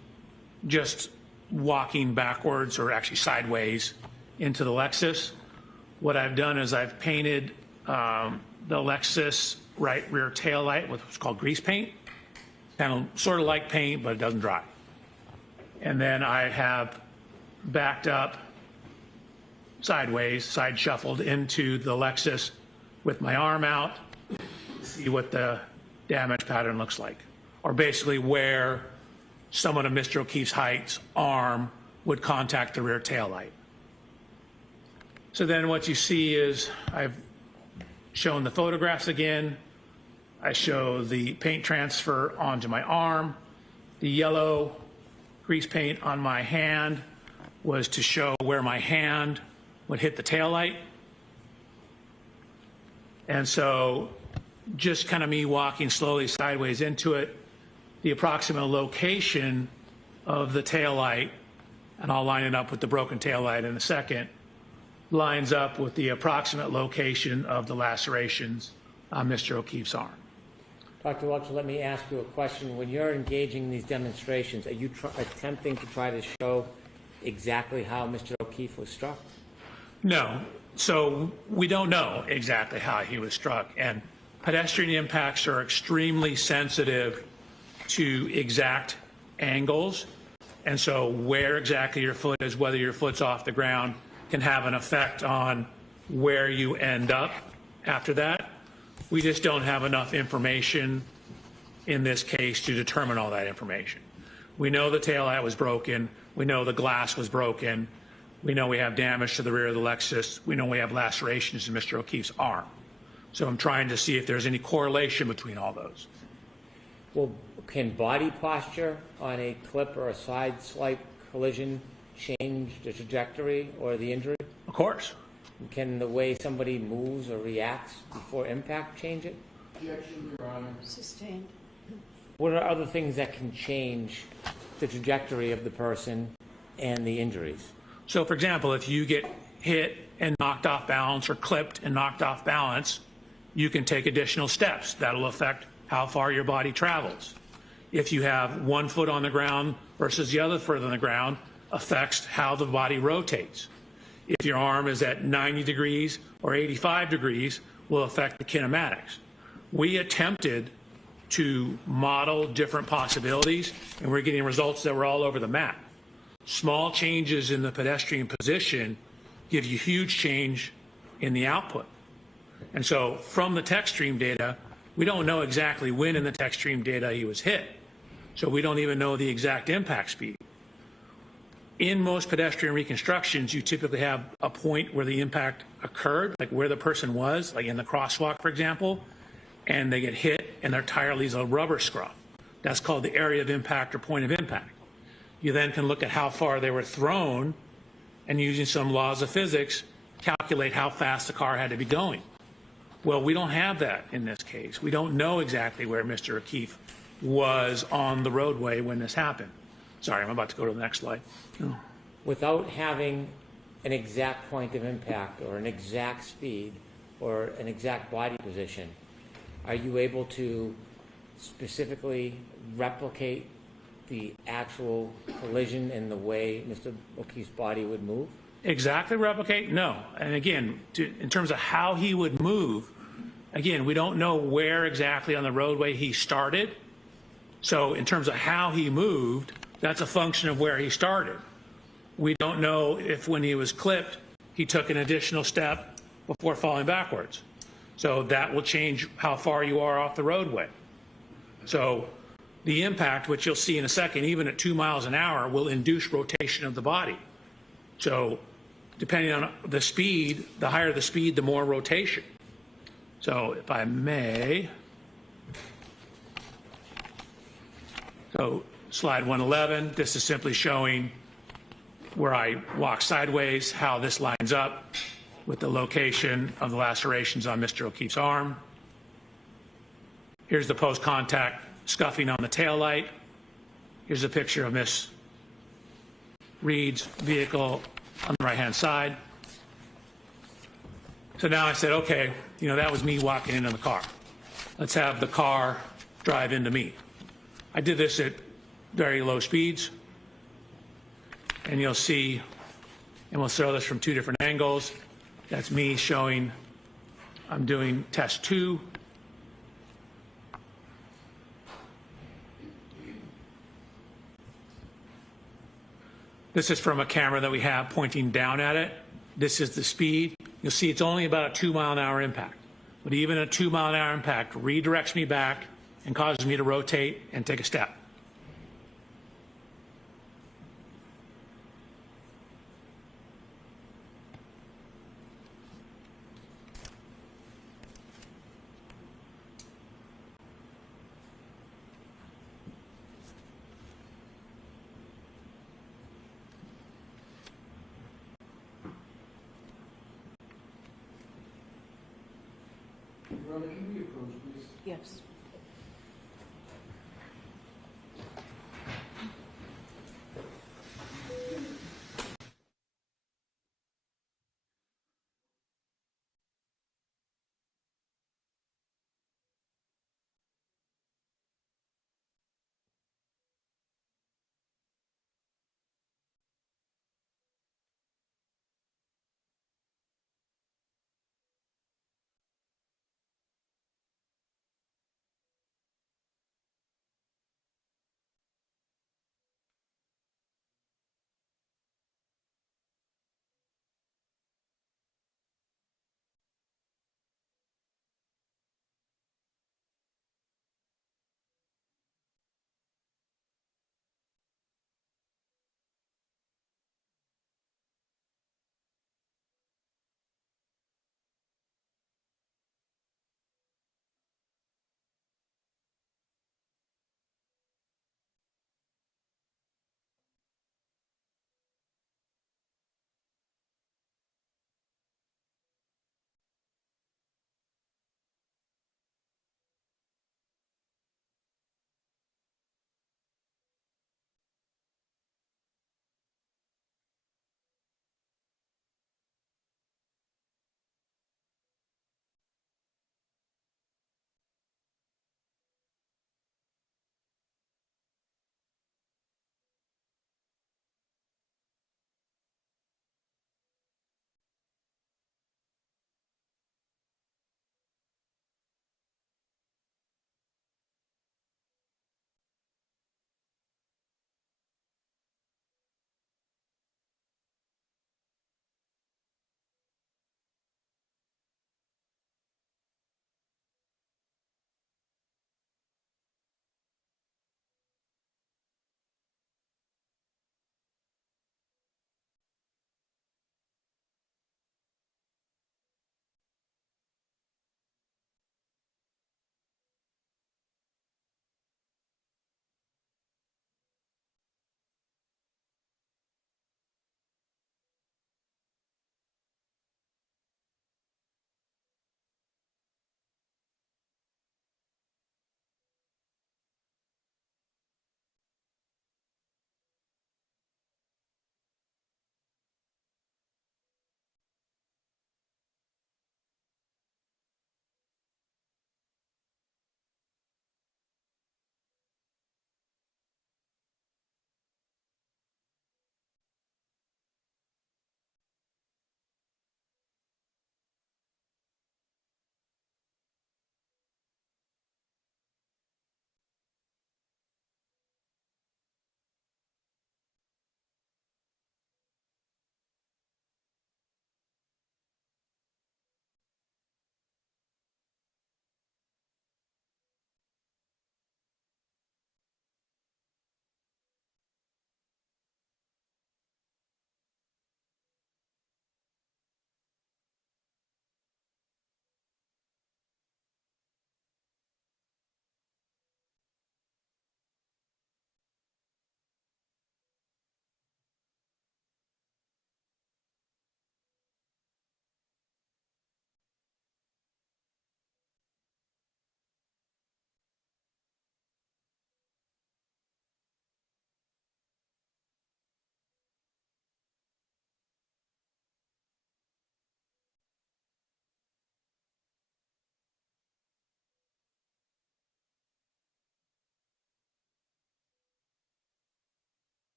just walking backwards, or actually sideways, into the Lexus. What I've done is I've painted the Lexus right rear tail light with what's called grease paint. Kind of sort of like paint, but it doesn't dry. And then I have backed up sideways, side shuffled into the Lexus with my arm out to see what the damage pattern looks like, or basically where someone of Mr. O'Keefe's height's arm would contact the rear tail light. So then what you see is I've shown the photographs again. I show the paint transfer onto my arm. The yellow grease paint on my hand was to show where my hand would hit the taillight. And so just kind of me walking slowly sideways into it, the approximate location of the taillight, and I'll line it up with the broken taillight in a second, lines up with the approximate location of the lacerations on Mr. O'Keefe's arm. Dr. Welcher, let me ask you a question. When you're engaging in these demonstrations, are you attempting to try to show exactly how Mr. O'Keefe was struck? No. So we don't know exactly how he was struck, and pedestrian impacts are extremely sensitive to exact angles, and so where exactly your foot is, whether your foot's off the ground, can have an effect on where you end up after that. We just don't have enough information in this case to determine all that information. We know the taillight was broken. We know the glass was broken. We know we have damage to the rear of the Lexus. We know we have lacerations in Mr. O'Keefe's arm. So I'm trying to see if there's any correlation between all those. Well, can body posture on a clip or a side swipe collision change the trajectory or the injury? Of course. Can the way somebody moves or reacts before impact change it? Objection, Your Honor. Sustained. What are other things that can change the trajectory of the person and the injuries? So, for example, if you get hit and knocked off balance, or clipped and knocked off balance, you can take additional steps. That'll affect how far your body travels. If you have one foot on the ground versus the other foot on the ground, affects how the body rotates. If your arm is at 90 degrees or 85 degrees, will affect the kinematics. We attempted to model different possibilities, and we're getting results that were all over the map. Small changes in the pedestrian position give you huge change in the output. And so from the text stream data, we don't know exactly when in the text stream data he was hit. So we don't even know the exact impact speed. In most pedestrian reconstructions, you typically have a point where the impact occurred, like where the person was, like in the crosswalk, for example, and they get hit and their tire leaves a rubber scruff. That's called the area of impact or point of impact. You then can look at how far they were thrown and using some laws of physics, calculate how fast the car had to be going. Well, we don't have that in this case. We don't know exactly where Mr. O'Keefe was on the roadway when this happened. Sorry, I'm about to go to the next slide. Oh. Without having an exact point of impact or an exact speed or an exact body position, are you able to specifically replicate the actual collision and the way Mr. O'Keefe's body would move? Exactly replicate? No. And again, in terms of how he would move, again, we don't know where exactly on the roadway he started. So in terms of how he moved, that's a function of where he started. We don't know if when he was clipped, he took an additional step before falling backwards. So that will change how far you are off the roadway. So the impact, which you'll see in a second, even at 2 miles an hour, will induce rotation of the body. So depending on the speed, the higher the speed, the more rotation. So if I may, so slide 111, this is simply showing where I walk sideways, how this lines up with the location of the lacerations on Mr. O'Keefe's arm. Here's the post-contact scuffing on the taillight. Here's a picture of Miss Reed's vehicle on the right-hand side. So now I said, okay, you know, that was me walking into the car. Let's have the car drive into me. I did this at very low speeds. And you'll see, and we'll show this from 2 different angles. That's me showing I'm doing test 2. This is from a camera that we have pointing down at it. This is the speed. You'll see it's only about a 2 mile an hour impact. But even a 2 mile an hour impact redirects me back and causes me to rotate and take a step. Veronica, can we approach, please? Yes.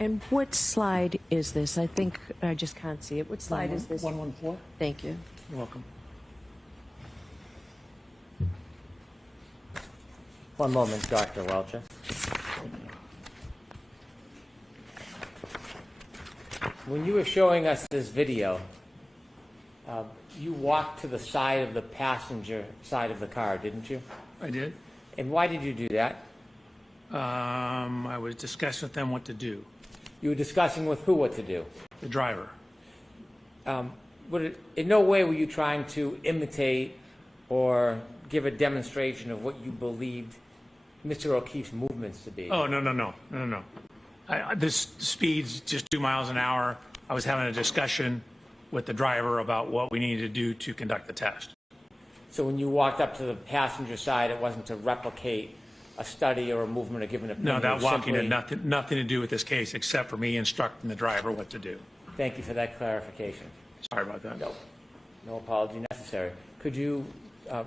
And what slide is this? I think I just can't see it. What slide is this? 114. Thank you. You're welcome. One moment, Dr. Welcher. When you were showing us this video, you walked to the side of the passenger side of the car, didn't you? I did. And why did you do that? I was discussing with them what to do. You were discussing with who what to do? The driver. In no way were you trying to imitate or give a demonstration of what you believed Mr. O'Keefe's movements to be? Oh, no. This speed's just 2 miles an hour. I was having a discussion with the driver about what we needed to do to conduct the test. So when you walked up to the passenger side, it wasn't to replicate a study or a movement or give an opinion? No, that walking had nothing to do with this case except for me instructing the driver what to do. Thank you for that clarification. Sorry about that. No apology necessary. Could you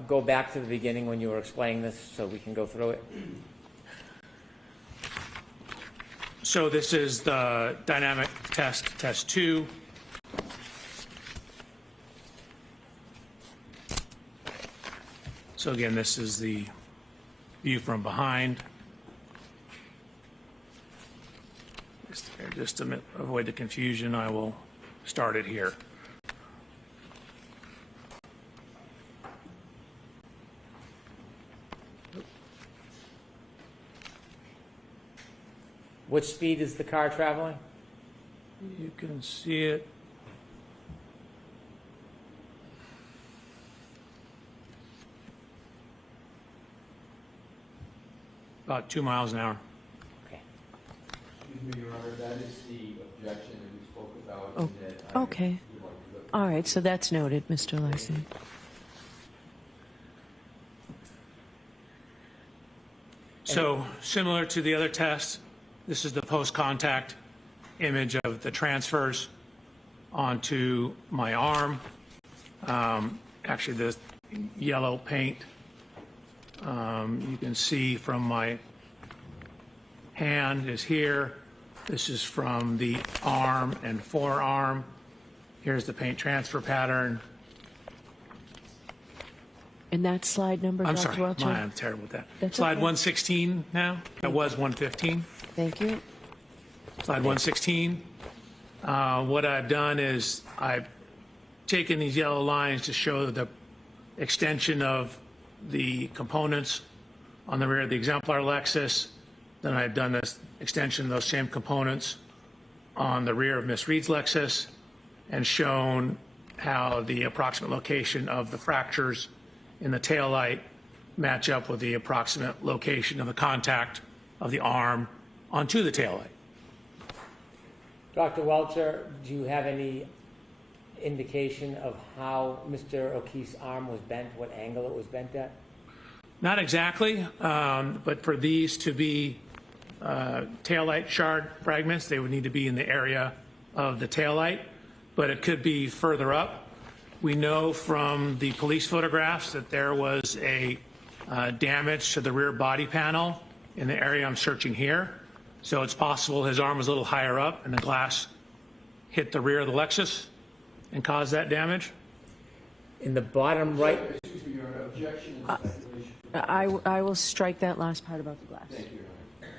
go back to the beginning when you were explaining this so we can go through it? So this is the dynamic test 2. So again, this is the view from behind. Just to avoid the confusion, I will start it here. What speed is the car traveling? You can see it. About 2 miles an hour. Excuse me, Your Honor, that is the objection that we spoke about. Oh, that okay. All right, so that's noted, Mr. Larson. So similar to the other test, this is the post-contact image of the transfers onto my arm. Actually, the yellow paint you can see from my hand is here. This is from the arm and forearm. Here's the paint transfer pattern. And that slide number, I'm Dr. sorry, Welcher? I'm terrible with that. That's Slide okay. 116 now. That was 115. Thank you. Slide 116. What I've done is I've taken these yellow lines to show the extension of the components on the rear of the exemplar Lexus. Then I've done this extension of those same components on the rear of Miss Reed's Lexus and shown how the approximate location of the fractures in the taillight match up with the approximate location of the contact of the arm onto the taillight. Dr. Welcher, do you have any indication of how Mr. O'Keefe's arm was bent, what angle it was bent at? Not exactly, but for these to be taillight shard fragments, they would need to be in the area of the taillight, but it could be further up. We know from the police photographs that there was a damage to the rear body panel in the area I'm searching here. So it's possible his arm was a little higher up and the glass hit the rear of the Lexus and caused that damage. In the bottom right. Excuse me, Your Honor, objection and speculation. I will strike that last part about the glass. Thank you, Your Honor.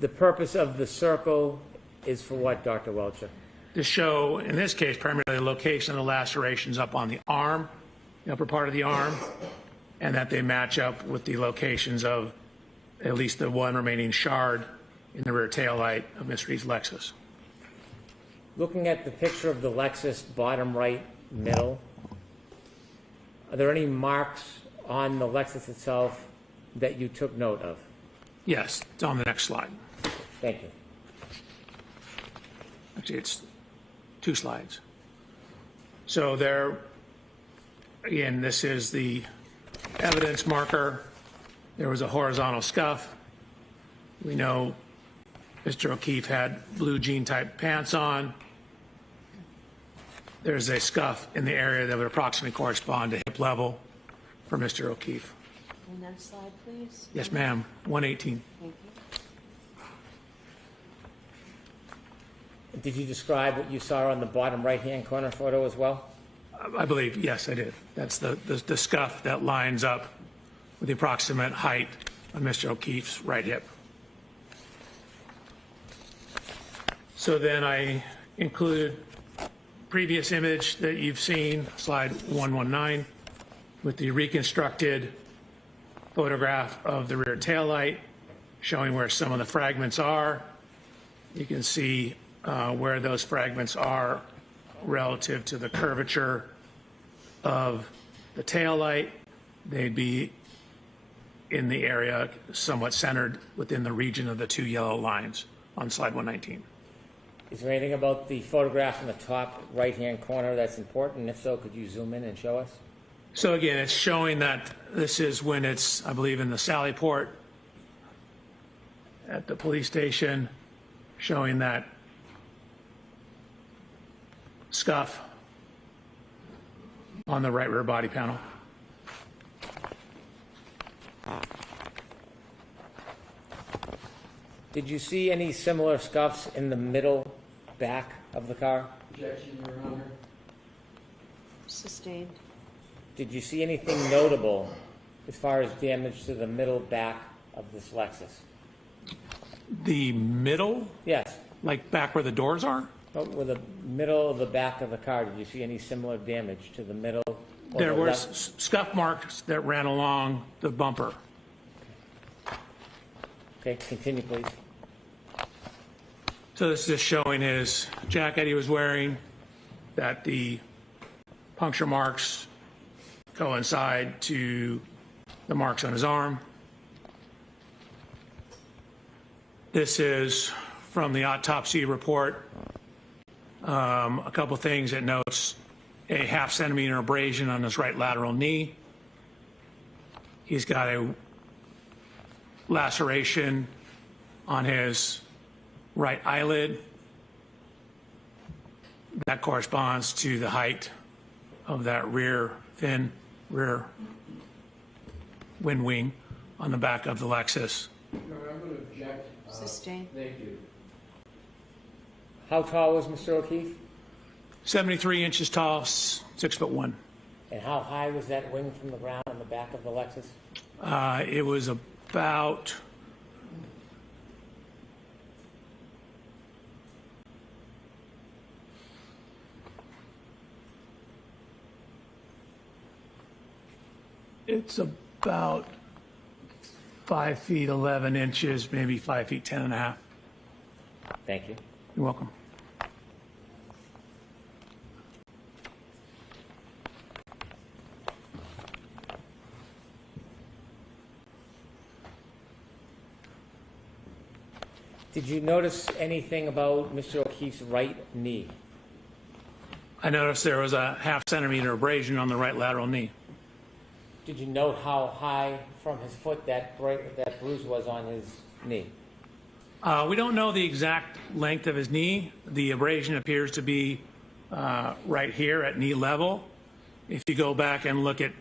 The purpose of the circle is for what, Dr. Welcher? To show, in this case, primarily the location of the lacerations up on the arm, the upper part of the arm, and that they match up with the locations of at least the one remaining shard in the rear taillight of Miss Reed's Lexus. Looking at the picture of the Lexus bottom right middle, are there any marks on the Lexus itself that you took note of? Yes, it's on the next slide. Thank you. Actually, it's 2 slides. So there, again, this is the evidence marker. There was a horizontal scuff. We know Mr. O'Keefe had blue jean type pants on. There's a scuff in the area that would approximately correspond to hip level for Mr. O'Keefe. And next slide, please. Yes, ma'am. 118. Thank you. did you describe what you saw on the bottom right-hand corner photo as well? I believe, yes, I did. That's the scuff that lines up with the approximate height of Mr. O'Keefe's right hip. So then I included previous image that you've seen, slide 119, with the reconstructed photograph of the rear taillight, showing where some of the fragments are. You can see where those fragments are relative to the curvature of the taillight. They'd be in the area somewhat centered within the region of the two yellow lines on slide 119. Is there anything about the photograph in the top right-hand corner that's important? If so, could you zoom in and show us? So again, it's showing that this is when it's, I believe, in the Sally Port at the police station, showing that scuff on the right rear body panel. Did you see any similar scuffs in the middle back of the car? Objection, Your Honor. Sustained. Did you see anything notable as far as damage to the middle back of this Lexus? The middle? Yes. Like back where the doors are? Oh, with the middle of the back of the car, did you see any similar damage to the middle? There were scuff marks that ran along the bumper. Okay, continue, please. So this is just showing his jacket he was wearing, that the puncture marks coincide to the marks on his arm. This is from the autopsy report. A couple things it notes: a 0.5 centimeter abrasion on his right lateral knee. He's got a laceration on his right eyelid. That corresponds to the height of that rear wind wing on the back of the Lexus. Your Honor, I'm going to object. Sustained. Thank you. How tall was Mr. O'Keefe? 73 inches tall, 6'1". And how high was that wing from the ground on the back of the Lexus? It was about it's about 5 feet 11 inches, maybe 5 feet 10 and a half. Thank you. You're welcome. Did you notice anything about Mr. O'Keefe's right knee? I noticed there was a 0.5 centimeter abrasion on the right lateral knee. Did you note how high from his foot that bruise was on his knee? We don't know the exact length of his knee. The abrasion appears to be right here at knee level. If you go back and look at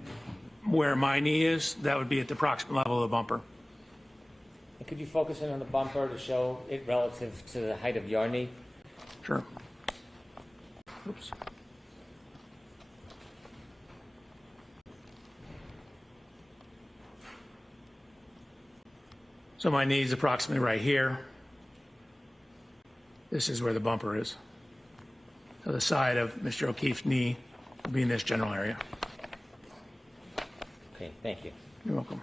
where my knee is, that would be at the approximate level of the bumper. And could you focus in on the bumper to show it relative to the height of your knee? Sure. Oops. So my knee is approximately right here. This is where the bumper is. So the side of Mr. O'Keefe's knee will be in this general area. Okay, thank you. You're welcome.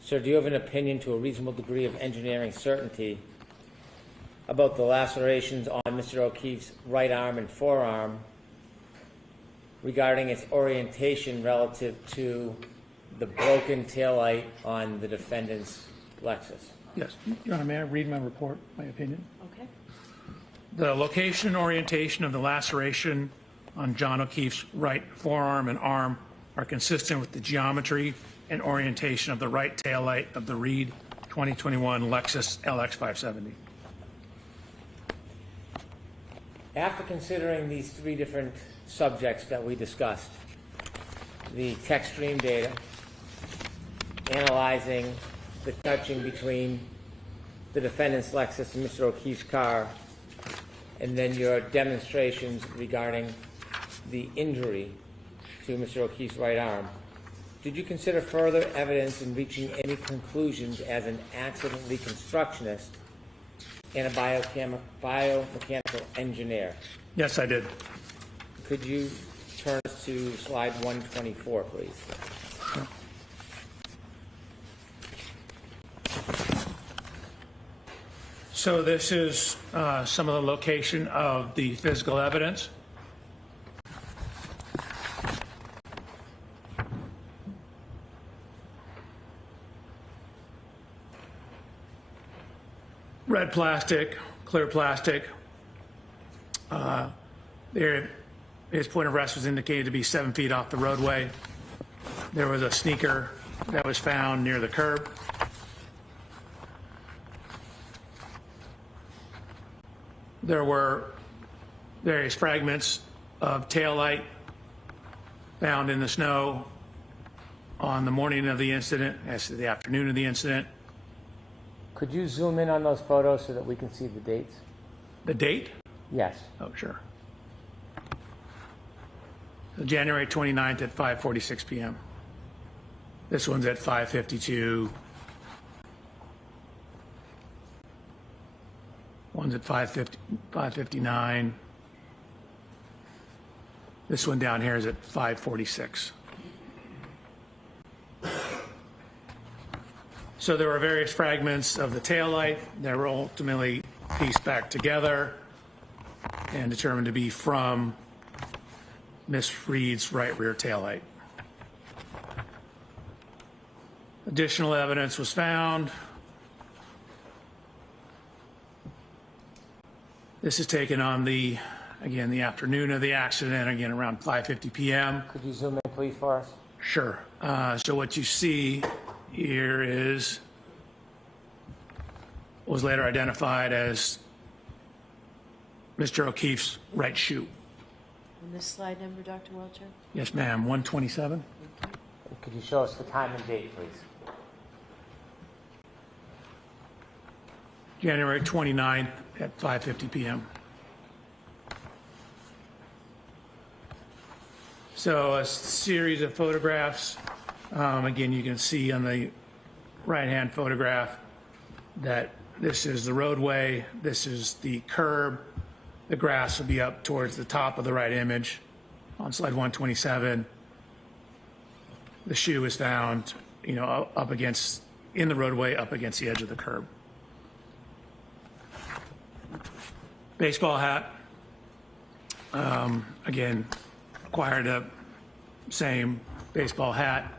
Sir, do you have an opinion to a reasonable degree of engineering certainty about the lacerations on Mr. O'Keefe's right arm and forearm regarding its orientation relative to the broken taillight on the defendant's Lexus? Yes. Your Honor, may I read my report, my opinion? Okay. The location and orientation of the laceration on John O'Keefe's right forearm and arm are consistent with the geometry and orientation of the right taillight of the Reed 2021 Lexus LX 570. After considering these three different subjects that we discussed, the tech stream data, analyzing the touching between the defendant's Lexus and Mr. O'Keefe's car, and then your demonstrations regarding the injury to Mr. O'Keefe's right arm, did you consider further evidence in reaching any conclusions as an accident reconstructionist and a biomechanical engineer? Yes, I did. Could you turn us to slide 124, please? So this is some of the location of the physical evidence. Red plastic, clear plastic. His point of rest was indicated to be 7 feet off the roadway. There was a sneaker that was found near the curb. There were various fragments of taillight found in the snow on the morning of the incident, as to the afternoon of the incident. Could you zoom in on those photos so that we can see the dates? The date? Yes. Oh, sure. So January 29th at 5:46 p.m. This one's at 5:52. One's at 5:59. This one down here is at 5:46. So there were various fragments of the taillight that were ultimately pieced back together and determined to be from Miss Reed's right rear taillight. Additional evidence was found. This is taken on the afternoon of the accident, again around 5:50 p.m. Could you zoom in, please, for us? Sure. So what you see here was later identified as Mr. O'Keefe's right shoe. And this slide number, Dr. Welcher? Yes, ma'am. 127. Could you show us the time and date, please? January 29th at 5:50 p.m. So a series of photographs. Again, you can see on the right-hand photograph that this is the roadway, this is the curb. The grass will be up towards the top of the right image. On slide 127, the shoe is found, up against, in the roadway, up against the edge of the curb. Baseball hat, again, acquired the same baseball hat.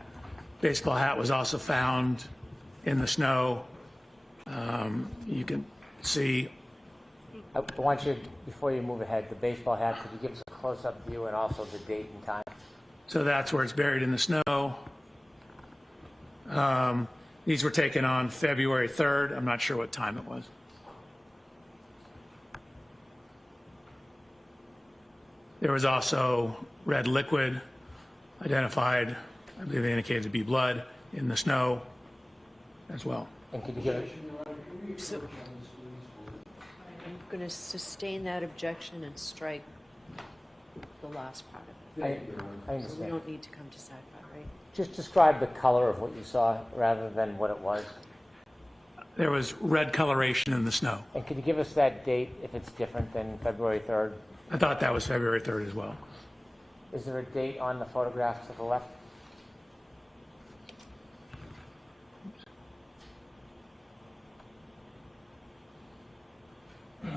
Baseball hat was also found in the snow. You can see. I want you, before you move ahead, the baseball hat, could you give us a close-up view and also the date and time? So that's where it's buried in the snow. These were taken on February 3rd. I'm not sure what time it was. There was also red liquid identified, I believe they indicated to be blood, in the snow as well. And could you give it? So, I'm going to sustain that objection and strike the last part of it. I understand. So we don't need to come to sci-fi, right? Just describe the color of what you saw rather than what it was. There was red coloration in the snow. And could you give us that date if it's different than February 3rd? I thought that was February 3rd as well. Is there a date on the photograph to the left?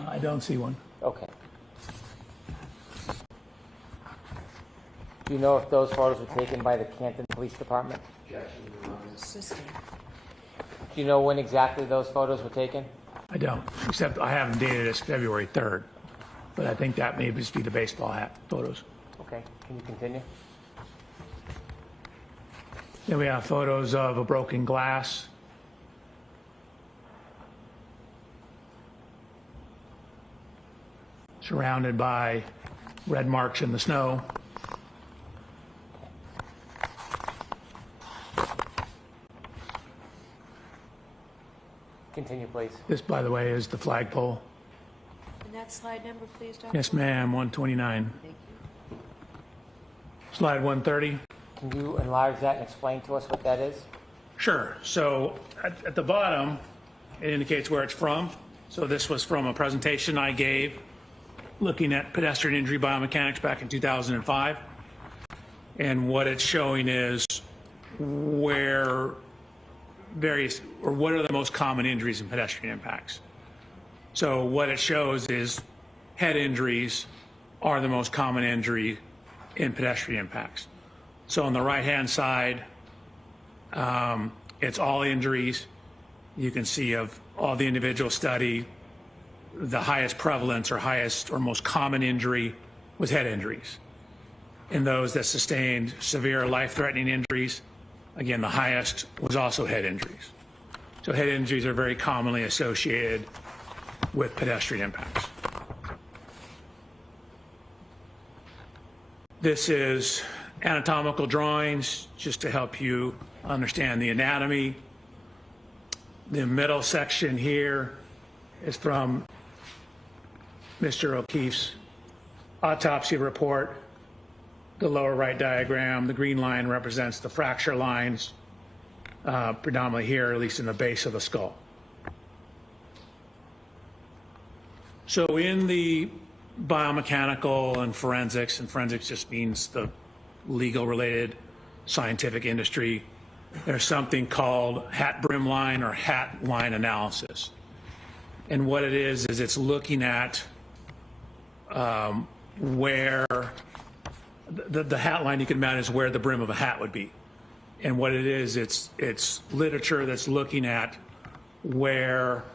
I don't see one. Okay. Do you know if those photos were taken by the Canton Police Department? Assistant. Do you know when exactly those photos were taken? I don't, except I have them dated as February 3rd. But I think that may just be the baseball hat photos. Okay, can you continue? Then we have photos of a broken glass. Surrounded by red marks in the snow. Continue, please. This, by the way, is the flagpole. And that slide number, please, Dr. Yes, ma'am, 129. Thank you. Slide 130. Can you enlarge that and explain to us what that is? Sure. So at the bottom, it indicates where it's from. So this was from a presentation I gave looking at pedestrian injury biomechanics back in 2005. And what it's showing is where what are the most common injuries in pedestrian impacts. So what it shows is head injuries are the most common injury in pedestrian impacts. So on the right-hand side, it's all injuries. You can see of all the individual study, the highest prevalence or highest or most common injury was head injuries. In those that sustained severe life-threatening injuries, again, the highest was also head injuries. So head injuries are very commonly associated with pedestrian impacts. This is anatomical drawings just to help you understand the anatomy. The middle section here is from Mr. O'Keefe's autopsy report. The lower right diagram, the green line represents the fracture lines, predominantly here, at least in the base of the skull. So in the biomechanical and forensics just means the legal related scientific industry, there's something called hat brim line or hat line analysis. And what it is it's looking at where the hat line, you can imagine, is where the brim of a hat would be. And what it is, it's literature that's looking at where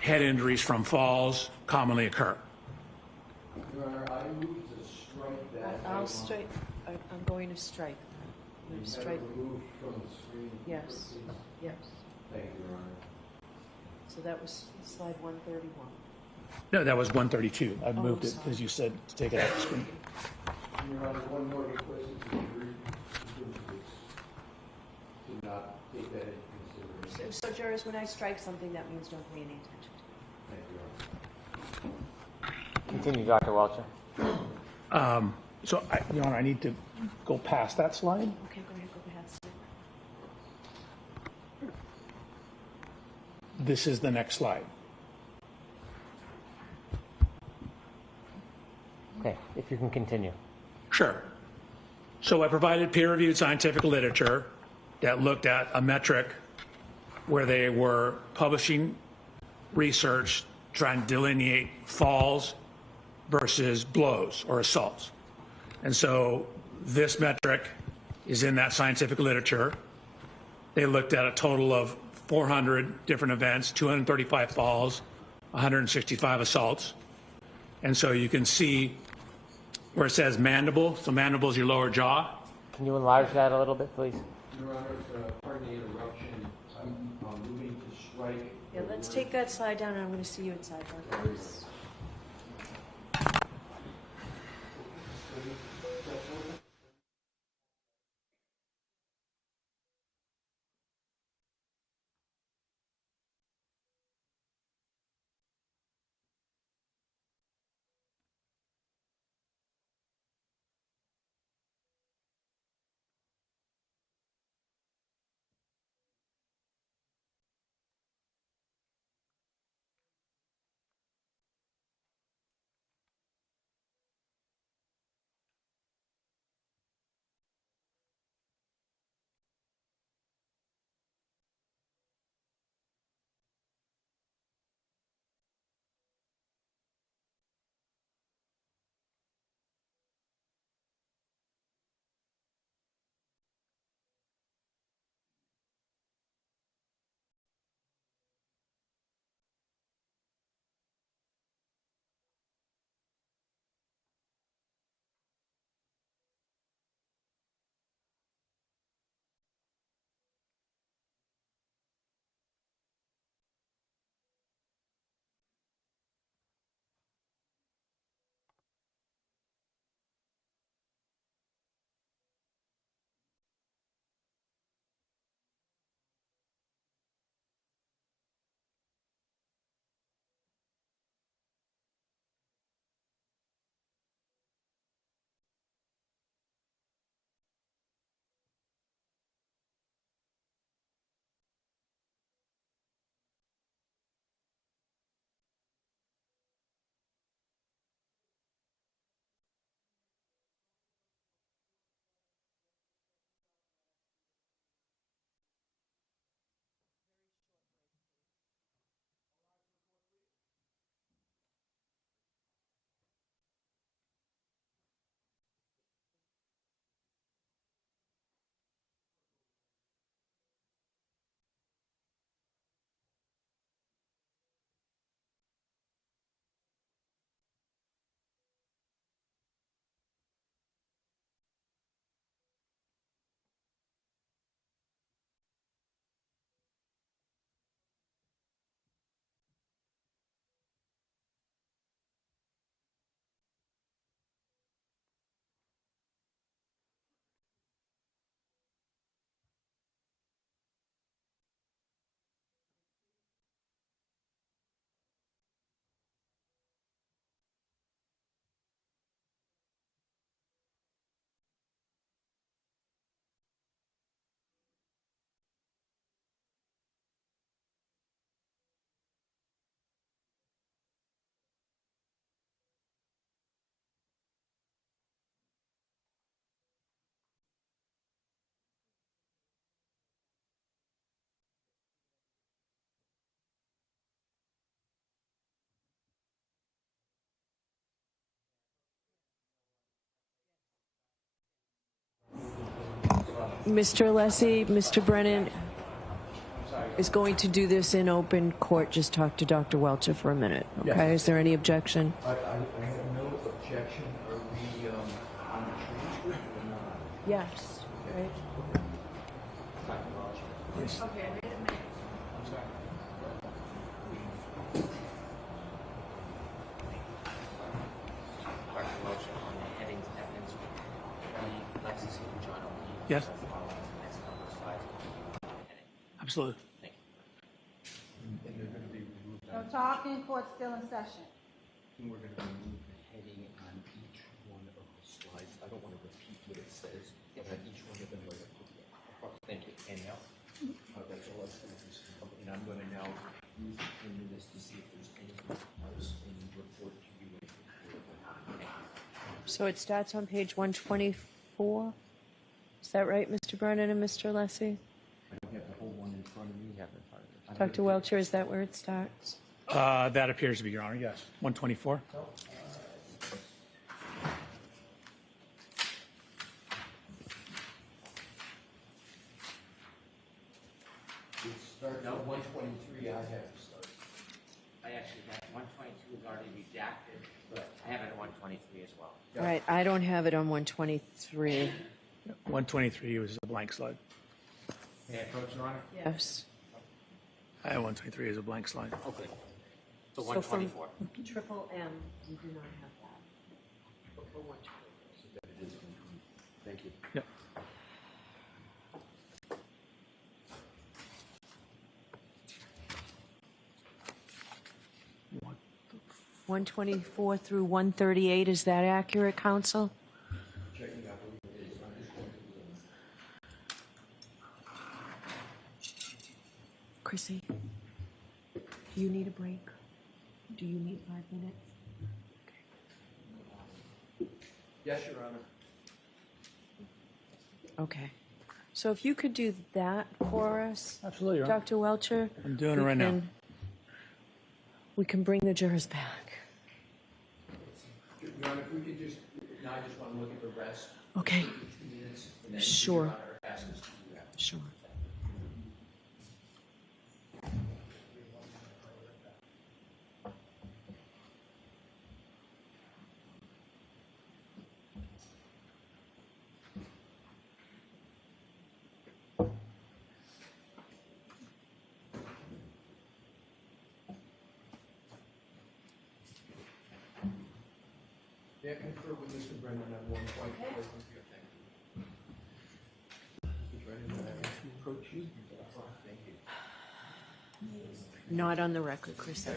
head injuries from falls commonly occur. Your Honor, I move to strike that. I'm going to strike. I'm going to strike. Removed from the screen. Yes, yes. Thank you, Your Honor. So that was slide 131. No, that was 132. I moved it sorry. because you said to take it out of the screen. Your Honor, one more request is to agree to not take that into consideration. So, jurors, when I strike something, that means don't pay any attention to it. Thank you, Your Honor. Continue, Dr. Welcher. Your Honor, I need to go past that slide. Okay, go ahead, go past it. This is the next slide. Okay, if you can continue. Sure. So I provided peer-reviewed scientific literature that looked at a metric where they were publishing research trying to delineate falls versus blows or assaults. And so this metric is in that scientific literature. They looked at a total of 400 different events, 235 falls, 165 assaults. And so you can see where it says mandible. So mandible is your lower jaw. Can you enlarge that a little bit, please? Your Honor, pardon the interruption. I'm moving to strike. Yeah, let's take that slide down, and I'm going to see you inside. Please. Mr. Alessi, Mr. Brennan is going to do this in open court. Just talk to Dr. Welcher for a minute, okay? Yes. Is there any objection? I have no objection. Are we on the transcript or not? Yes. Right. Yes. Okay, wait a minute. I'm sorry. Dr. Welcher, on the headings, evidence, Lexis and John O'Keefe. Yes. Follow the next couple of slides. Absolutely. Thank you. No talking, court still in session. And we're going to remove the heading on each one of the slides. I don't want to repeat what it says, but on each one of them, we're going to put it. Thank you. And now, that's all I see. And I'm going to now use the 10 minutes to see if there's anything else in the report to be made. So it starts on page 124. Is that right, Mr. Brennan and Mr. Alessi? I don't have the whole one in front of me. Dr. Welcher, is that where it starts? That appears to be, Your Honor, yes. 124. Start now 123. I have to start. I actually have 122 is already redacted, but I have it at 123 as well. All right, I don't have it on 123. 123 was a blank slide. May I approach, Your Honor? Yes. I have 123 as a blank slide. Okay. So So from 124. triple M, you do not have that. For 124. Thank you. Yep. What 124 through 138, is that accurate, counsel? Checking out what it is. Chrissy, do you need a break? Do you need 5 minutes? Yes, Your Honor. Okay. So if you could do that for us. Absolutely, Your Honor. Dr. Welcher. I'm doing it right now. We can bring the jurors back. Your Honor, if we could just, now I just want to look at the rest. Okay. 2 minutes. And then Sure. Your Honor asks us to do that. Sure. May I confer with Mr. Brennan on one point? Thank you. Mr. Brennan, may I ask you to approach you? Thank you. Not on the record, Chrissy.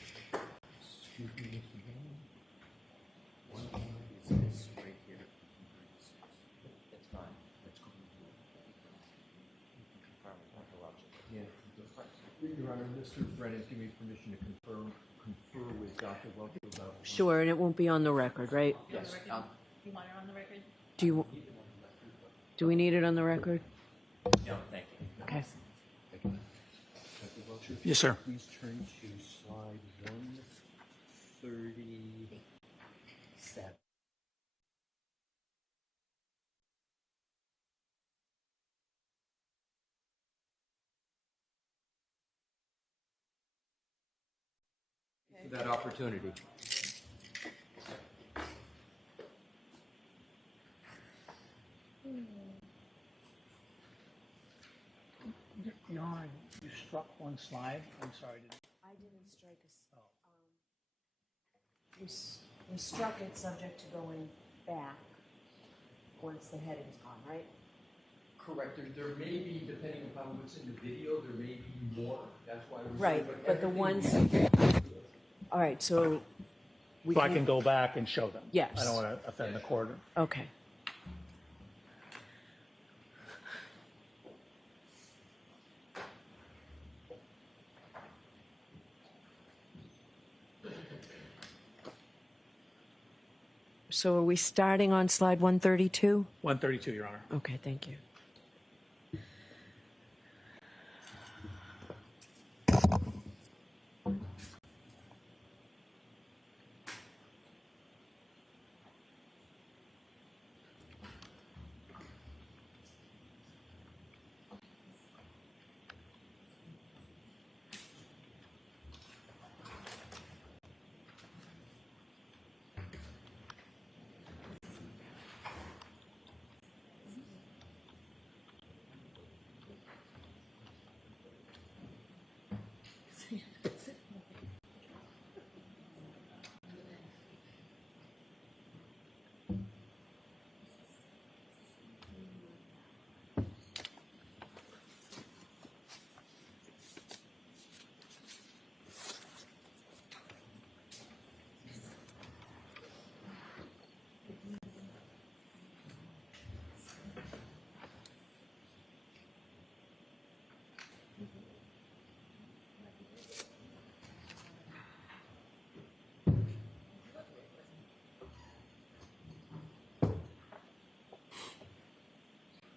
Excuse me, Mr. Brennan. One moment is this right here. That's fine. That's cool. Yeah. Your Honor, Mr. Brennan is giving me permission to confer with Dr. Welcher about. Sure, and it won't be on the record, right? Yes. You want it on the record? Do we need it on the record? No, thank you. Okay. Dr. Welcher? Yes, sir. Please turn to slide 137. For that opportunity. Your Honor, you struck one slide. I'm sorry. I didn't strike we struck it subject to going back once the heading's gone, right? Correct. There may be, depending upon what's in the video, there may be more. That's why we're Right, saying, but the everything- ones. All right, so So I can go back and show them. Yes. I don't want to offend the court. Okay. So are we starting on slide 132? 132, Your Honor. Okay, thank you.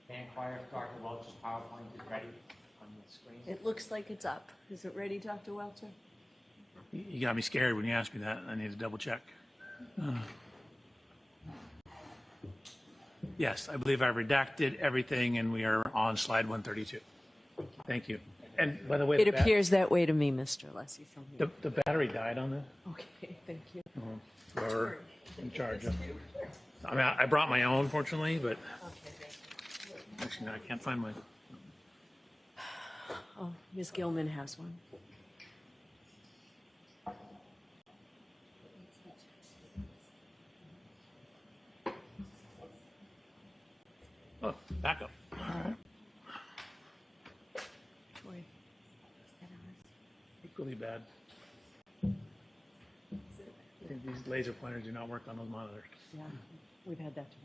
May I inquire if Dr. Welch's PowerPoint is ready on the screen? It looks like it's up. Is it ready, Dr. Welcher? You got me scared when you asked me that. I need to double check. Yes, I believe I redacted everything, and we are on slide 132. Thank you. And by the way, It appears that way to me, Mr. Alessi, from here. the battery died on this. Okay, thank you. Whoever in charge of. I mean, I brought my own, fortunately, but actually, no, I can't find mine. Oh, Ms. Gilman has one. Oh, backup. All right. Troy. Equally bad. These laser pointers do not work on those monitors. Yeah, we've had that too.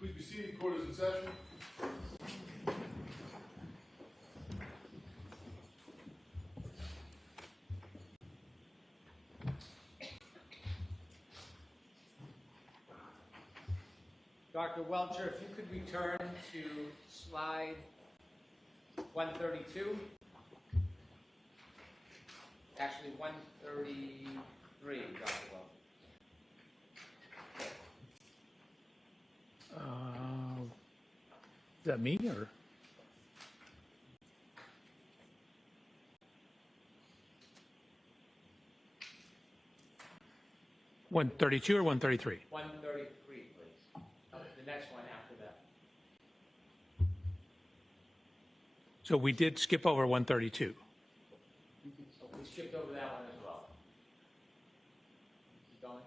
Please be seated. Court is in session. Dr. Welcher, if you could return to slide 132. Actually, 133, Dr. Welcher. Is that me or? $132 or $133? 133, please. The next one after that. So we did skip over 132. So we skipped over that one as well. Keep going.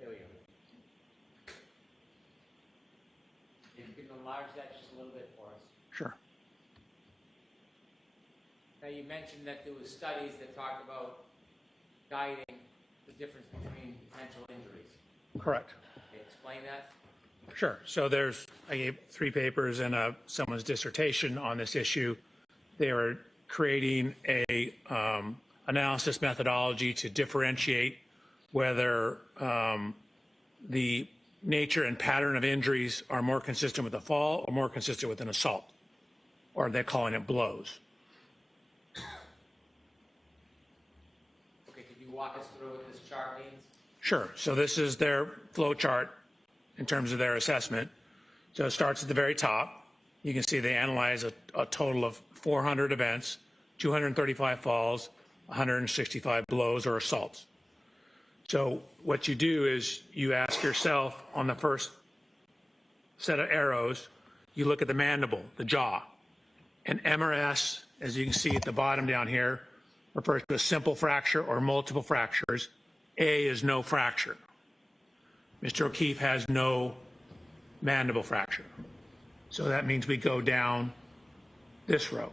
There we go. If you can enlarge that just a little bit for us. Sure. Now you mentioned that there was studies that talked about guiding the difference between potential injuries. Correct. Okay, explain that. Sure. So I gave 3 papers and someone's dissertation on this issue. They are creating a analysis methodology to differentiate whether the nature and pattern of injuries are more consistent with a fall or more consistent with an assault, or they're calling it blows. Okay, could you walk us through what this chart means? Sure. So this is their flow chart in terms of their assessment. So it starts at the very top. You can see they analyze a total of 400 events, 235 falls, 165 blows or assaults. So what you do is you ask yourself on the first set of arrows, you look at the mandible, the jaw. And M or S, as you can see at the bottom down here, refers to a simple fracture or multiple fractures. A is no fracture. Mr. O'Keefe has no mandible fracture. So that means we go down this row.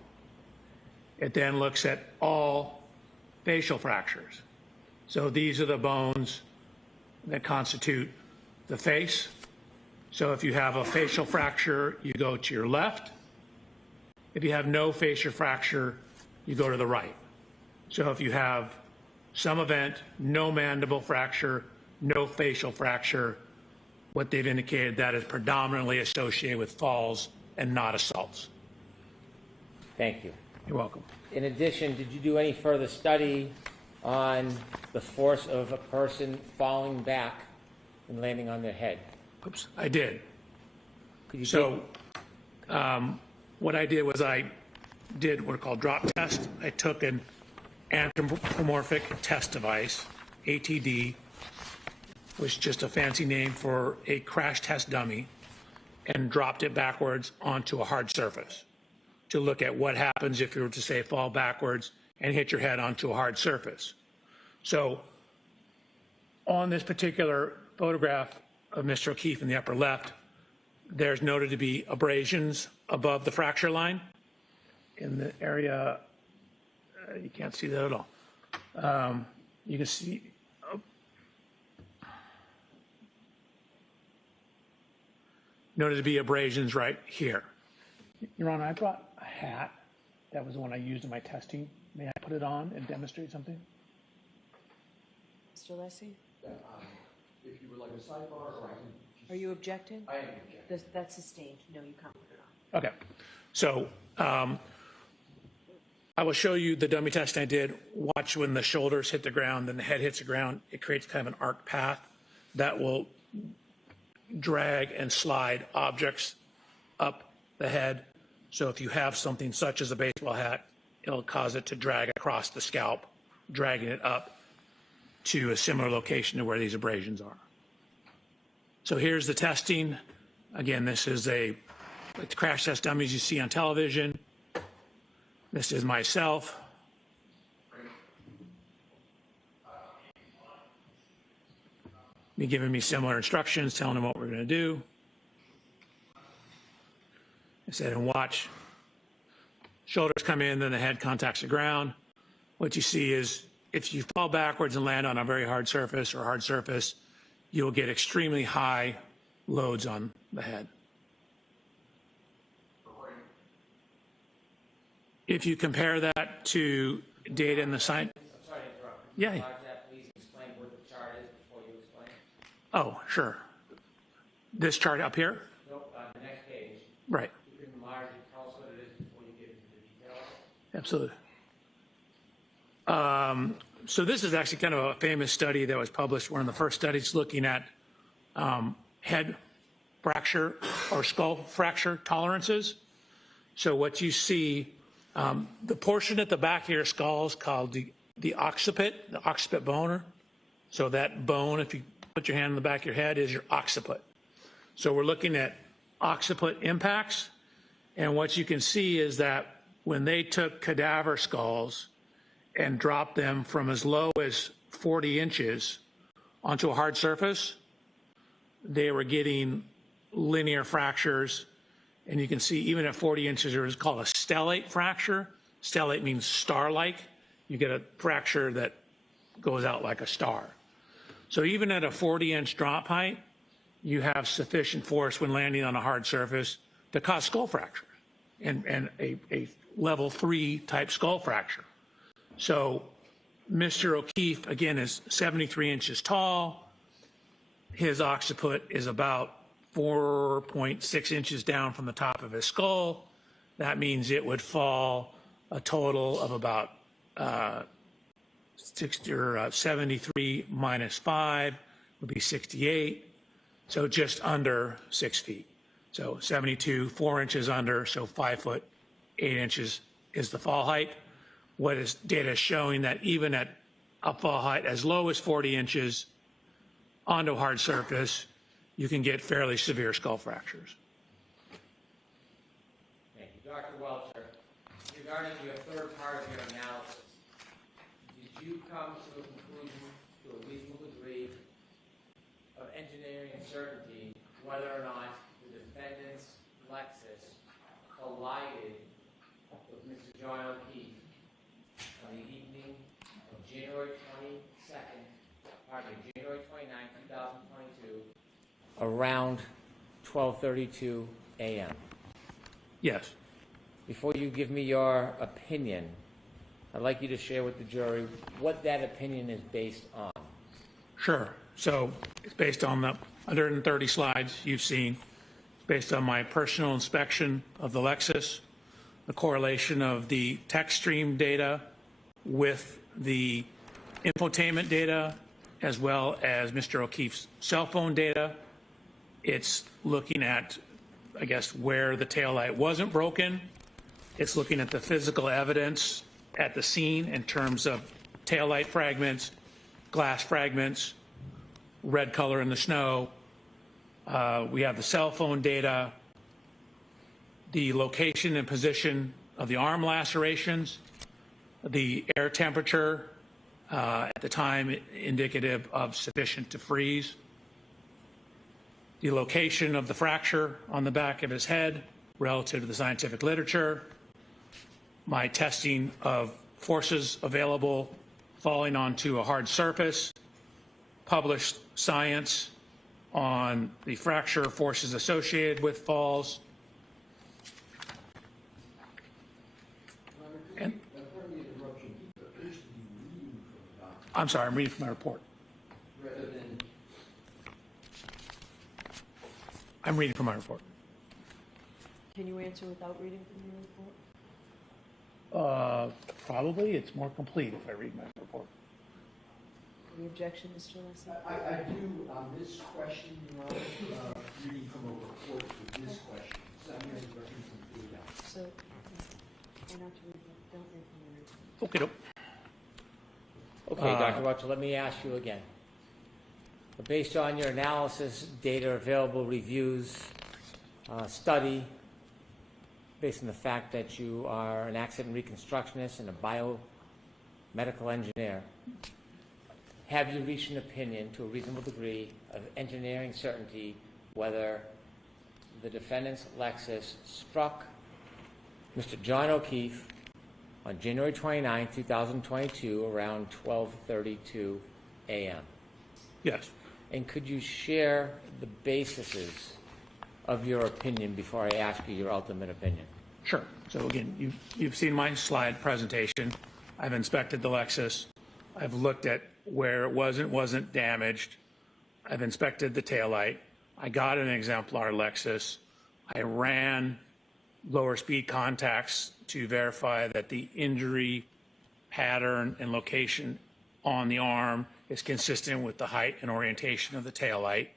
It then looks at all facial fractures. So these are the bones that constitute the face. So if you have a facial fracture, you go to your left. If you have no facial fracture, you go to the right. So if you have some event, no mandible fracture, no facial fracture, what they've indicated that is predominantly associated with falls and not assaults. Thank you. You're welcome. In addition, did you do any further study on the force of a person falling back and landing on their head? Oops, I did. Could you So what I did was I did what are called drop test. I took an anthropomorphic test device, ATD, which is just a fancy name for a crash test dummy, and dropped it backwards onto a hard surface to look at what happens if you were to, say, fall backwards and hit your head onto a hard surface. So on this particular photograph of Mr. O'Keefe in the upper left, there's noted to be abrasions above the fracture line in the area. You can't see that at all. You can see noted to be abrasions right here. Your Honor, I brought a hat. That was the one I used in my testing. May I put it on and demonstrate something? Mr. Lessie, If you would like a sidebar, or I can. are you objecting? I am objecting. That's sustained. No, you can't put it on. Okay. So I will show you the dummy test I did. Watch when the shoulders hit the ground and the head hits the ground. It creates kind of an arc path that will drag and slide objects up the head. So if you have something such as a baseball hat, it'll cause it to drag across the scalp, dragging it up to a similar location to where these abrasions are. So here's the testing. Again, this is a crash test dummies you see on television. This is myself. They're giving me similar instructions, telling them what we're going to do. I said, and watch. Shoulders come in, then the head contacts the ground. What you see is if you fall backwards and land on a very hard surface or hard surface, you'll get extremely high loads on the head. If you compare that to data in the science. I'm sorry to interrupt. Yeah. Could you enlarge that, please explain what the chart is before you explain? Oh, sure. This chart up here? Nope, on the next page. Right. You can enlarge it, tell us what it is before you get into the details. Absolutely. So this is actually kind of a famous study that was published, one of the first studies looking at head fracture or skull fracture tolerances. So what you see, the portion at the back of your skull is called the occiput bone. So that bone, if you put your hand on the back of your head, is your occiput. So we're looking at occiput impacts. And what you can see is that when they took cadaver skulls and dropped them from as low as 40 inches onto a hard surface, they were getting linear fractures. And you can see even at 40 inches, there is called a stellate fracture. Stellate means star-like. You get a fracture that goes out like a star. So even at a 40-inch drop height, you have sufficient force when landing on a hard surface to cause skull fracture and a level 3 type skull fracture. So Mr. O'Keefe, again, is 73 inches tall. His occiput is about 4.6 inches down from the top of his skull. That means it would fall a total of about 73 minus 5 would be 68, so just under 6 feet. So 72, 4 inches under, so 5 foot 8 inches is the fall height. What is data showing that even at a fall height as low as 40 inches onto hard surface, you can get fairly severe skull fractures. Thank you. Dr. Welcher, regarding your third part of your analysis, did you come to a conclusion to a reasonable degree of engineering certainty whether or not the defendant's Lexus collided with Mr. John O'Keefe on the evening of January 29, 2022, around 12:32 a.m.? Yes. Before you give me your opinion, I'd like you to share with the jury what that opinion is based on. Sure. So it's based on the 130 slides you've seen. It's based on my personal inspection of the Lexus, the correlation of the text stream data with the infotainment data, as well as Mr. O'Keefe's cell phone data. It's looking at, I guess, where the taillight wasn't broken. It's looking at the physical evidence at the scene in terms of taillight fragments, glass fragments, red color in the snow. We have the cell phone data, the location and position of the arm lacerations, the air temperature at the time indicative of sufficient to freeze, the location of the fracture on the back of his head relative to the scientific literature, my testing of forces available falling onto a hard surface, published science on the fracture forces associated with falls. And, I'm sorry, I'm reading from my report. I'm reading from my report. Can you answer without reading from your report? Probably. It's more complete if I read my report. Any objection, Mr. Leslie? I do on this question, Your Honor, reading from a report to this question. So I'm going to reference some data. So, try not to read that. Don't read from your report. Okay, Dr. Welcher, let me ask you again. Based on your analysis, data available, reviews, study, based on the fact that you are an accident reconstructionist and a biomedical engineer, have you reached an opinion to a reasonable degree of engineering certainty whether the defendant's Lexus struck Mr. John O'Keefe on January 29, 2022, around 12:32 a.m.? Yes. And could you share the bases of your opinion before I ask you your ultimate opinion? Sure. So again, you've seen my slide presentation. I've inspected the Lexus. I've looked at where it wasn't damaged. I've inspected the taillight. I got an exemplar Lexus. I ran lower speed contacts to verify that the injury pattern and location on the arm is consistent with the height and orientation of the taillight.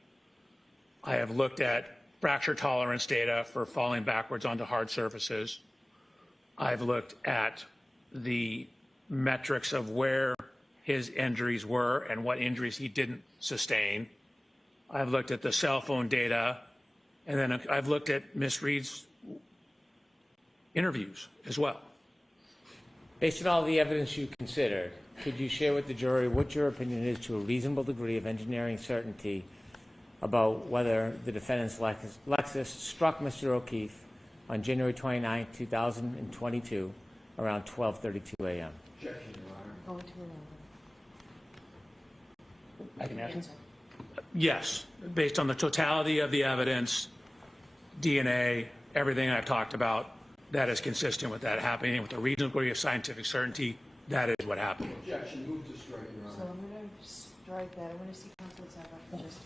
I have looked at fracture tolerance data for falling backwards onto hard surfaces. I've looked at the metrics of where his injuries were and what injuries he didn't sustain. I've looked at the cell phone data, and then I've looked at Ms. Reed's interviews as well. Based on all the evidence you considered, could you share with the jury what your opinion is to a reasonable degree of engineering certainty about whether the defendant's Lexus struck Mr. O'Keefe on January 29, 2022, around 12:32 a.m.? Objection, Your Honor. Going to 11. I can answer? Yes, based on the totality of the evidence, DNA, everything I've talked about, that is consistent with that happening with a reasonable degree of scientific certainty that is what happened. Objection, move to strike, Your So Honor. I'm going to strike that. I want to see Councilor Zabak for just.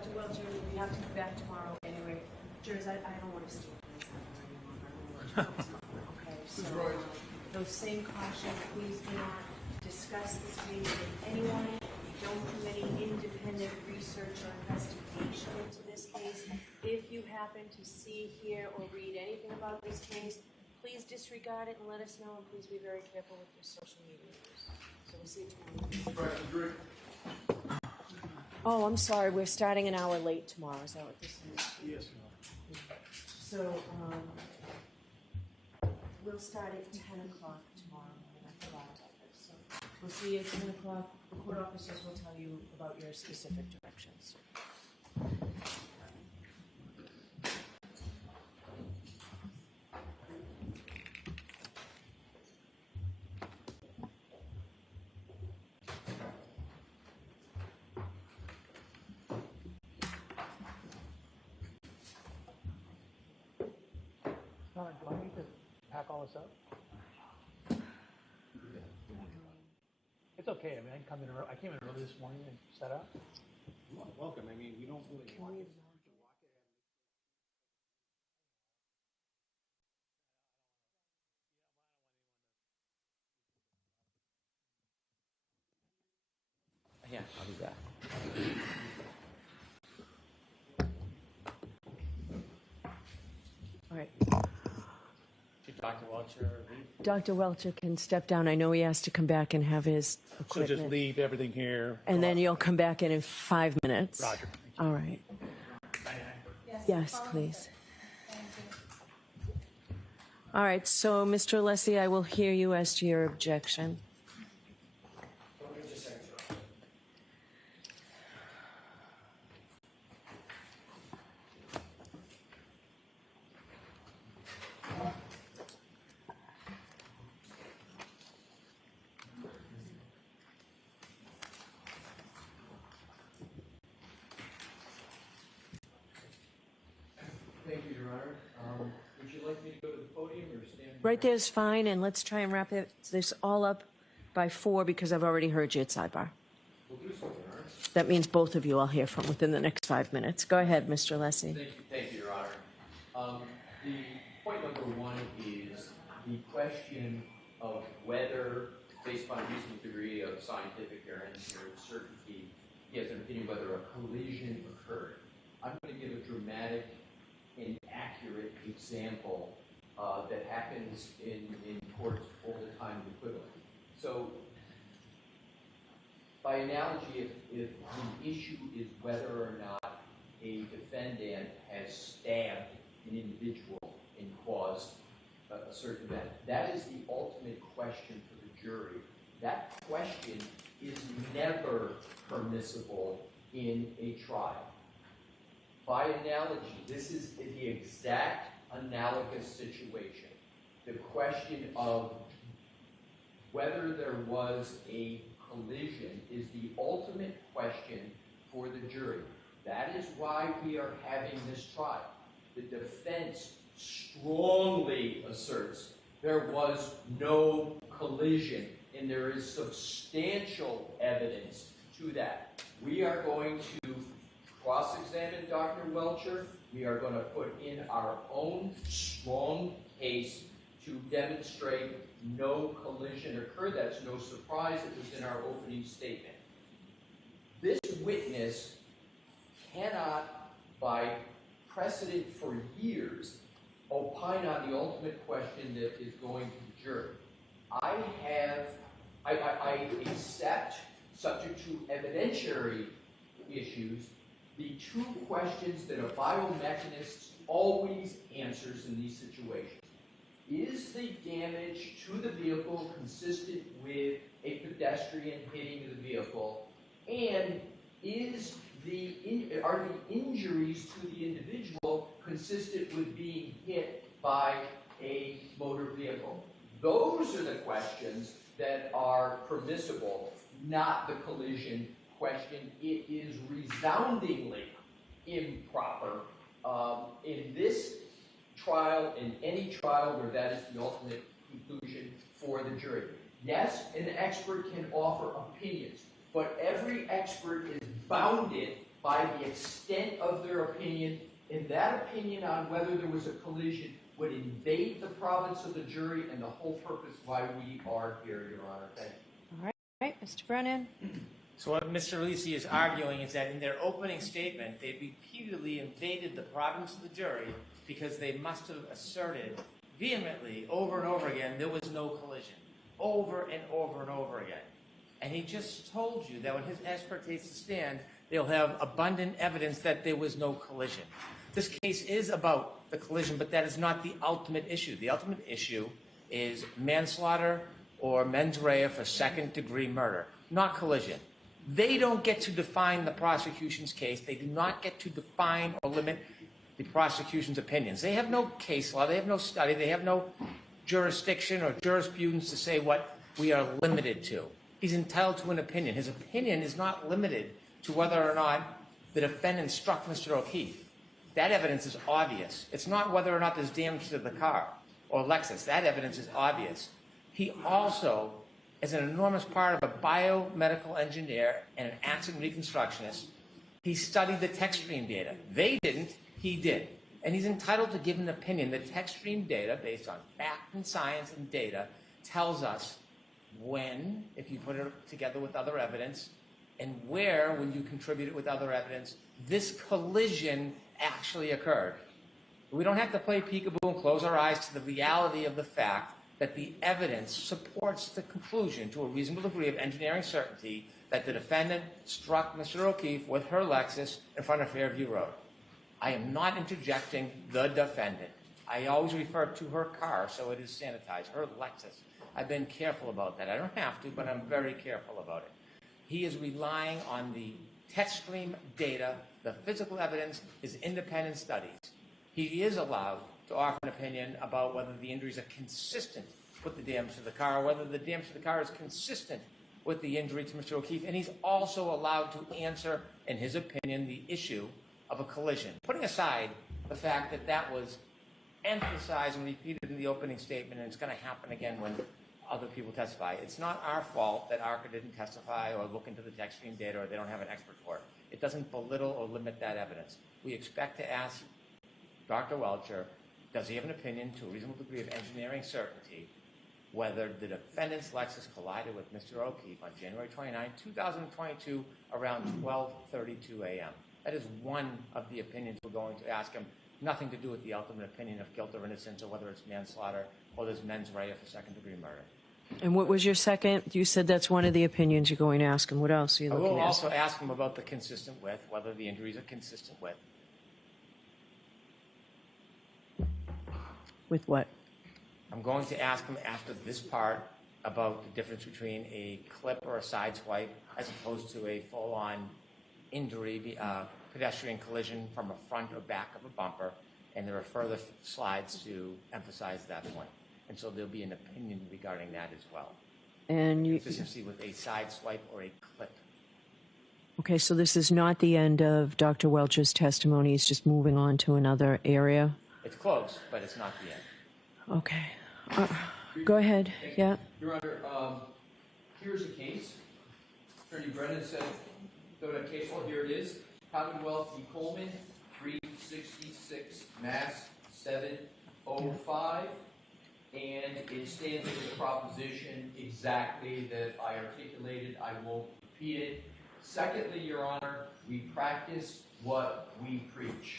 Dr. Welcher, we have to be back tomorrow anyway. Jurors, I don't want to steal any time okay, so those same cautions, please do not discuss this case with anyone. Don't do any independent research or investigation into this case. If you happen to see, hear, or read anything about this case, please disregard it and let us know, and please be very careful with your social media use. So we'll see you tomorrow. Oh, I'm sorry. We're starting an hour late tomorrow. Is that what this is? Yes. So we'll start at 10 o'clock tomorrow. I forgot about this. So we'll see you at 10 o'clock. The court officers will tell you about your specific directions. Do I need to pack all this up? It's okay. I mean, I can come in early. I came in early this morning and set up. Welcome. I mean, we don't really want to. Yeah, I'll do that. All right. Should Dr. Welcher leave? Dr. Welcher can step down. I know he has to come back and have his So equipment. just leave everything here. And then you'll come back in 5 minutes. Roger. All right. Yes, please. All right, so Mr. Alessi, I will hear you as to your objection. Thank you, Your Honor. Would you like me to go to the podium or stand? Right there's fine, and let's try and wrap this all up by 4 because I've already heard you at sidebar. We'll do so, Your Honor. That means both of you I'll hear from within the next 5 minutes. Go ahead, Mr. Alessi. Thank you, Your Honor. The point number 1 is the question of whether, based on a reasonable degree of scientific evidence or certainty, he has an opinion whether a collision occurred. I'm going to give a dramatic and accurate example that happens in courts all the time with equivalent. So, by analogy, if the issue is whether or not a defendant has stabbed an individual and caused a certain event, that is the ultimate question for the jury. That question is never permissible in a trial. By analogy, this is the exact analogous situation. The question of whether there was a collision is the ultimate question for the jury. That is why we are having this trial. The defense strongly asserts there was no collision, and there is substantial evidence to that. We are going to cross-examine Dr. Welcher. We are going to put in our own strong case to demonstrate no collision occurred. That's no surprise. It was in our opening statement. This witness cannot, by precedent for years, opine on the ultimate question that is going to the jury. I accept, subject to evidentiary issues, the 2 questions that a biomechanist always answers in these situations. Is the damage to the vehicle consistent with a pedestrian hitting the vehicle? And are the injuries to the individual consistent with being hit by a motor vehicle? Those are the questions that are permissible, not the collision question. It is resoundingly improper in this trial, in any trial where that is the ultimate conclusion for the jury. Yes, an expert can offer opinions, but every expert is bounded by the extent of their opinion, and that opinion on whether there was a collision would invade the province of the jury and the whole purpose why we are here, Your Honor. Thank you. All right, Mr. Brennan. So what Mr. Lisi is arguing is that in their opening statement, they repeatedly invaded the province of the jury because they must have asserted vehemently over and over again there was no collision, over and over and over again. And he just told you that when his expert takes the stand, they'll have abundant evidence that there was no collision. This case is about the collision, but that is not the ultimate issue. The ultimate issue is manslaughter or mens rea for second-degree murder, not collision. They don't get to define the prosecution's case. They do not get to define or limit the prosecution's opinions. They have no case law. They have no study. They have no jurisdiction or jurisprudence to say what we are limited to. He's entitled to an opinion. His opinion is not limited to whether or not the defendant struck Mr. O'Keefe. That evidence is obvious. It's not whether or not there's damage to the car or Lexus. That evidence is obvious. He also is an enormous part of a biomedical engineer and an accident reconstructionist. He studied the tech stream data. They didn't. He did. And he's entitled to give an opinion. The tech stream data, based on fact and science and data, tells us when, if you put it together with other evidence, and where, when you contribute it with other evidence, this collision actually occurred. We don't have to play peekaboo and close our eyes to the reality of the fact that the evidence supports the conclusion to a reasonable degree of engineering certainty that the defendant struck Mr. O'Keefe with her Lexus in front of Fairview Road. I am not interjecting the defendant. I always refer to her car, so it is sanitized, her Lexus. I've been careful about that. I don't have to, but I'm very careful about it. He is relying on the test stream data, the physical evidence, his independent studies. He is allowed to offer an opinion about whether the injuries are consistent with the damage to the car, whether the damage to the car is consistent with the injury to Mr. O'Keefe, and he's also allowed to answer, in his opinion, the issue of a collision. Putting aside the fact that that was emphasized and repeated in the opening statement, and it's going to happen again when other people testify. It's not our fault that ARCA didn't testify or look into the tech stream data or they don't have an expert for it. It doesn't belittle or limit that evidence. We expect to ask Dr. Welcher, does he have an opinion to a reasonable degree of engineering certainty whether the defendant's Lexus collided with Mr. O'Keefe on January 29, 2022 around 12:32 a.m. That is one of the opinions we're going to ask him, nothing to do with the ultimate opinion of guilt or innocence or whether it's manslaughter or there's mens rea for second-degree murder. And what was your second? You said that's one of the opinions you're going to ask him. What else are you I looking will at? also ask him about the consistent with, whether the injuries are consistent with. With what? I'm going to ask him after this part about the difference between a clip or a side swipe as opposed to a full-on injury, pedestrian collision from a front or back of a bumper, and there are further slides to emphasize that point. And so there'll be an opinion regarding that as well. And you, Consistency with a side swipe or a clip. okay, so this is not the end of Dr. Welch's testimony. He's just moving on to another area. It's close, but it's not the end. Okay. Go ahead. Yeah. Your Honor, here's a case. Attorney Brennan said, go to case law, here it is. Commonwealth v. Coleman, 366 Mass 705. And it stands for the proposition exactly that I articulated. I won't repeat it. Secondly, Your Honor, we practice what we preach.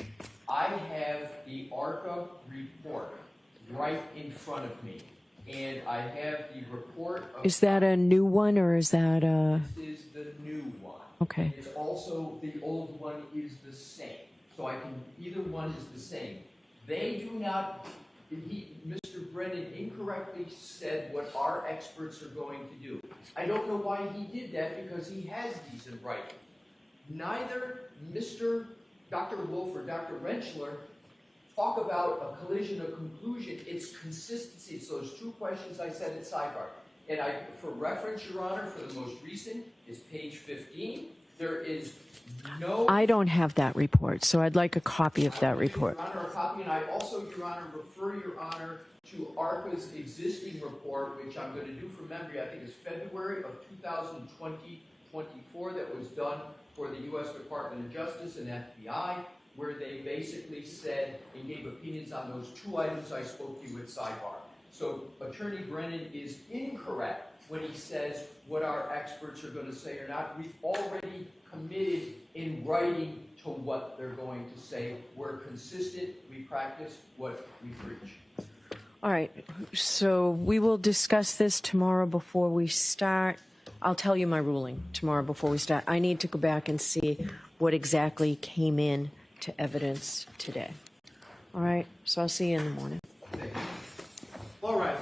I have the ARCA report right in front of me, and I have the report of... Is that a new one or is that a... This is the new one. Okay. It's also, the old one is the same. So I can, either one is the same. They do not... Mr. Brennan incorrectly said what our experts are going to do. I don't know why he did that because he has these in writing. Neither Dr. Wolf or Dr. Rentschler talk about a collision or conclusion. It's consistency. So there's two questions I said at sidebar. And for reference, Your Honor, for the most recent is page 15. There is no... I don't have that report, so I'd like a copy of that report. Your Honor, a copy, and I also, Your Honor, refer Your Honor to ARCA's existing report, which I'm going to do from memory. I think it's February of 2024 that was done for the U.S. Department of Justice and FBI, where they basically said and gave opinions on those two items I spoke to you at sidebar. So Attorney Brennan is incorrect when he says what our experts are going to say or not. We've already committed in writing to what they're going to say. We're consistent. We practice what we preach. All right, so we will discuss this tomorrow before we start. I'll tell you my ruling tomorrow before we start. I need to go back and see what exactly came in to evidence today. All right, so I'll see you in the morning. All right.